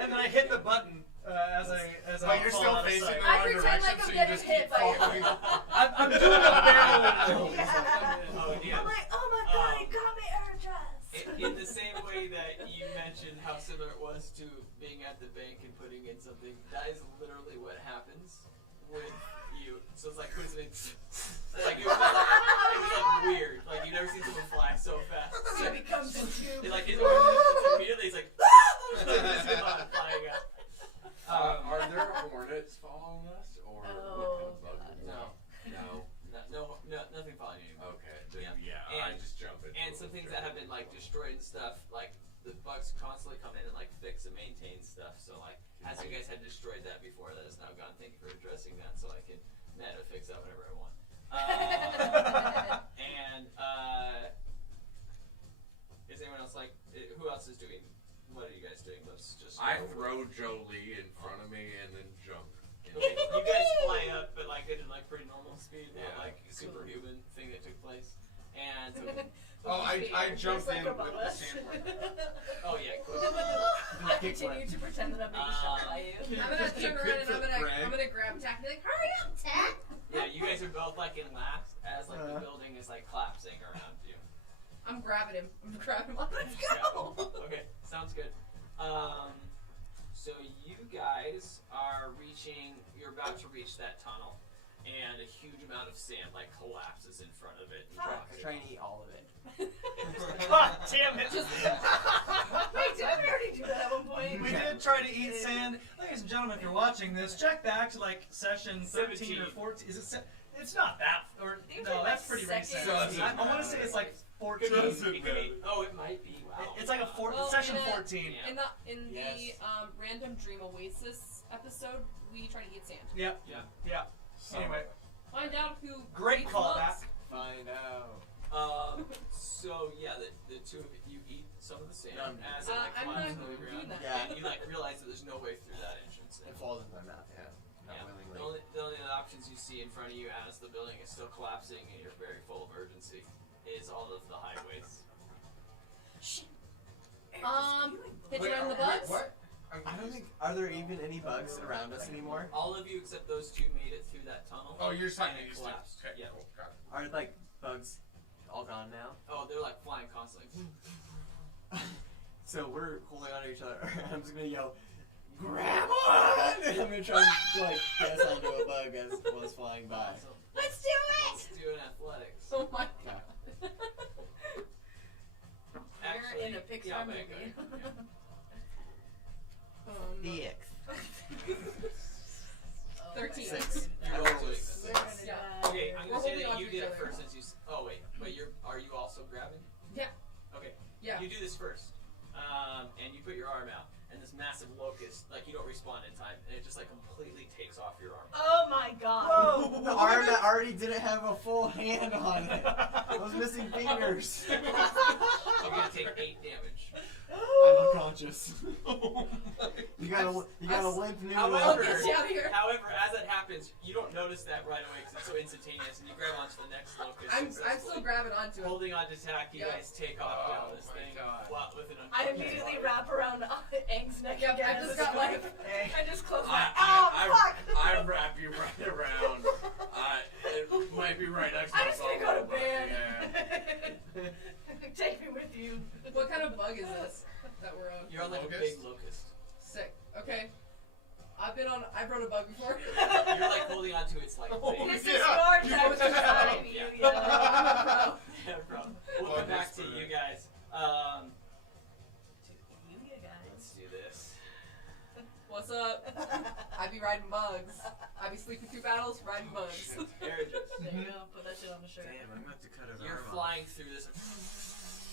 And then I hit the button as I But you're fall still out of facing sight. the I wrong pretend direction, like I'm so you getting just hit keep by your falling. I'm doing a barrel roll. Oh, yeah. I'm like, oh my god, he got me air dress. In the same way that you mentioned how similar it was to being at the bank and putting in something, that is literally what happens with you. So it's like putting it like it was like weird. Like you've never seen someone fly so fast. He becomes a tube. Like his organs immediately he's like flying out. Are there hornets following us, or Oh, what kind of bug? No, nothing following you anymore. Okay, then I And- just jump into And it some with things that have been like destroyed and stuff, like the bugs constantly come in and like fix and maintain stuff. So like as you guys had destroyed that before, that is now gone. Thank you for addressing that, so I can meta fix that whenever I want. And is anyone else like? Who else is doing? What are you guys doing? Let's just. I throw Jolie in front of me and then jump. Okay, you guys fly up, but like at like pretty normal speed, not Yeah. like superhuman thing that took place. And Oh, I jumped Just like in a with the bubba. sandboard. oh yeah, cool. I continue to pretend that I'm being shot by you. I'm gonna turn around and I'm gonna grab Tack and be like, hurry up, Tack! Yeah, you guys are both like in last as like the the building is like collapsing around you. I'm grabbing him. Let's go. Okay, sounds good. So you guys are reaching. You're about to reach that tunnel, and a huge amount of sand like collapses in front of it. Try and eat all of it. God damn it! Wait, didn't we already do that at one point? We did try to eat sand. Ladies and gentlemen, if you're watching this, check back to like session 13 or 14. Is it? It's not that. Or no, that's pretty recent. I want to say it's like 14. Oh, it might be. Wow. It's like a session 14. In the Random Dream Oasis episode, we try to eat sand. Yeah. Anyway, Find out who. great eats callback. bugs. Find out. So yeah, the two of you eat some of the sand as it like I'm climbs not to the ground, doing that. Yeah. and you like realize that there's no way through that entrance. It falls into my mouth. Yeah. Not Yeah. willingly. The only other options you see in front of you as the building is still collapsing and you're very full of urgency is all of the highways. Hit you around the bugs? What? I don't think. Are there even any bugs around us anymore? All of you except those two made it through that tunnel. Oh, you're just talking and to it these two. collapsed. Okay, Yeah. cool. Got it. Are like bugs all gone now? Oh, they're like flying constantly. So we're holding on to each other. I'm just gonna yell, "Grab on!" And I'm gonna try and like guess onto a bug as one's flying by. Awesome. Let's do it! Let's do an athletics. Oh my Yeah. god. Actually, You're in a Pixar yeah, movie. okay, DX. 13. 6. You're Oh, also six. doing this. Yeah. Okay, I'm We're gonna say holding that on you to did each it other. first since you. Are you also grabbing? Yeah. Okay. Yeah. You do this first, and you put your arm out, and this massive locust, like you don't respond in time, and it just like completely takes off your arm. Oh my god. Whoa! The arm that already didn't have a full hand on it. I was missing fingers. You're gonna take 8 damage. I'm unconscious. You got a limp new However, Get you out of here. however, as that happens, you don't notice that right away because it's so instantaneous, and you grab onto the next locust. I'm successfully. still grabbing onto it. Holding on to tack, you Yep. guys take off down Oh this my thing God. with an I unconscious immediately body. wrap around Aang's neck Yep, again. I just got like. I just close my I fuck! wrap you right around. It might be right next to I'm us just gonna go to all, but bed. yeah. Take me with you. What kind of bug is this that we're on? You're on like Locust? a big locust. Sick. Okay. I've rode a bug before. You're like holding onto its like. This is Yeah. your type of society. Yeah. Yeah. Yeah, bro. We'll come back to you guys. Let's do this. What's up? I be riding bugs. I be sleeping through battles, riding bugs. There There you go. Put that shit on the shirt. Damn, I'm about to cut his You're arm off. flying through this.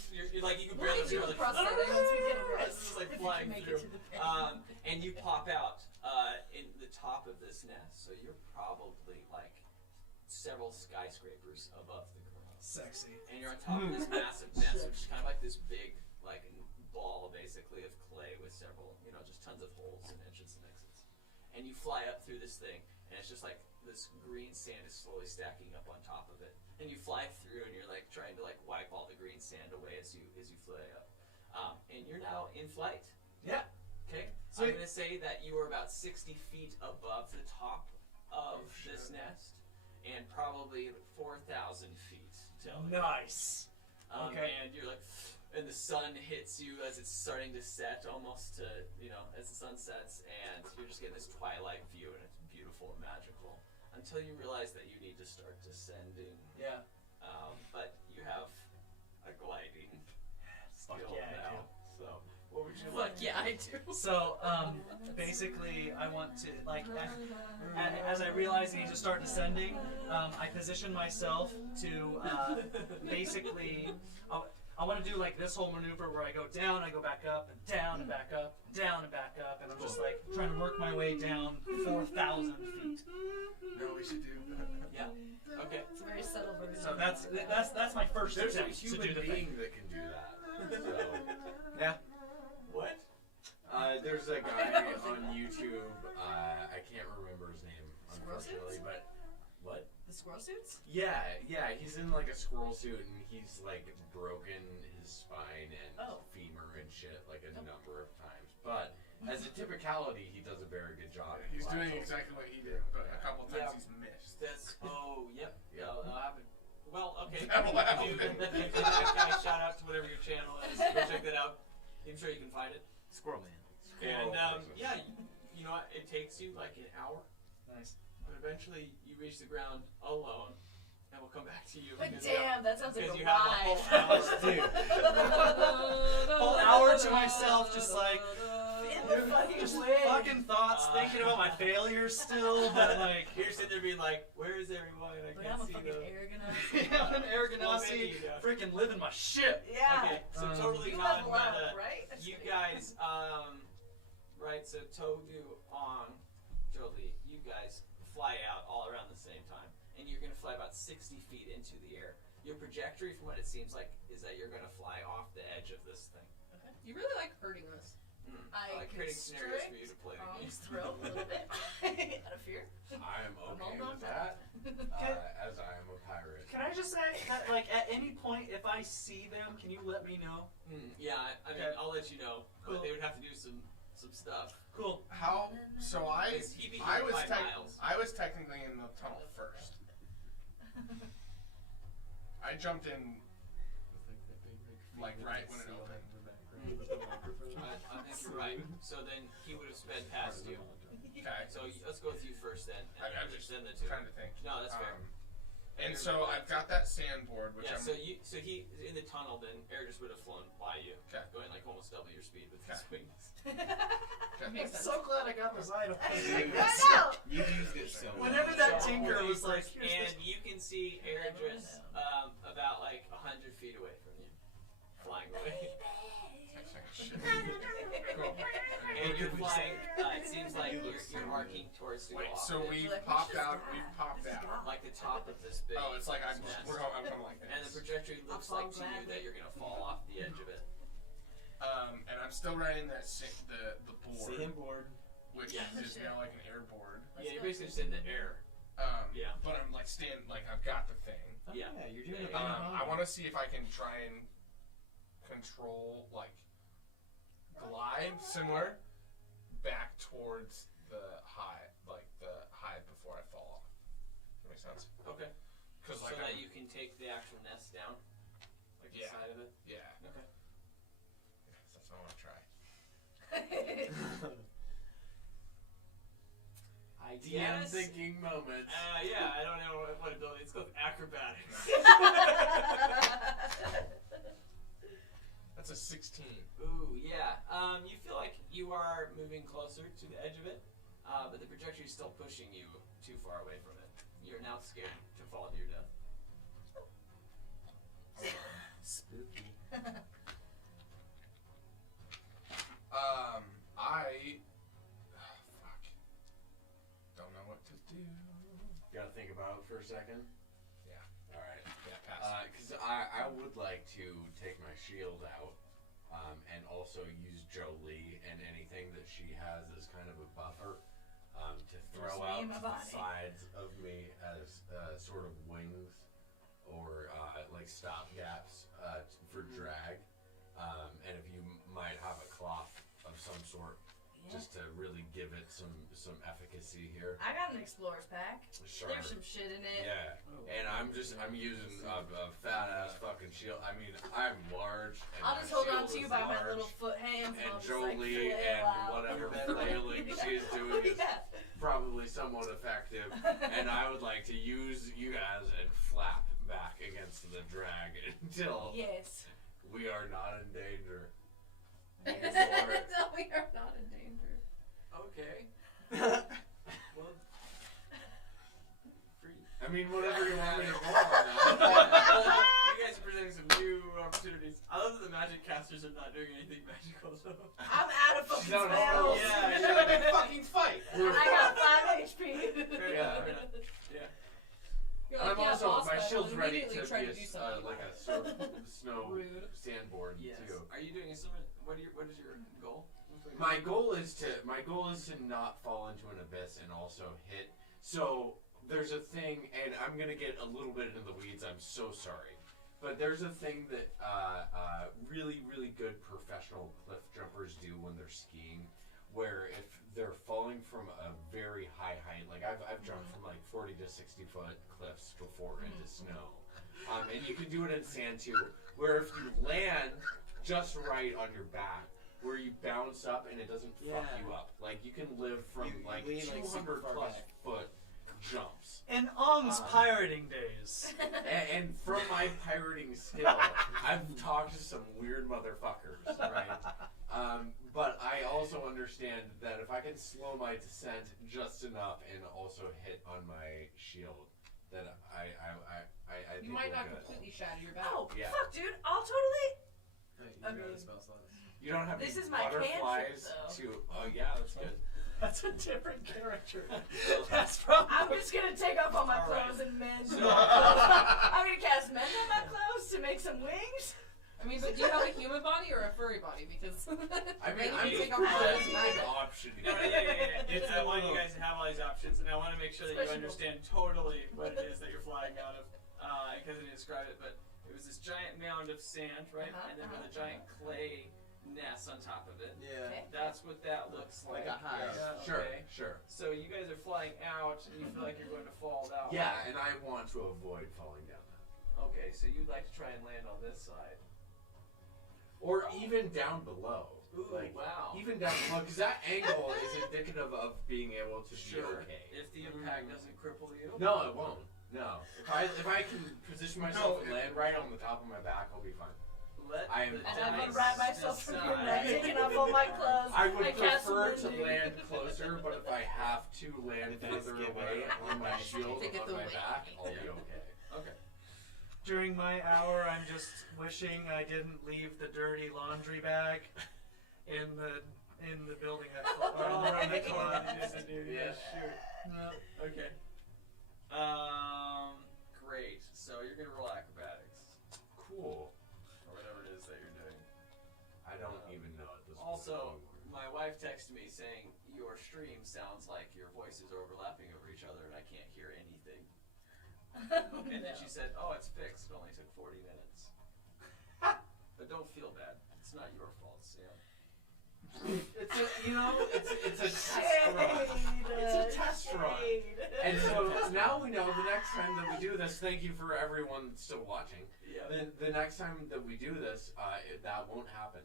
You're like you can What barely did you feel it. prosthetic? Once we get a rest. This is like If you flying can make through. it to the pen. And you pop out in the top of this nest, so you're probably like several skyscrapers above the ground. Sexy. And you're on top of this massive nest, which is kind of like this big, like ball basically of clay with several, just tons of holes and entrance and exits. And you fly up through this thing, and it's just like this green sand is slowly stacking up on top of it. And you fly through, and you're like trying to like wipe all the green sand away as you fly up. And you're now in flight. Yeah. Okay. Sweet. I'm gonna say that you are about 60 feet above the top of this nest, and probably 4,000 feet till. Nice. Okay. And you're like, and the sun hits you as it's starting to set, almost to as the sun sets, and you're just getting this twilight view, and it's beautiful and magical. Until you realize that you need to start descending. Yeah. But you have a gliding skill yeah, I now. So what would you Fuck like? yeah, I do. So, basically, I want to, like, as I realize I need to start descending, I position myself to, basically, I want to do, like, this whole maneuver where I go down, I go back up, and down, and back up, down, and back up, and I'm just, like, trying to work my way down 4,000 feet. No, we should do that. Yeah. Okay. It's a very subtle version. So that's my first There's a attempt to human do the being thing. that can do that. So, Yeah. What? there's a guy on YouTube. I can't remember his name, unfortunately, but what? The squirrel suits? Yeah, he's in like a squirrel suit and he's like broken his spine and femur and shit like a number of times. But as a typicality, he does a very good job. He's doing exactly what he did, but a couple times Yeah. he's missed. That's yep. Yeah. That'll happen. Well, okay. That'll happen. You guys shout out to whatever your channel is. Go check that out. I'm sure you can find it. Squirrel Man. And yeah, you know what? It takes you like an hour, Nice. but eventually you reach the ground alone, and we'll come back to you. But because damn, that sounds like because a you have a whole ride. hour. Dude. Whole hour to myself, just like In the fucking just wind. fucking thoughts, thinking about my failures still, but like You're sitting there being like, "Where is everyone? I But can't I'm a see fucking them." arrogant I'm an arrogant Well, Aussie, maybe, yeah. freaking living my shit. Yeah. Okay, so totally You not level up, meta. right? You guys, right? So Todu, Ong, Jolie, you guys fly out all around the same time, and you're gonna fly about 60 feet into the air. Your trajectory, from what it seems like, is that you're gonna fly off the edge of this thing. Okay. You really like hurting us. I like creating scenarios for you to play the game. Ong's throat a little bit out of fear. I am I'm okay all with done. that, as I am a pirate. Can I just say that, like, at any point, if I see them, can you let me know? Yeah, I mean, Okay. I'll let you know, Cool. but they would have to do some stuff. Cool. How? So I Because he beat I you was by miles. I was technically in the tunnel first. I jumped in like right when it opened. I think you're right. So then he would have sped past you. Okay. So let's go with you first then. And I'm then just the two. trying to think. No, that's fair. And so I've got that sandboard, which Yeah, I'm. so he in the tunnel. Then air just would have flown by you, Okay. going like almost double your speed with his wings. Okay. I'm so glad I got this item. I know. You used it so much. Whenever that So, tinker you was like, first- here's and this. you can see air just about like 100 feet away from you, flying away. Cool. And you're flying. It seems like you're arcing towards the Wait, off so it. we've Like, popped let's just out. go. We've popped Let's out. go. like the top of this big. Oh, it's like I'm nest. I'm going like And the this. trajectory looks I'll like to fall you that gladly. you're gonna fall off the edge of it. And I'm still riding that the board, Sandboard. which Yeah. is now like an air board. Yeah, you're basically just in the air. Yeah. But I'm like like I've got the thing. Oh, Yeah. you're doing it. I want to see if I can try and control like glide similar back towards the hive before I fall off. Does that make sense? Okay. Because So like that you can take the actual nest down, like the Yeah. side of it. yeah, Okay. that's what I want to try. DM Yes. thinking moments. Yeah, I don't know what ability. It's called acrobatics. That's a 16. Ooh, yeah. You feel like you are moving closer to the edge of it, but the trajectory is still pushing you too far away from it. You're now scared to fall to your death. Spooky. Fuck. Don't know what to do. Gotta think about it for a second. Yeah. Alright. Yeah, pass. Because I would like to take my shield out and also use Jolie and anything that she has as kind of a buffer to throw Just me out and my to the body. sides of me as sort of wings or like stopgaps for drag. And if you might have a cloth of some sort just to really give it some efficacy here. I got an explorer's pack. Sure. There's some shit in it. Yeah, and I'm using a fat ass fucking shield. I mean, I'm large. And I'll my just hold on shield to you is by my large, little foot hands and And I'll just like Jolie flail and out. whatever flailing she's doing is Yeah. probably somewhat effective. And I would like to use you guys and flap back against the drag until Yes. we are not in danger. No, we are not in danger. Okay. Well, free. I mean, whatever you want me to roll on that. You guys are presenting some new opportunities. I love that the magic casters are not doing anything magical though. I'm out of fucking No, no, spells. Yeah, You're gonna fucking fight. I got 5 HP. Fair enough, fair enough. Yeah. You're I'm like, yeah, also boss my battle, shield's and ready immediately to try be to do something. like a sort of snow Rude. sandboard Yes. too. Are you doing a similar? What is your goal? My goal is to not fall into an abyss and also hit. So there's a thing, and I'm gonna get a little bit into the weeds. I'm so sorry, but there's a thing that really good professional cliff jumpers do when they're skiing, where if they're falling from a very high height, like I've jumped from like 40 to 60 foot cliffs before into snow. And you can do it in sand too, where if you land just right on your back, where you bounce up and it doesn't fuck you up. Like you can live from You like lean, 200 like, super far plus back. foot jumps. In Ong's pirating days. And from my pirating skill, I've talked to some weird motherfuckers, right? But I also understand that if I can slow my descent just enough and also hit on my shield, then I You think might we're not good. completely shatter your back. Oh, Yeah. fuck, dude. I'll totally. You got a spell slot. You don't have This any is my butterflies cantrip, to. Oh yeah, that's good. That's a different character. That's from. I'm just gonna take off all my clothes and mend. So- I'm gonna cast mend on my clothes to make some wings. I mean, but do you have a human body or a furry body? Because I mean, then you can take off that's clothes a and good magic. option. No, I want you guys to have all these options, and I want to make sure that you understand totally what it is that you're flying out of, because I didn't describe it, but it was this giant mound of sand, right? And then with a giant clay nest on top of it. Yeah. Okay. That's what that looks like. Like a hive. Yeah, Sure, okay. sure. So you guys are flying out, and you feel like you're going to fall down. Yeah, and I want to avoid falling down that. Okay, so you'd like to try and land on this side. Or even down below. Ooh, Like, wow. even down below, because that angle is indicative of being able to be okay. If the impact doesn't cripple you. No, it won't. No. If I can position myself and land right on the top of my back, I'll be fine. Let I am the And I'm gonna dice wrap myself from your decide. neck, taking off all my clothes. I would cast prefer to mending. land closer, but if I have to land The dice further give away out. on my shield Take it on my away. back, I'll be okay. Okay. During my hour, I'm just wishing I didn't leave the dirty laundry bag in the building that or in the room that collapsed. Yeah, shoot. No. Okay. Great. So you're gonna roll acrobatics, Cool. or whatever it is that you're doing. I don't even know at this point. Also, my wife texted me saying your stream sounds like your voices are overlapping over each other, and I can't hear anything. And then she said, "Oh, it's fixed. It only took 40 minutes." But don't feel bad. It's not your fault, Sam. It's a test run. It's a test run. And so now we know the next time that we do this, thank you for everyone still watching. Yeah. The next time that we do this, that won't happen.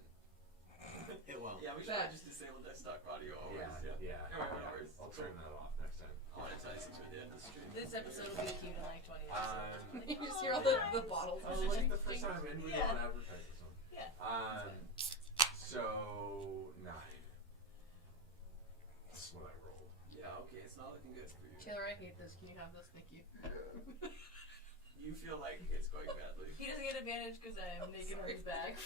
It won't. Yeah, we should probably just disable desktop audio always. Yeah. Alright, no worries. I'll turn that off next time. I want to tell you something at the end of the stream. This episode will be cute in like 20 minutes. You just Oh, hear all the bottles. I was like the first time, and we don't advertise this one. Yeah. So 9. That's what I rolled. Yeah, okay, it's not looking good for you. Taylor, I hate this. Can you have this? Thank you. You feel like it's going badly. He doesn't get advantage because I'm naked on his back,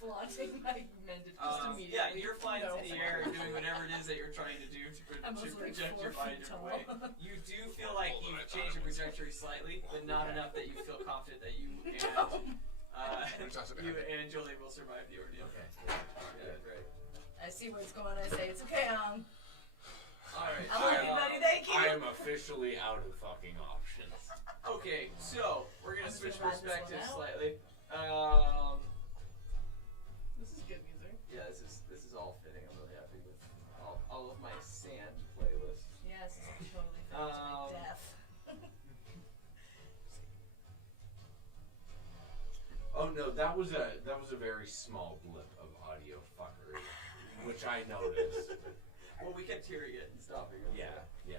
flaunting my mended just immediately. Yeah, you're flying No. through the air and doing whatever it is that you're trying to do to I'm also like project 4 your body feet different way. tall. You do feel like you've changed your trajectory slightly, but not enough that you feel confident that you and and Jolie will survive the ordeal. Okay. Yeah, great. I see where it's going. I say, it's okay, All right. I love you, buddy. Thank you. I am officially out of fucking options. Okay, so we're gonna I'm switch just gonna ride this perspectives one slightly. This is good music. Yeah, this is all fitting. I'm really happy with all of my sand playlist. Yes, totally fits my death. Oh no, that was a very small blip of audio fuckery, which I noticed. Well, we kept hearing it and stopping it. Yeah.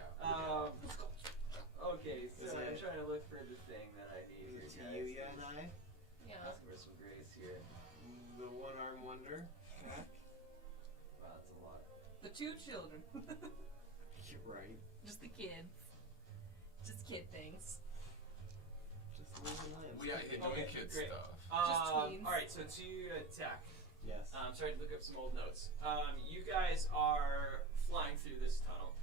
Okay, so Is I'm it- trying to look for the thing that I need Is it here, to you, guys. yeah, and I? Yeah. Ask for some grace here. The one-armed wonder? Wow, that's a lot. The 2 children. You're right. Just the kids. Just kid things. Just losing limbs. We are here doing Okay, kid great. stuff. tweens. Alright, so to attack. Yes. I'm starting to look up some old notes. You guys are flying through this tunnel.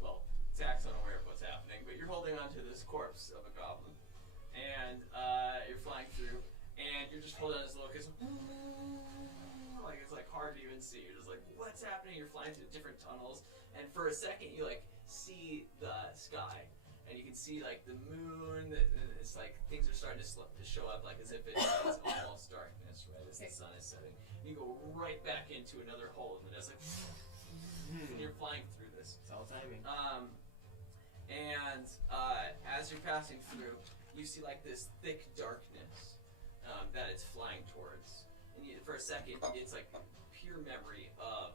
Well, Zach's unaware of what's happening, but you're holding onto this corpse of a goblin. And you're flying through, and you're just holding on this locust. Like, it's like hard to even see. You're just like, what's happening? You're flying through different tunnels, and for a second, you like see the sky. And you can see like the moon. It's like things are starting to show up, like as if it's almost darkness, right? As the sun is setting. You go right back into another hole, and it's like, and you're flying through this. It's all timing. And as you're passing through, you see like this thick darkness that it's flying towards. And for a second, it's like pure memory of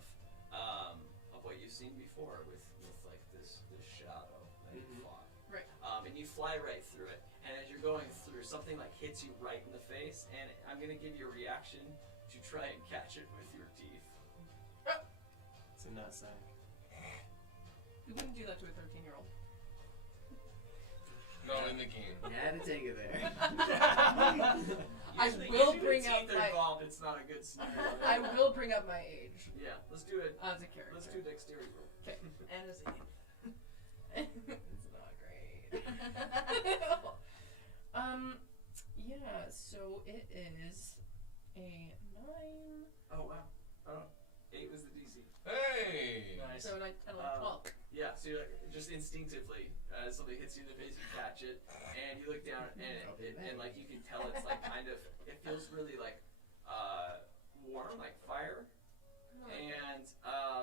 what you've seen before with like this shadow that you fought. Right. And you fly right through it. And as you're going through, something like hits you right in the face. And I'm gonna give you a reaction to try and catch it with your teeth. It's a nutsack. You wouldn't do that to a 13-year-old. No, in the game. You had to take it there. I will bring up teeth are involved. It's not a good scenario. I will bring up my age. Yeah, let's do it. As a character. Let's do a dexterity roll. Okay. And as a It's not great. Yeah, so it is a 9. Oh, wow. 8 was the DC. Hey! Nice. So 9, 10, 11, 12. Yeah, so you're like, just instinctively, as something hits you in the face, you catch it, and you look down, and like you can tell it's like kind of, it feels really like warm, like fire, and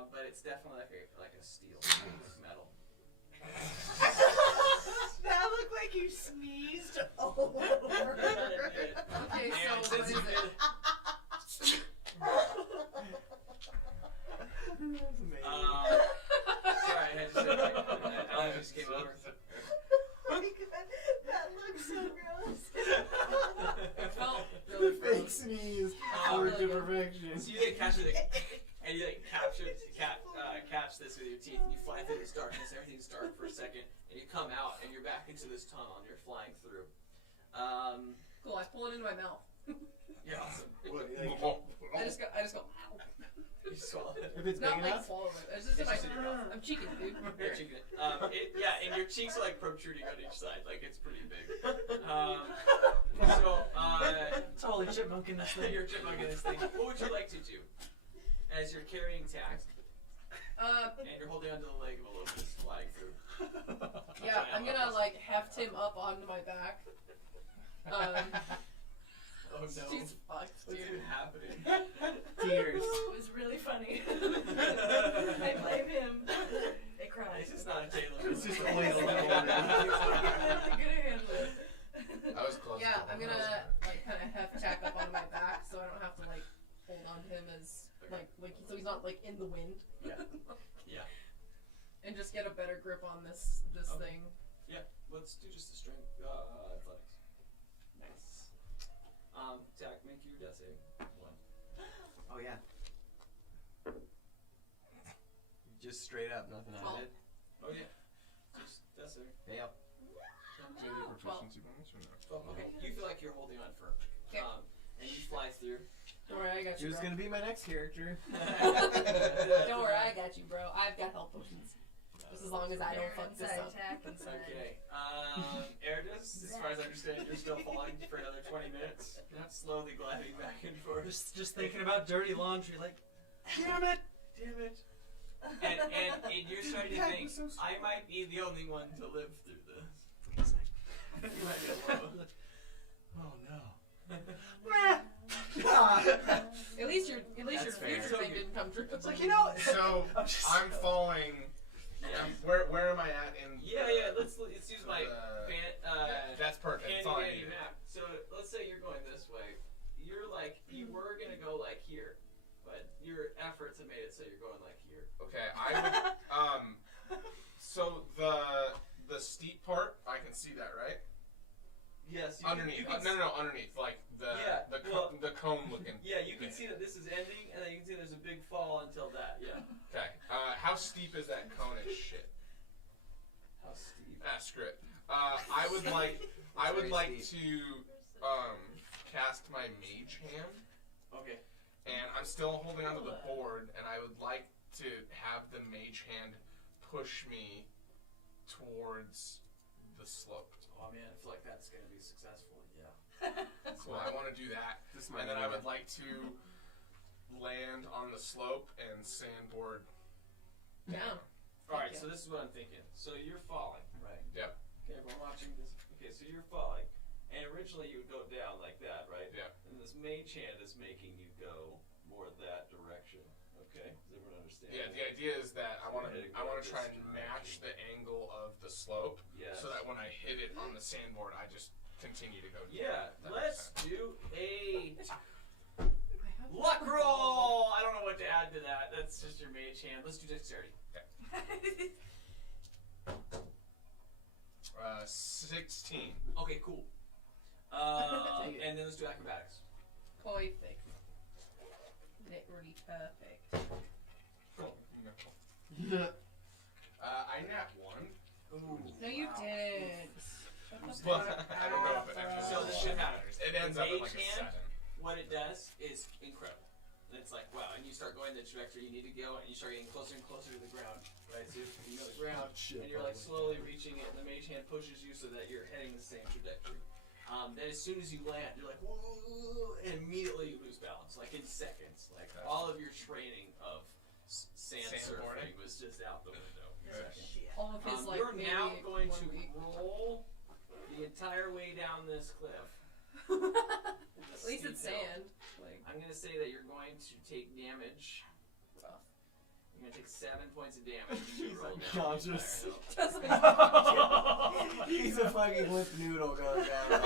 but it's definitely like a steel, metal. That looked like you sneezed all over. Okay, so And what is it? Sorry, I had to say that. I just came over. That looks so gross. It felt really Fake gross. sneeze. Really To good. perfection. So you like catch it, and you like catch this with your teeth, and you fly through this darkness. Everything's dark for a second, and you come out, and you're back into this tunnel, and you're flying through. Cool, I pull it into my mouth. Yeah, awesome. I just go, ow. You swallow it. If it's Not big like enough. swallow it. It's just in It's my just in your mouth. I'm cheeking, dude. You're cheeking it. Yeah, and your cheeks are like protruding on each side, like it's pretty big. Totally chipmunking this thing. You're chipmunking this thing. What would you like to do? As you're carrying tack, and you're holding onto the leg of a locust flying through. Yeah, I'm gonna like heft him up onto my back. Oh no. She's fucked, What's dude. even happening? Tears. It was really funny. I blame him. It cries. It's just not a Taylor. It's just a way to I'm look gonna handle it. I was close. Yeah, to I'm gonna like kind of heft tack up onto my back so I don't have to like hold on to him as like so he's not like in the wind. Yeah. Yeah. And just get a better grip on this Okay. thing. Yeah. Let's do just a strength athletics. Nice. Tack, make your death save. 1. Oh yeah. Just straight up, nothing Twelve. added. Oh yeah. Just death save. Yep. Maybe a proficiency bonus or no? 12. Okay. You feel like you're holding on firm. Okay. And you fly through. Don't worry, I got you, Who's bro. gonna be my next character? Don't worry, I got you, bro. I've got health potions. Just as long as I don't fuck this up. Okay. Erdus, as far as I understand, you're still falling for another 20 minutes. Not slowly gliding back and forth. Just thinking about dirty laundry, like, damn it! Damn it. And you're starting to think, I might be the only one to live through this. You might be alone. Oh no. At least your That's fair. future thing didn't come true. It's like, you know, So I'm falling. Where am I at in? Yeah. Let's use my That's perfect. That's all I handy needed. map. So let's say you're going this way. You're like you were gonna go like here, but your efforts have made it so you're going like here. Okay, I would. So the steep part, I can see that, right? Yes. Underneath. No, underneath, like the cone looking. Yeah, you can see that this is ending, and then you can see there's a big fall until that. Yeah. Okay. How steep is that cone-ish shit? How steep? Screw it. I would like to cast my mage hand. Okay. And I'm still holding onto the board, and I would like to have the mage hand push me towards the slope. Oh man, I feel like that's gonna be successful. Yeah. So I want to do that, and then I would like to land on the slope and sandboard down. All right, so this is what I'm thinking. So you're falling, right? Yep. Okay, everyone watching this. Okay, so you're falling, and originally you would go down like that, right? Yeah. And this mage hand is making you go more that direction. Okay, does everyone understand? Yeah. The idea is that I want to try and match the angle of the slope, Yes. so that when I hit it on the sandboard, I just continue to go. Yeah, That let's makes sense. do a luck roll. I don't know what to add to that. That's just your mage hand. Let's do dexterity. 16. Okay, cool. And then let's do acrobatics. Perfect. Literally perfect. Cool. I nat 1. Ooh. No, you didn't. Well, I don't know if it actually So this shit happens. It ends up at like a Mage hand, 7. What it does is incredible. It's like, wow, and you start going the trajectory you need to go, and you start getting closer and closer to the ground, right? So you know the ground, and you're like slowly reaching it, and the mage hand pushes you so that you're heading the same trajectory. Then as soon as you land, you're like, whoa, and immediately you lose balance, like in seconds. Like all of your training of sand surfing was just out the window. All of his like You're now maybe going 1 to week. roll the entire way down this cliff. At least it's sand. Like, I'm gonna say that you're going to take damage. You're gonna take 7 points of damage. He's Roll down unconscious. the entire hill. He's a fucking limp noodle going down.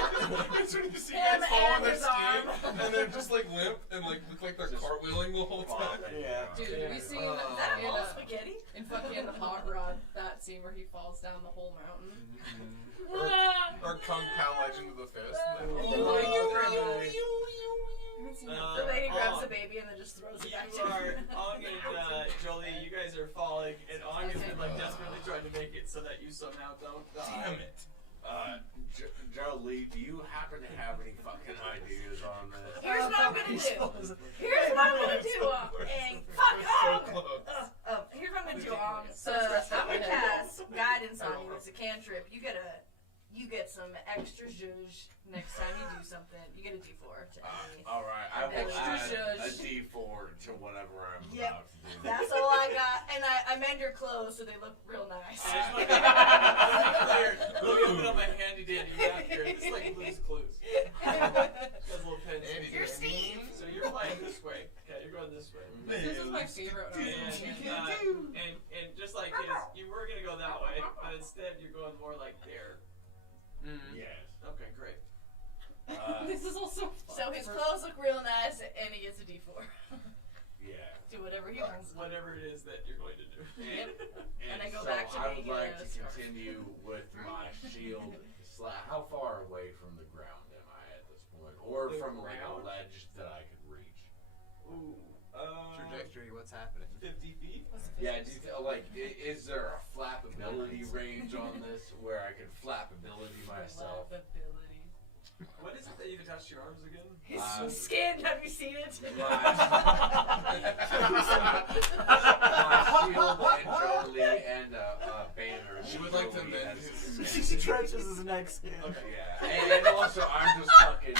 It's when you see Him guys fall on and their his steam, arm. and they're just like limp and like look like they're cartwheeling the whole time. Yeah. dude, have you seen Is that a in, whole spaghetti? in fucking Hot Rod that scene where he falls down the whole mountain? Or Kung Pao Legend of the Fist. The lady grabs the baby and then just throws it back to You her. are, Ong and Jolie, you guys are falling, and Ong has been like desperately trying to make it so that you somehow don't die. Damn it. Jolie, do you happen to have any fucking ideas on this? Here's what I'm gonna do. Here's what I'm gonna do. Fuck So off. close. Here's what I'm gonna do. So stressed I'm out. gonna cast guidance on you. It's a cantrip. You get some extra zhuzh next time you do something. You get a D4 to any. Alright, I will Extra add a zhuzh. D4 to whatever I'm Yep. about to do. That's all I got. And I mend your clothes so they look real nice. Let me open up my handy dandy map here. It's like Blue's Clues. Got a little pencil. You're Steve. So you're flying this way. Okay, you're going this way. This is my favorite. And just like his, you were gonna go that way, but instead you're going more like there. Yes. Okay, great. This is also fun. So his clothes look real nice and he gets a D4. Yeah. Do whatever he wants. Whatever it is that you're going to do. And I go so back to I would being like a to continue with my shield. How far away from the ground am I at this point? Or The from like a ground? ledge that I could reach? Ooh. Trajectory, what's happening? 50 feet? Yeah, do you is there a flappability range on this where I could flappability myself? What is it that you've attached to your arms again? His skin, have you seen it? My shield and Jolie and a banner. She would like to Jolie mend has- his He stretches his neck skin. Yeah, and also I'm just fucking.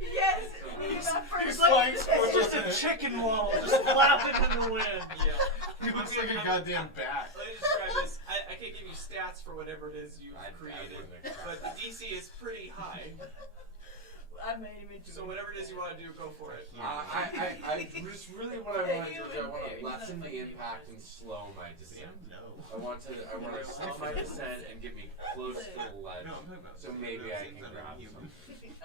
Yes. He's flying It's squirrels just in a it. chicken wall, just flapping in the wind. Yeah. He looks like a goddamn bat. Let me describe this. I can't give you stats for whatever it is you've created, but the DC is pretty high. I made him into So whatever it is you want to do, go for it. I just really what I want to do is I want to lessen the impact and slow my descent. I want to slow my descent and get me close to the ledge, so maybe I can grab something.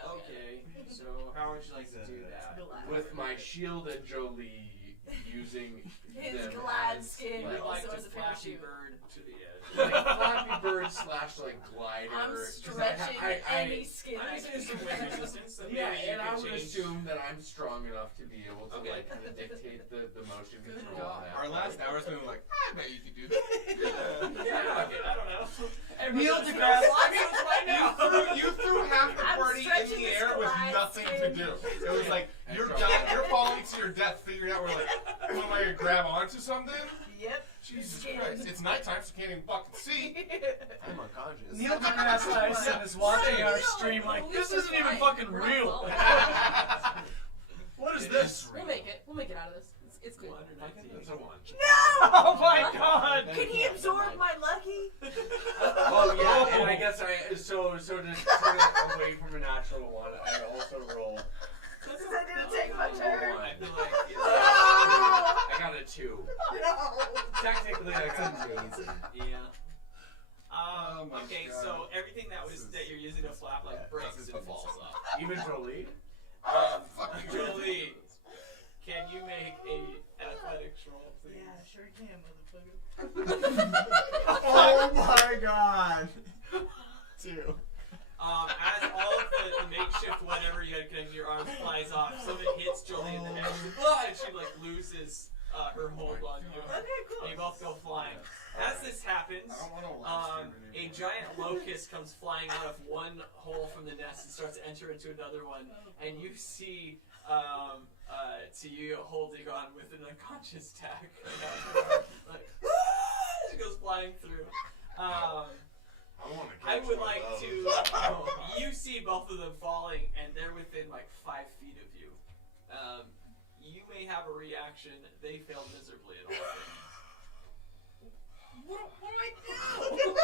Okay, so how would you like to do that? With my shield and Jolie using his them glad as, skin like, Like also to as a Flappy parachute. Bird to the edge. like Flappy Bird / like glider. I'm 'cause stretching any skin I'm I just can using some wind resistance. So Yeah, maybe you and I can would change. assume that I'm strong enough to be able to Okay. like kind of dictate the motion Good control. God. on that. Our last hour's been like, I bet you could do that. Yeah, okay, I don't know. Neil Everybody deGrasse- else- I mean, it's right now. You threw half the I'm party in stretching the this air with glide nothing to skin. do. It was like, And you're drop- dying, you're falling to your death, figuring out where like, what am I gonna grab onto something? Yep. Jesus Skin. Christ, it's nighttime, so you can't even fucking see. I'm unconscious. Neil deGrasse Tyson is watching our stream like, this isn't even fucking real. What is this? We'll make it. We'll make it out of this. It's good. 119. It's a 1. Oh my god! Can he absorb my lucky? Oh yeah, and I guess so to turn it away from a natural 1, I also roll Since I didn't take my a 1. turn. I feel like it's I got a 2. No. Technically, I got a 2. yeah. Okay, God. so everything that you're using to flap breaks and falls off. Even Jolie? Jolie, can you make an athletics roll, please? Yeah, sure can, motherfucker. Oh my god. 2. As all of the makeshift whatever you had connected to your arms flies off, something hits Jolie in the head, and she loses her hold on you. Okay, cool. And you both go flying. As this happens, a giant locust comes flying out of one hole from the nest and starts to enter into another one, and you see Tiu holding on with an unconscious tack. It goes flying through. I would like to. You see both of them falling, and they're within 5 feet of you. You may have a reaction. They failed miserably at all. What do I do?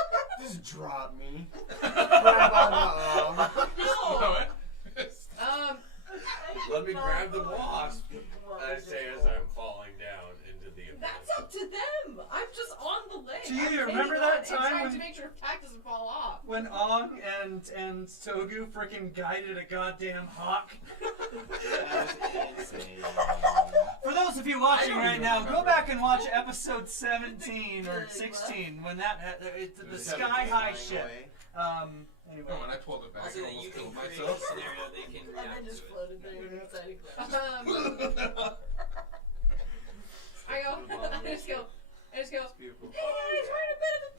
Just drop me. Grab on the arm. No. Let me grab the wasp. I say as I'm falling down into the abyss. That's up to them. I'm just on the leg. Do you I'm remember hanging that on time and trying when- to make sure tack doesn't fall off? When Ong and Togu freaking guided a goddamn hawk. For those of you watching right now, go back and watch episode 17 or 16 when it's the Sky High ship. Anyway. No, when I pulled it back, Also, I that you almost can killed create myself. a scenario they can And react then just to it. floated there inside a glass. I just go. Beautiful. Hey guys, we're in a bit of a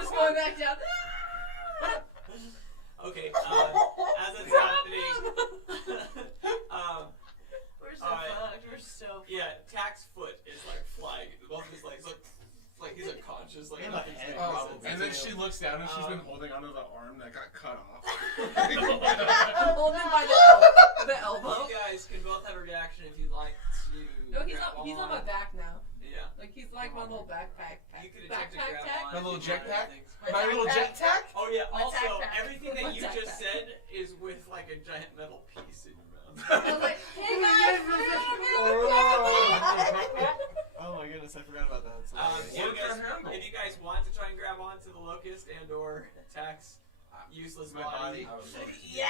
just going back down. Okay, as it's happening, We're so fucked. We're so fucked. yeah, Tack's foot is flying. Both of his legs like he's unconscious, nothing's making sense. And then she looks down and she's been holding onto the arm that got cut off. I'm holding by the elbow. You guys can both have a reaction if you'd like to. No, he's grab on my back now. Yeah. He's like my little backpack. You could attempt to grab on. My little if you want jetpack? things. My little jetpack? Oh yeah. My Also, backpack. everything that My you just backpack. said is with a giant metal piece in your mouth. I was like, hey guys, Oh my goodness, I forgot about that. That's hilarious. If you guys want to try and grab onto the locust and or Tack's useless My body, body. Yeah.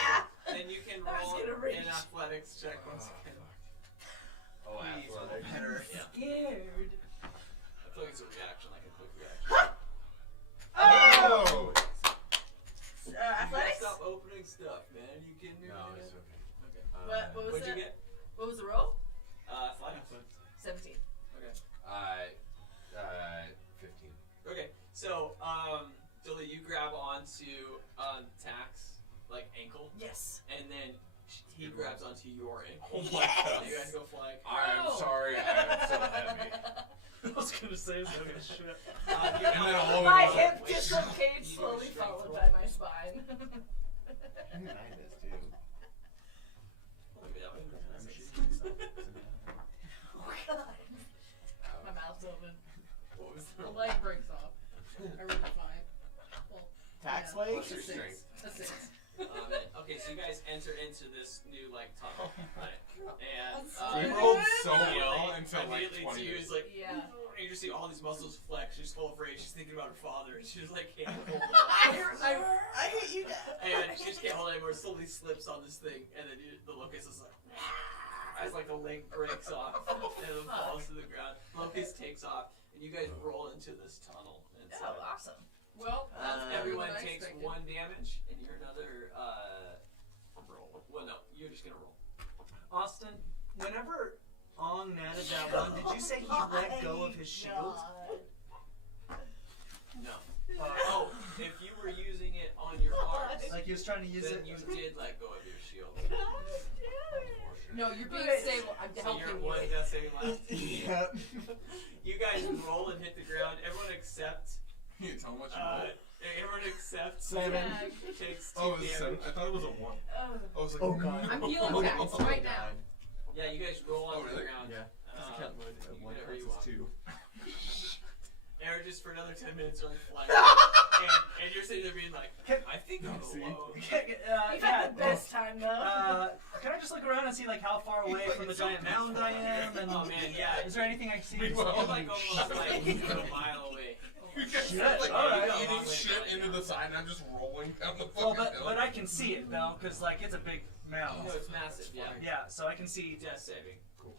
then you can I was roll gonna reach. an athletics check once again. Oh, athletic. Yeah. Scared. I feel like it's a reaction, like a quick reaction. Oh! You Athletics? stop opening stuff, man. You kidding me? No, right it's now? okay. Okay. What was What'd you it? get? What was the roll? Athletics. 17. Okay. 15. Okay. So, Dilly, you grab onto Tack's ankle, Yes. and then he grabs onto your ankle. Oh my god. You guys go flying. I'm sorry, I'm so heavy. I was gonna say something shit. You And then all My over hip Wait. dislocates, You do a slowly strength followed roll. by my spine. I'm behind this too. Maybe that would make I'm sense. shooting something. Oh god. My mouth's open. What was the the leg breaks off. I rolled a 5. Well, Tax yeah, leg? What's your a 6. strength? A 6. Okay, so you guys enter into this new tunnel, right? And We rolled so immediately- well until immediately 20 Tiu's minutes. Yeah. and you just see all these muscles flex. She's full afraid. She's thinking about her father, and she's can't hold it. I hate you, Dad. And she just can't hold it anymore. Slowly slips on this thing, and then the locust is as the leg breaks off and it falls to the ground. Locust takes off, and you guys roll into this tunnel. And so, Oh, awesome. Well, everyone what I takes expected. 1 damage, and you're another roll. Well, no, you're just gonna roll. Austin, whenever Ong natted that one, did you say he let go of his shield? No. Oh, if you were using it on your arms, Like he was trying to use then it? you did let go of your shield. No, you're being Wait. stable. I'm So you're helping one you. death saving last. Yeah. You guys roll and hit the ground. Everyone except. Can you tell me what you rolled? Everyone except 7. takes 2 Oh, it was a 7. damage. I thought it was a 1. I was like, Oh, God. I'm healing Tax right now. Yeah, you guys roll onto the really? ground. Yeah. Because I can't load do one whatever counts you as want. 2. Eric just for another 10 minutes are like flying. and you're sitting there being like, I think I'm alone. You've had the best time though. Can I just look around and see like how far away from the giant mound I am? And Oh man, yeah. is there anything I can see? You're like almost like a mile away. You guys Shit. are like Alright. eating shit into the side, and I'm just rolling down the Well, fucking hill. but I can see it though, because like it's a big mound. No, it's massive. Yeah. Yeah, so I can see. Death saving. Cool.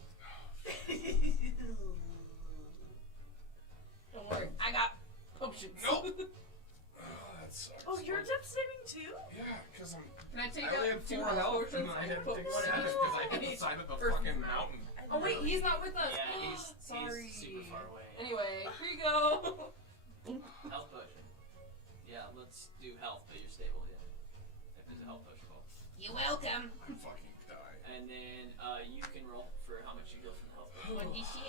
Don't worry, I got potions. Nope. That sucks. Oh, you're death saving too? Yeah, because Can I take I only out had 2 4 health health, potions and I and had put to take one 7 in because I hit each the side of the person's fucking mouth? mountain. Oh wait, he's not with us. Yeah, Sorry. he's super far away. Anyway, here you go. Health potion. Yeah, let's do health, but you're stable. Yeah. If there's a health potion roll. You're welcome. I'm fucking dying. And then you can roll for how much you go from the health potion. One d6.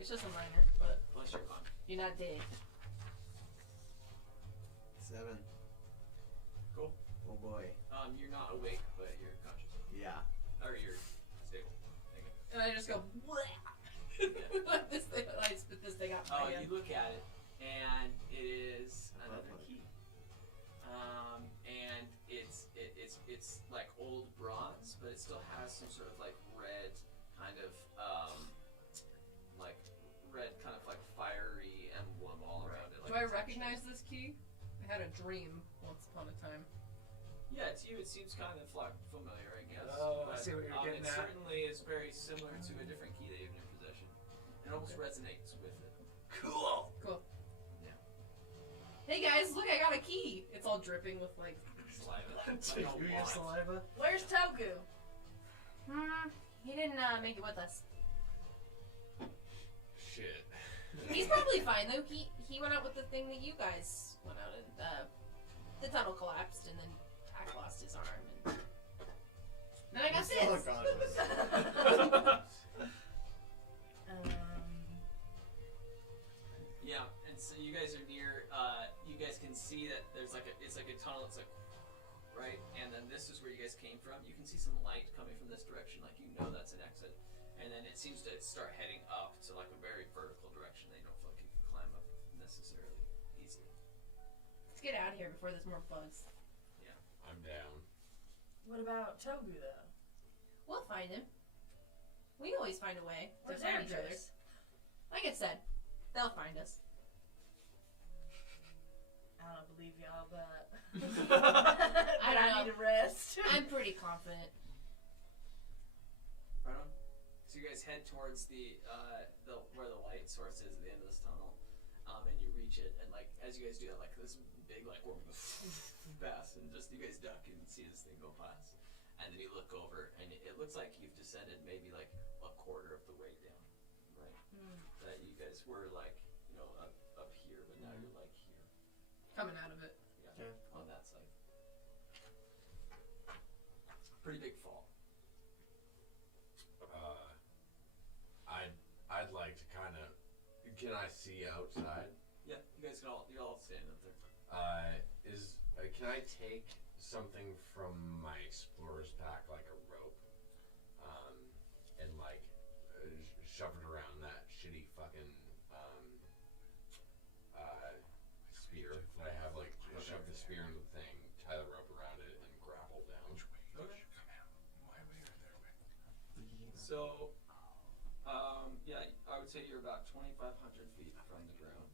It's just a minor, but Plus your con. you're not dead. 7. Cool. Oh boy. You're not awake, but you're conscious. Yeah. Or you're stable. Okay. And I just go, like this thing, I spit this thing out. Oh, my you look at it, and it is another key. And it's like old bronze, but it still has some sort of like red kind of fiery emblem all around it. Do I recognize this key? I had a dream once upon a time. Yeah, to you it seems kind of familiar, I guess. Oh, I but, see what you're getting it at. certainly is very similar to a different key that you have in your possession. It almost resonates with it. Cool. Cool. Yeah. Hey guys, look, I got a key. It's all dripping with like Saliva. Your saliva. Where's Togu? He didn't make it with us. Shit. He's probably fine though. He went out with the thing that you guys went out in. The tunnel collapsed and then Tack lost his arm. And then I got this. Oh god. Yeah, and so you guys are near. You guys can see that there's like it's like a tunnel. It's like right, and then this is where you guys came from. You can see some light coming from this direction, like you know that's an exit. And then it seems to start heading up to like a very vertical direction that you don't feel like you can climb up necessarily easily. Let's get out of here before there's more bugs. Yeah. I'm down. What about Togu though? We'll find him. We always find a way to Where's find each other. Andres? Like I said, they'll find us. I don't believe y'all, but I don't know. need to rest. I'm pretty confident. Right on. So you guys head towards the where the light source is at the end of this tunnel, and you reach it, and like as you guys do that, like this big like worm goes past, and just you guys duck and see this thing go past, and then you look over, and it looks like you've descended maybe like a quarter of the way down, right? That you guys were like up here, but now you're like here, Coming out of it. yeah, on that side. Pretty big fall. I'd like to kind of. Can I see outside? Yeah, you guys can you're all standing up there. Can I take something from my explorer's pack, like a rope, and like shove it around that shitty fucking spear that I have? Like shove the spear in the thing, tie the rope around it, and grapple down. Okay. Come out. My way or their way? So, yeah, I would say you're about 2,500 feet from the ground.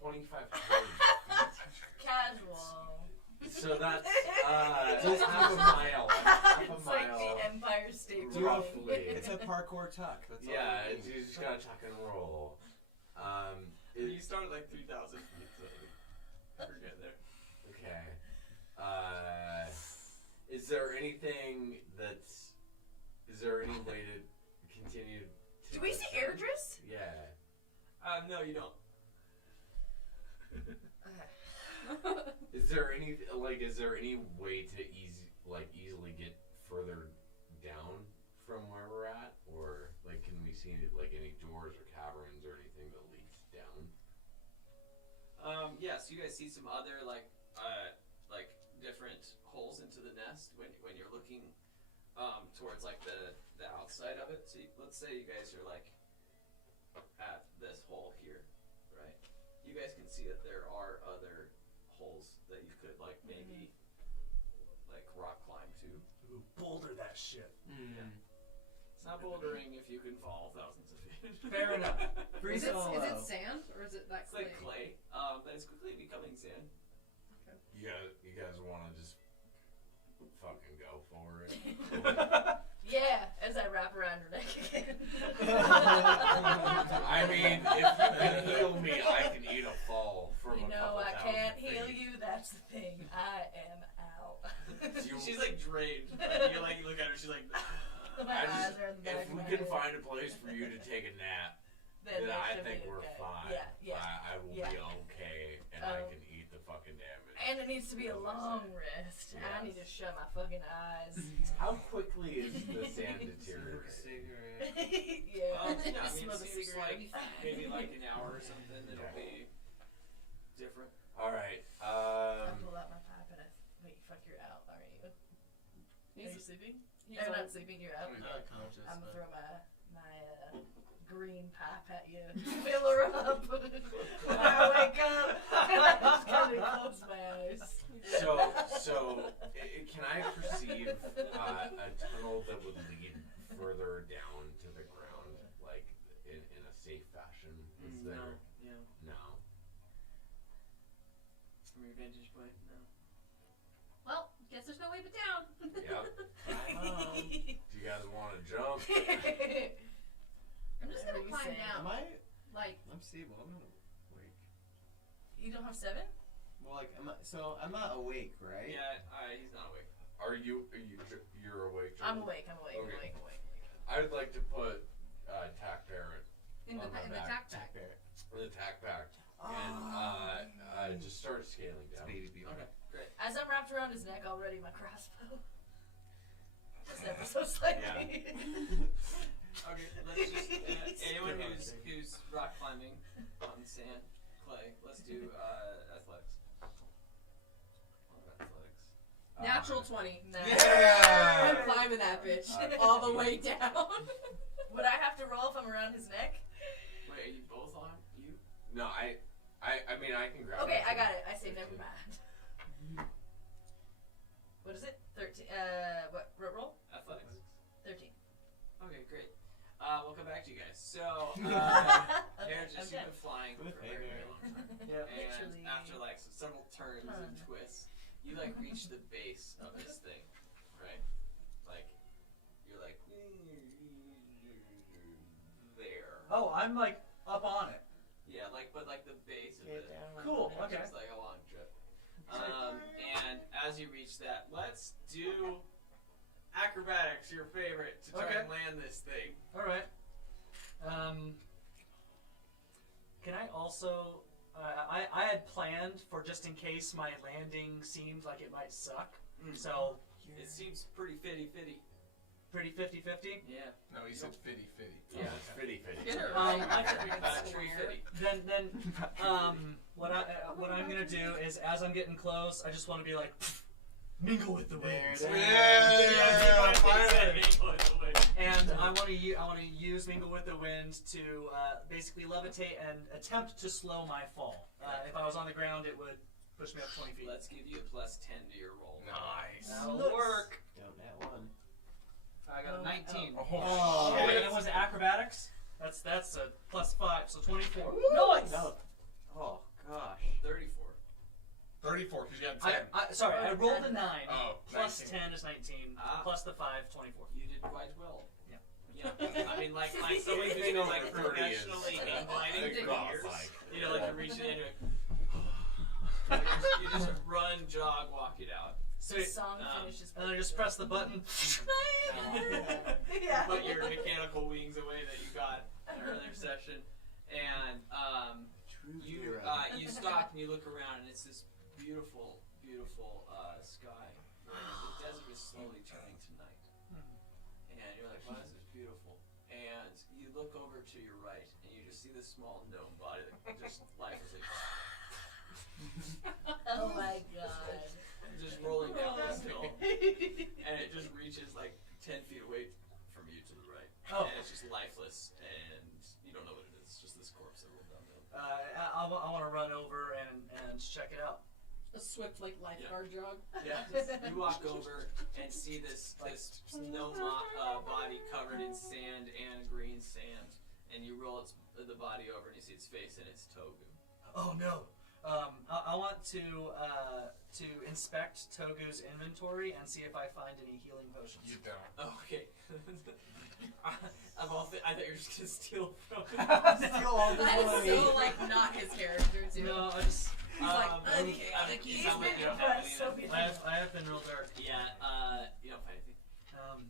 2,500 Casual. feet. So that's half a mile. Half a It's like mile. the Empire State Building. Roughly. It's a parkour tuck. That's all Yeah, it is. you just gotta tuck and roll. You start at like 3,000 feet, so we're good there. Okay. Is there anything that's? Is there any way to continue? To Do we see Airdris? Yeah. No, you don't. Is there any Is there any way to easily get further down from where we're at, or like can we see like any doors or caverns or anything that leads down? Yeah, so you guys see some other like different holes into the nest when you're looking towards like the outside of it. So let's say you guys are like at this hole here, right? guys can see that there are other holes that you could like maybe like rock climb to. Ooh, boulder that shit. Yeah. It's not bouldering if you can fall thousands of feet. Fair enough. Is it sand or is it that It's clay? like clay, but it's quickly becoming sand. You guys want to just fucking go for it? Yeah, as I wrap around your neck again. I mean, if you can heal me, I can eat a fall from You a know, couple I thousand can't heal feet. you, that's the thing. I am out. She's like drained. Like, you look at her, she's like. My eyes are in the back If of we my can head. find a place for you to take a nap, Then then that I should think be we're okay. fine. Yeah, I will yeah. be okay, and I can eat the fucking damage. And it needs to be a long rest. I need to shut my fucking eyes. How quickly is the sand deteriorating? Yeah. Yeah, I mean, it Smoke a seems cigarette. like maybe like an hour or something. It'll be different. All right. I pull out my pipe and I. Wait, fuck, you're out, aren't you? Are you sleeping? I'm not sleeping, you're out. I'm not conscious. I'm gonna throw my green pipe at you. Fill her up. When I wake up, and I just kind of close my eyes. So can I perceive a tunnel that would lead further down to the ground, like in a safe fashion? Is No. there? Yeah. No. From your vantage point, no. Well, guess there's no way but down. Yep. Do you guys want to jump? I'm just gonna Whatever you climb say. down. Am I? Like, I'm stable. I'm not awake. You don't have 7? Well, like, I'm not awake, right? Yeah, he's not awake. Are you're awake? I'm Joel? awake. Okay. I would like to put tack parent in the on my tack back. pack. In the tack pack, and just start scaling down. Baby beaver. Okay, great. As I'm wrapped around his neck, I'll ready my crossbow. Just ever so slightly. Okay, let's just anyone who's rock climbing on sand, clay. Let's do athletics. Athletics. Natural 20. Yeah! I'm climbing that bitch all the way down. Would I have to roll if I'm around his neck? Wait, are you both on you? No, I mean I can grab. Okay, it. I got it. I say never mind. What is it? 13. What roll? Athletics. 13. Okay, great. We'll come back to you guys. So, Okay, you've been flying for a very, very long time. Yeah. And Literally. after like several turns and twists, you like reach the base of this thing, right? Like, you're like there. Oh, I'm like up on it. Yeah, but the base of it. Cool. It's Okay. just like a long trip. And as you reach that, let's do acrobatics, your favorite, to try and land this thing. All right. Can I also? I had planned for just in case my landing seemed like it might suck. So It seems pretty fitty. pretty 50-50. Yeah. No, he said fitty. Yeah, it's fitty. Tree fitty. Then what I'm gonna do is as I'm getting close, I just want to be like mingle with the wind. And I want to use mingle with the wind to basically levitate and attempt to slow my fall. If I was on the ground, it would push me up 20 feet. Let's give you a +10 to your roll. Nice. That'll work. Don't that one. I got a 19. Oh, Wait, shit. and was it acrobatics? That's a +5, so 24. Nice. No. Oh gosh. 34. 34 because you had 10. Sorry, I rolled a 9. Oh, Plus 19. 10 is 19. Ah. Plus the 5, 24. You did quite well. Yeah. Yeah. I mean, like somebody who's been like professionally gliding for years. You know, like you're reaching in, you just run, jog, walk it out. The song finishes. And then I just press the button. Yeah. Put your mechanical wings away that you got in an earlier session, and you stop and you look around, and it's this beautiful sky. The desert is slowly turning to night, and you're like, wow, this is beautiful. And you look over to your right, and you just see this small gnome body that just life is like Oh my god. just rolling down this hill, and it just reaches like 10 feet away from you to the right. Oh. And it's just lifeless, and you don't know what it is. It's just this corpse that rolled down the hill? I want to run over and check it out. A swift like lifeguard jog. Yeah. You walk over and see this body covered in sand and green sand, and you roll the body over and you see its face and it's Togu. Oh no. I want to inspect Togu's inventory and see if I find any healing potions. You don't. Oh, okay. I thought you were just gonna steal from him. Steal all the That money. is so like not his character too. No, I just. He's like, okay, he's sound like been you don't have depressed, any so then. I have been real dark. Yeah, you don't find anything. Oh,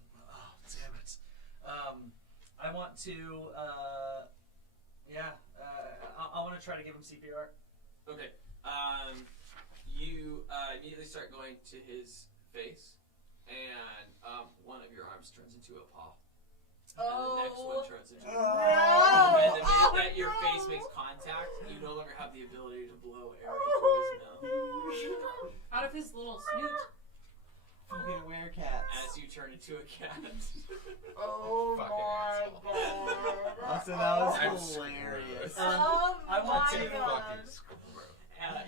damn it. I want to, I want to try to give him CPR. Okay. You immediately start going to his face, and one of your arms turns into a paw. And the next one turns into a paw. And the minute that your face makes contact, you no longer have the ability to blow air into his mouth. Out of his little snoot. Fucking werecats. As you turn into a cat. Oh Fucking my asshole. god. Also, that was I'm hilarious. Oh I want my to god. Fucking screw.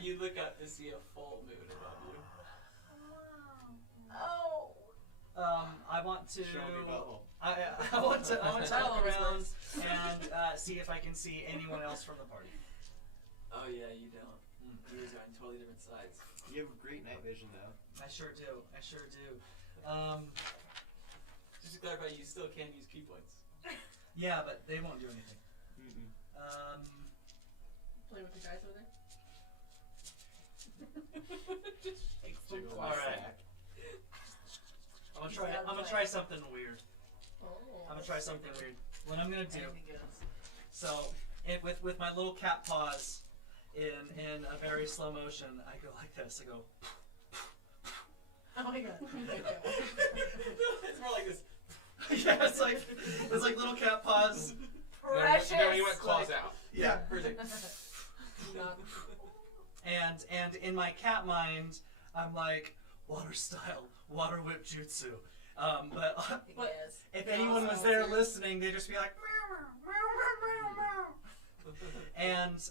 You look up to see a full moon above you. Oh. I want to. Show me butthole. I want to Butthole look is around worse. and see if I can see anyone else from the party. Oh yeah, you don't. You guys are on totally different sides. You have great night vision, though. I sure do. Just to clarify, you still can use key points. Yeah, but they won't do anything. Play with the guys over there. Jiggle All my right. sack. I'm gonna try something weird. Oh. What I'm gonna do. So, with my little cat paws, in a very slow motion, I go like this. I go. Oh my god. It's more like this. Yeah, it's like little cat paws. Precious. No, you went claws out. Yeah. Not- And in my cat mind, I'm like water style, water whip jutsu. But Yes. if anyone was there listening, they'd just be like, and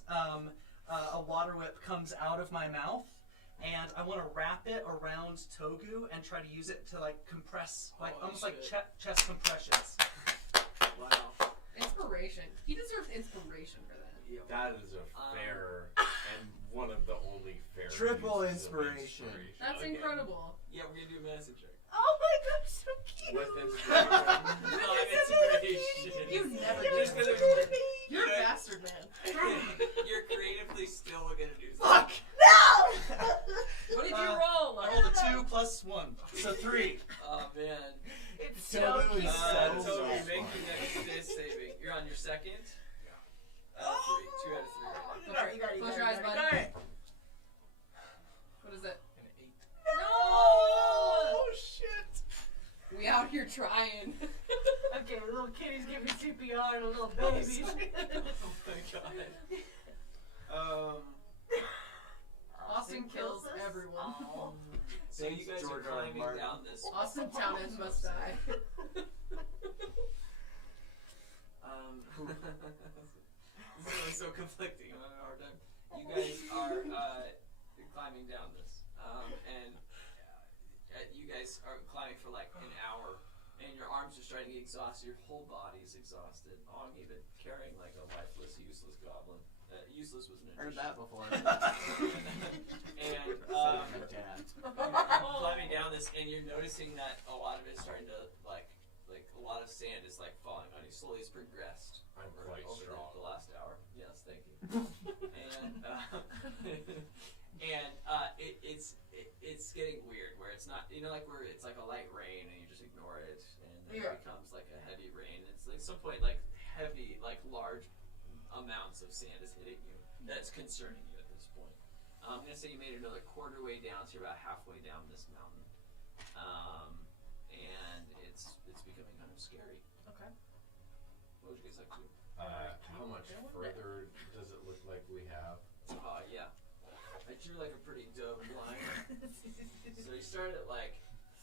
a water whip comes out of my mouth, and I want to wrap it around Togu and try to use it to like compress, like Oh, almost like shit. chest compressions. Wow. Inspiration. He deserves inspiration for that. That is a fair and one of the only fair. Triple uses of inspiration. That's Okay. incredible. Yeah, we're gonna do a medicine check. Oh my god, so cute. With inspiration. No, inspiration. You never You're do just gonna. inspiration. You're a Yeah. bastard, man. You're creatively still gonna do something. Fuck! No! What did you roll? I rolled a 2 plus 1, so 3. Oh man. It's so Togu cute. is so Toby, so make fun. the next day saving. You're on your second. Oh. 3. 2 out of 3 right now. You got it, you got it, you Close got your it, eyes, you got bud. it. What is it? An 8. No! shit! We out here trying. Okay, the little kitties giving CPR to little babies. Oh my god. Austin kills everyone. Oh. So you guys are George R. R. climbing Martin. down this. Austin Townend must die. This is really so conflicting. I'm having a hard time. You guys are climbing down this, and you guys are climbing for like an hour, and your arms are starting to get exhausted. Your whole body is exhausted. Ong even carrying like a lifeless, useless goblin. Useless was an Heard addition. that before. And Said my dad. you're climbing down this, and you're noticing that a lot of it is starting to like a lot of sand is like falling on you. Slowly, it's progressed. I'm over quite the strong. last hour. Yes, thank you. And it's getting weird where it's not, you know, like where it's like a light rain and you just ignore it, and then Yeah. it becomes like a heavy rain. It's like at some point like heavy, like large amounts of sand is hitting you. That's concerning you at this point. I'm gonna say you made it another quarter way down, so you're about halfway down this mountain, and it's becoming kind of scary. Okay. What would you guys like to do? How much further does it look like we have? Yeah. I drew like a pretty dope line. So you started at like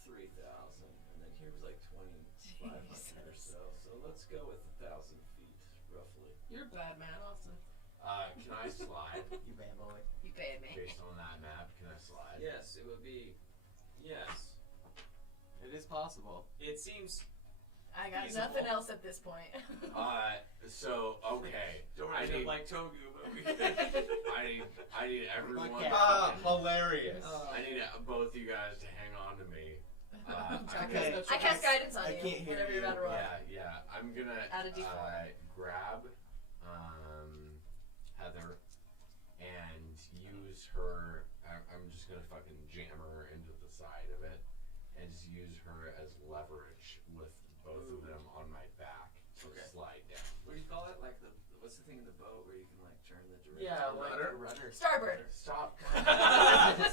3,000, and then here was like 2,500 or so. So let's go with 1,000 feet roughly. You're a bad man, Austin. Can I slide? You bad boy. You bad man. Based on that map, can I slide? Yes, it would be. Yes. It is possible. It seems. I got feasible. nothing else at this point. So okay. Don't I end need, up like Togu, but we. I need everyone. Hilarious. I need both you guys to hang on to me. Okay. I cast guidance on I you. can't hear whenever you. you're about to roll. Yeah. I'm gonna Add a D4. grab Heather and use her. I'm just gonna fucking jam her into the side of it and just use her as leverage with both of them on my back to slide down. What do you call it? Like what's the thing in the boat where you can like turn the direction? Yeah, rudder. Starboard. Stop.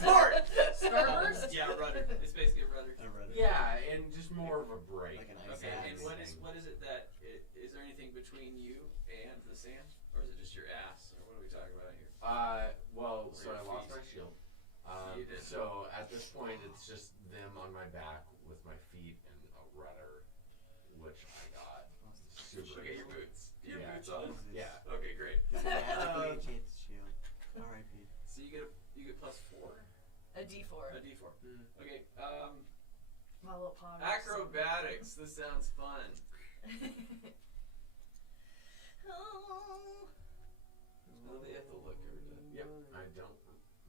Port. Starburst? Yeah, rudder. It's basically a rudder. Yeah, and just more of a break. Like an ice Okay, axe. and what is it that is there anything between you and the sand, or is it just your ass, or what are we talking about here? Well, Or so your I lost feet. my shield. You did. So at this point, it's just them on my back with my feet and a rudder, which I got. Super. Okay, your boots. Your Yeah. boots on. Yeah. Okay, great. Magically enchants shield. R.I.P. So you get +4. A D4. A D4. Mm. Okay. My little paw. Acrobatics. This sounds fun. Oh. Oh, they have to look every time. Yep. I don't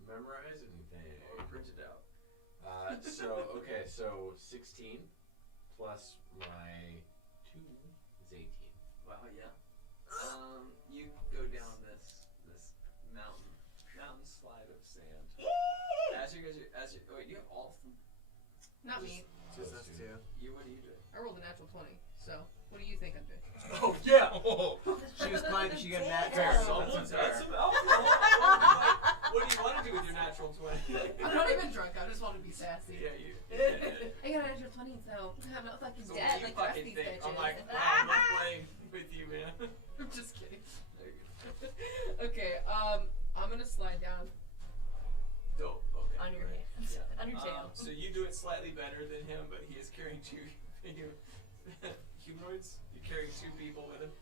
memorize anything. Or print it out. So 16 plus my 2 is 18. Wow. Yeah. You go down this mountain slide of sand. Wait, you have all of them? Not me. Just us two. What are you doing? I rolled a natural 20. So, what do you think I'm doing? Oh yeah. She was climbing. She got that. That's That's some her. alcohol. What do you want to do with your natural 20? I'm not even drunk. I just want to be sassy. Yeah, you. I got a natural 20, so I'm not fucking So dead what do you like the rest of fucking these think? bitches. I'm like, wow, I'm playing with you, man. I'm just kidding. There you go. Okay, I'm gonna slide down. Dope. Okay. On your great. hands. Yeah. On your tail. So you do it slightly better than him, but he is carrying two humanoids. You're carrying 2 people with him,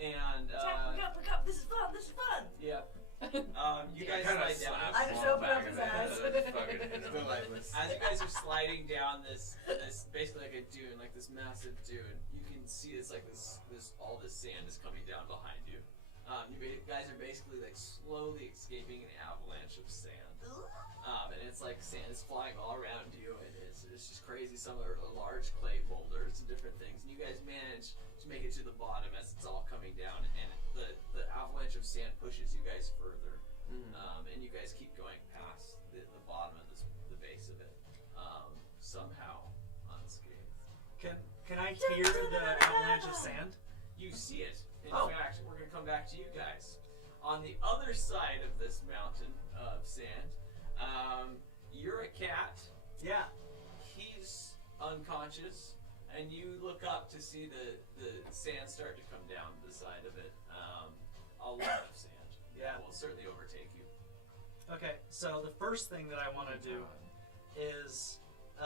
and Pick up. This is fun. yeah. You I guys kinda slide down. slapped I just one opened up back his in the head ass. and then fucking hit him. Still lifeless. As you guys are sliding down this basically like a dune, like this massive dune, you can see it's like this all this sand is coming down behind you. You guys are basically like slowly escaping an avalanche of sand. And it's like sand is flying all around you, and it's just crazy. Some are large clay boulders and different things. And you guys manage to make it to the bottom as it's all coming down, and the avalanche of sand pushes you guys further. And you guys keep going past the bottom of the base of it, somehow unscathed. Can I hear the avalanche of sand? You see it. In Oh. fact, we're going to come back to you guys. On the other side of this mountain of sand, you're a cat. Yeah. He's unconscious, and you look up to see the sand start to come down the side of it. A lot of sand. Yeah. Will certainly overtake you. Okay, so the first thing that I want to do is I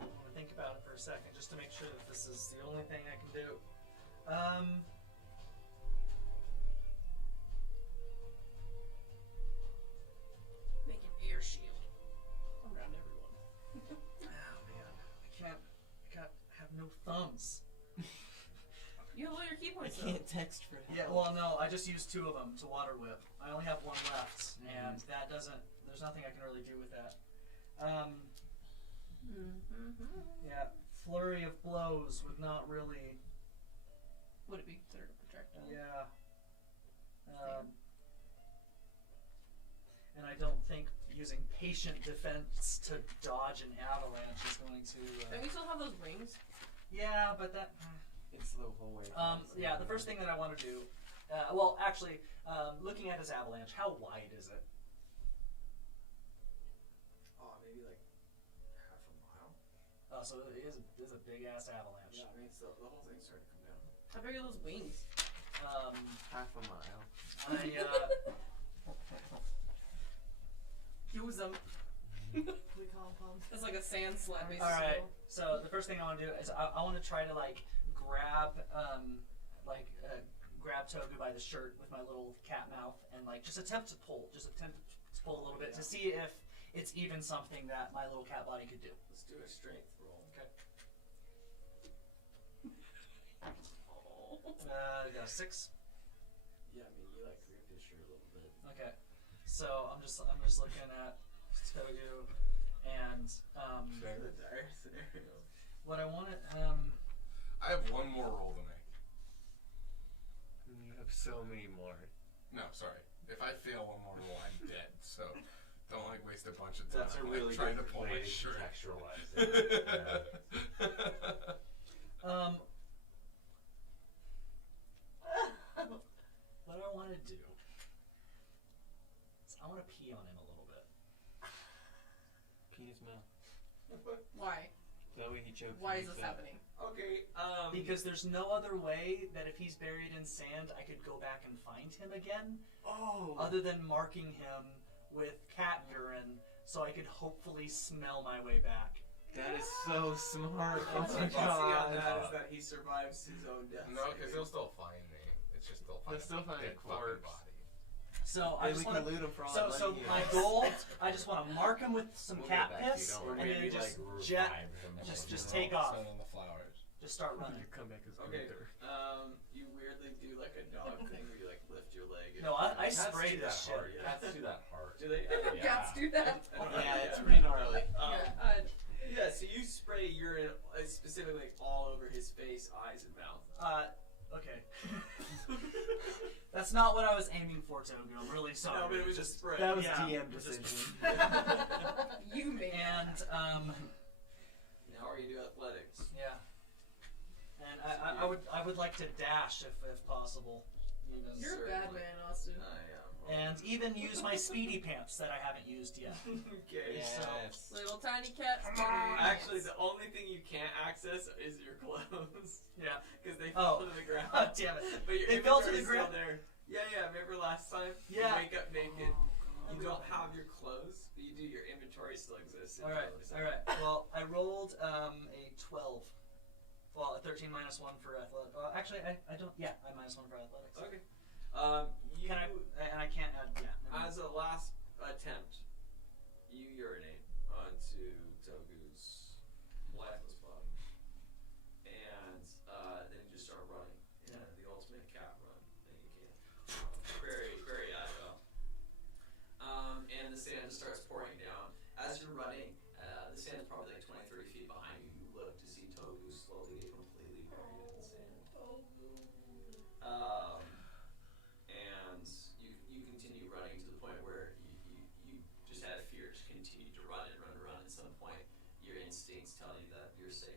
want to think about it for a second just to make sure that this is the only thing I can do. Make an air shield. Around everyone. Oh man, I have no thumbs. You have all your key I points though. can't text for help. Yeah, well, no, I just used 2 of them to water whip. I only have 1 left, and that doesn't. There's nothing I can really do with that. Yeah, flurry of blows would not really. Would it be considered a projectile? Yeah. And I don't think using patient defense to dodge an avalanche is going to. Don't you still have those rings? Yeah, but that. It's the whole way. Yeah, the first thing that I want to do. Well, actually, looking at his avalanche, how wide is it? Oh, maybe like half a mile. Oh, so it is a big ass avalanche. Yeah, I mean, it's the whole thing's starting to come down. How big are those wings? half a mile. Use them. We call them palms. It's like a sand sled, basically. All right. So the first thing I want to do is I want to try to grab grab Togu by the shirt with my little cat mouth and just attempt to pull a little bit to see if it's even something that my little cat body could do. Let's do a strength roll. Okay. I got a 6. Yeah, I mean, you ripped his shirt a little bit. Okay. So I'm just looking at Togu and The dire scenario. what I want to I have one more roll to make. You have so many more. No, sorry. If I fail one more roll, I'm dead. So don't waste a bunch of time. That's a really trying good to pull way my to shirt. contextualize it. what I want to do is I want to pee on him a little bit. Pee in his mouth. Why? That way he chokes. Why and is he's this dead. happening? Okay. Because there's no other way that if he's buried in sand, I could go back and find him again, other than marking him with cat urine, so I could hopefully smell my way back. That is so smart. Oh What's my you see on that god. is that he survives his own death. No, because he'll still find me. It's just they'll find They'll still find a dead fucking corpse. body. So And I we just can want to. loot him for all So, the so money he my has. goal, I just want to mark him with some We'll cat get back to you, piss, don't Or and worry. then maybe just revive him. just take off. Sun on the flowers. Just start You running. can come back as Okay. Gunther. You weirdly do a dog thing where you lift your leg. And No, I Cats spray do this that shit. hard. Cats do that hard. Do they? Yeah. Cats do that. I don't know. Yeah, it's pretty gnarly. Yeah, so you spray urine specifically all over his face, eyes, and mouth. Okay. That's not what I was aiming for, Togu. I'm really sorry. No, but it was just spray. That was Yeah. DM It was just- decision. You made And Now we're gonna do athletics. yeah. And I would like to dash if possible. Even. You're a bad man, Austin. I am. And even use my speedy pants that I haven't used yet. Okay, so Yes. Little tiny cat. actually the only thing you can't access is your clothes. Yeah. Because they fell Oh. to the ground. God damn it. But your They fell to the inventory's still ground? there. Yeah, remember last time? Yeah. You wake up naked. You don't have your clothes, but you do. Your inventory still exists. All right. Well, I rolled a 12. Well, a 13 minus 1 for athletics. Actually, I don't. Yeah, I minus 1 for athletics. Okay. You Can I can't add. Yeah. as a last attempt, you urinate onto Togu's lifeless body, and then you just start running. Yeah, the ultimate cat run that you can. Very, very agile. And the sand just starts pouring down. As you're running, the sand is probably 20, 30 feet behind you. You look to see Togu slowly get completely buried in the sand. And you continue running to the point where you just had fear to continue to run. At some point, your instincts tell you that you're safe.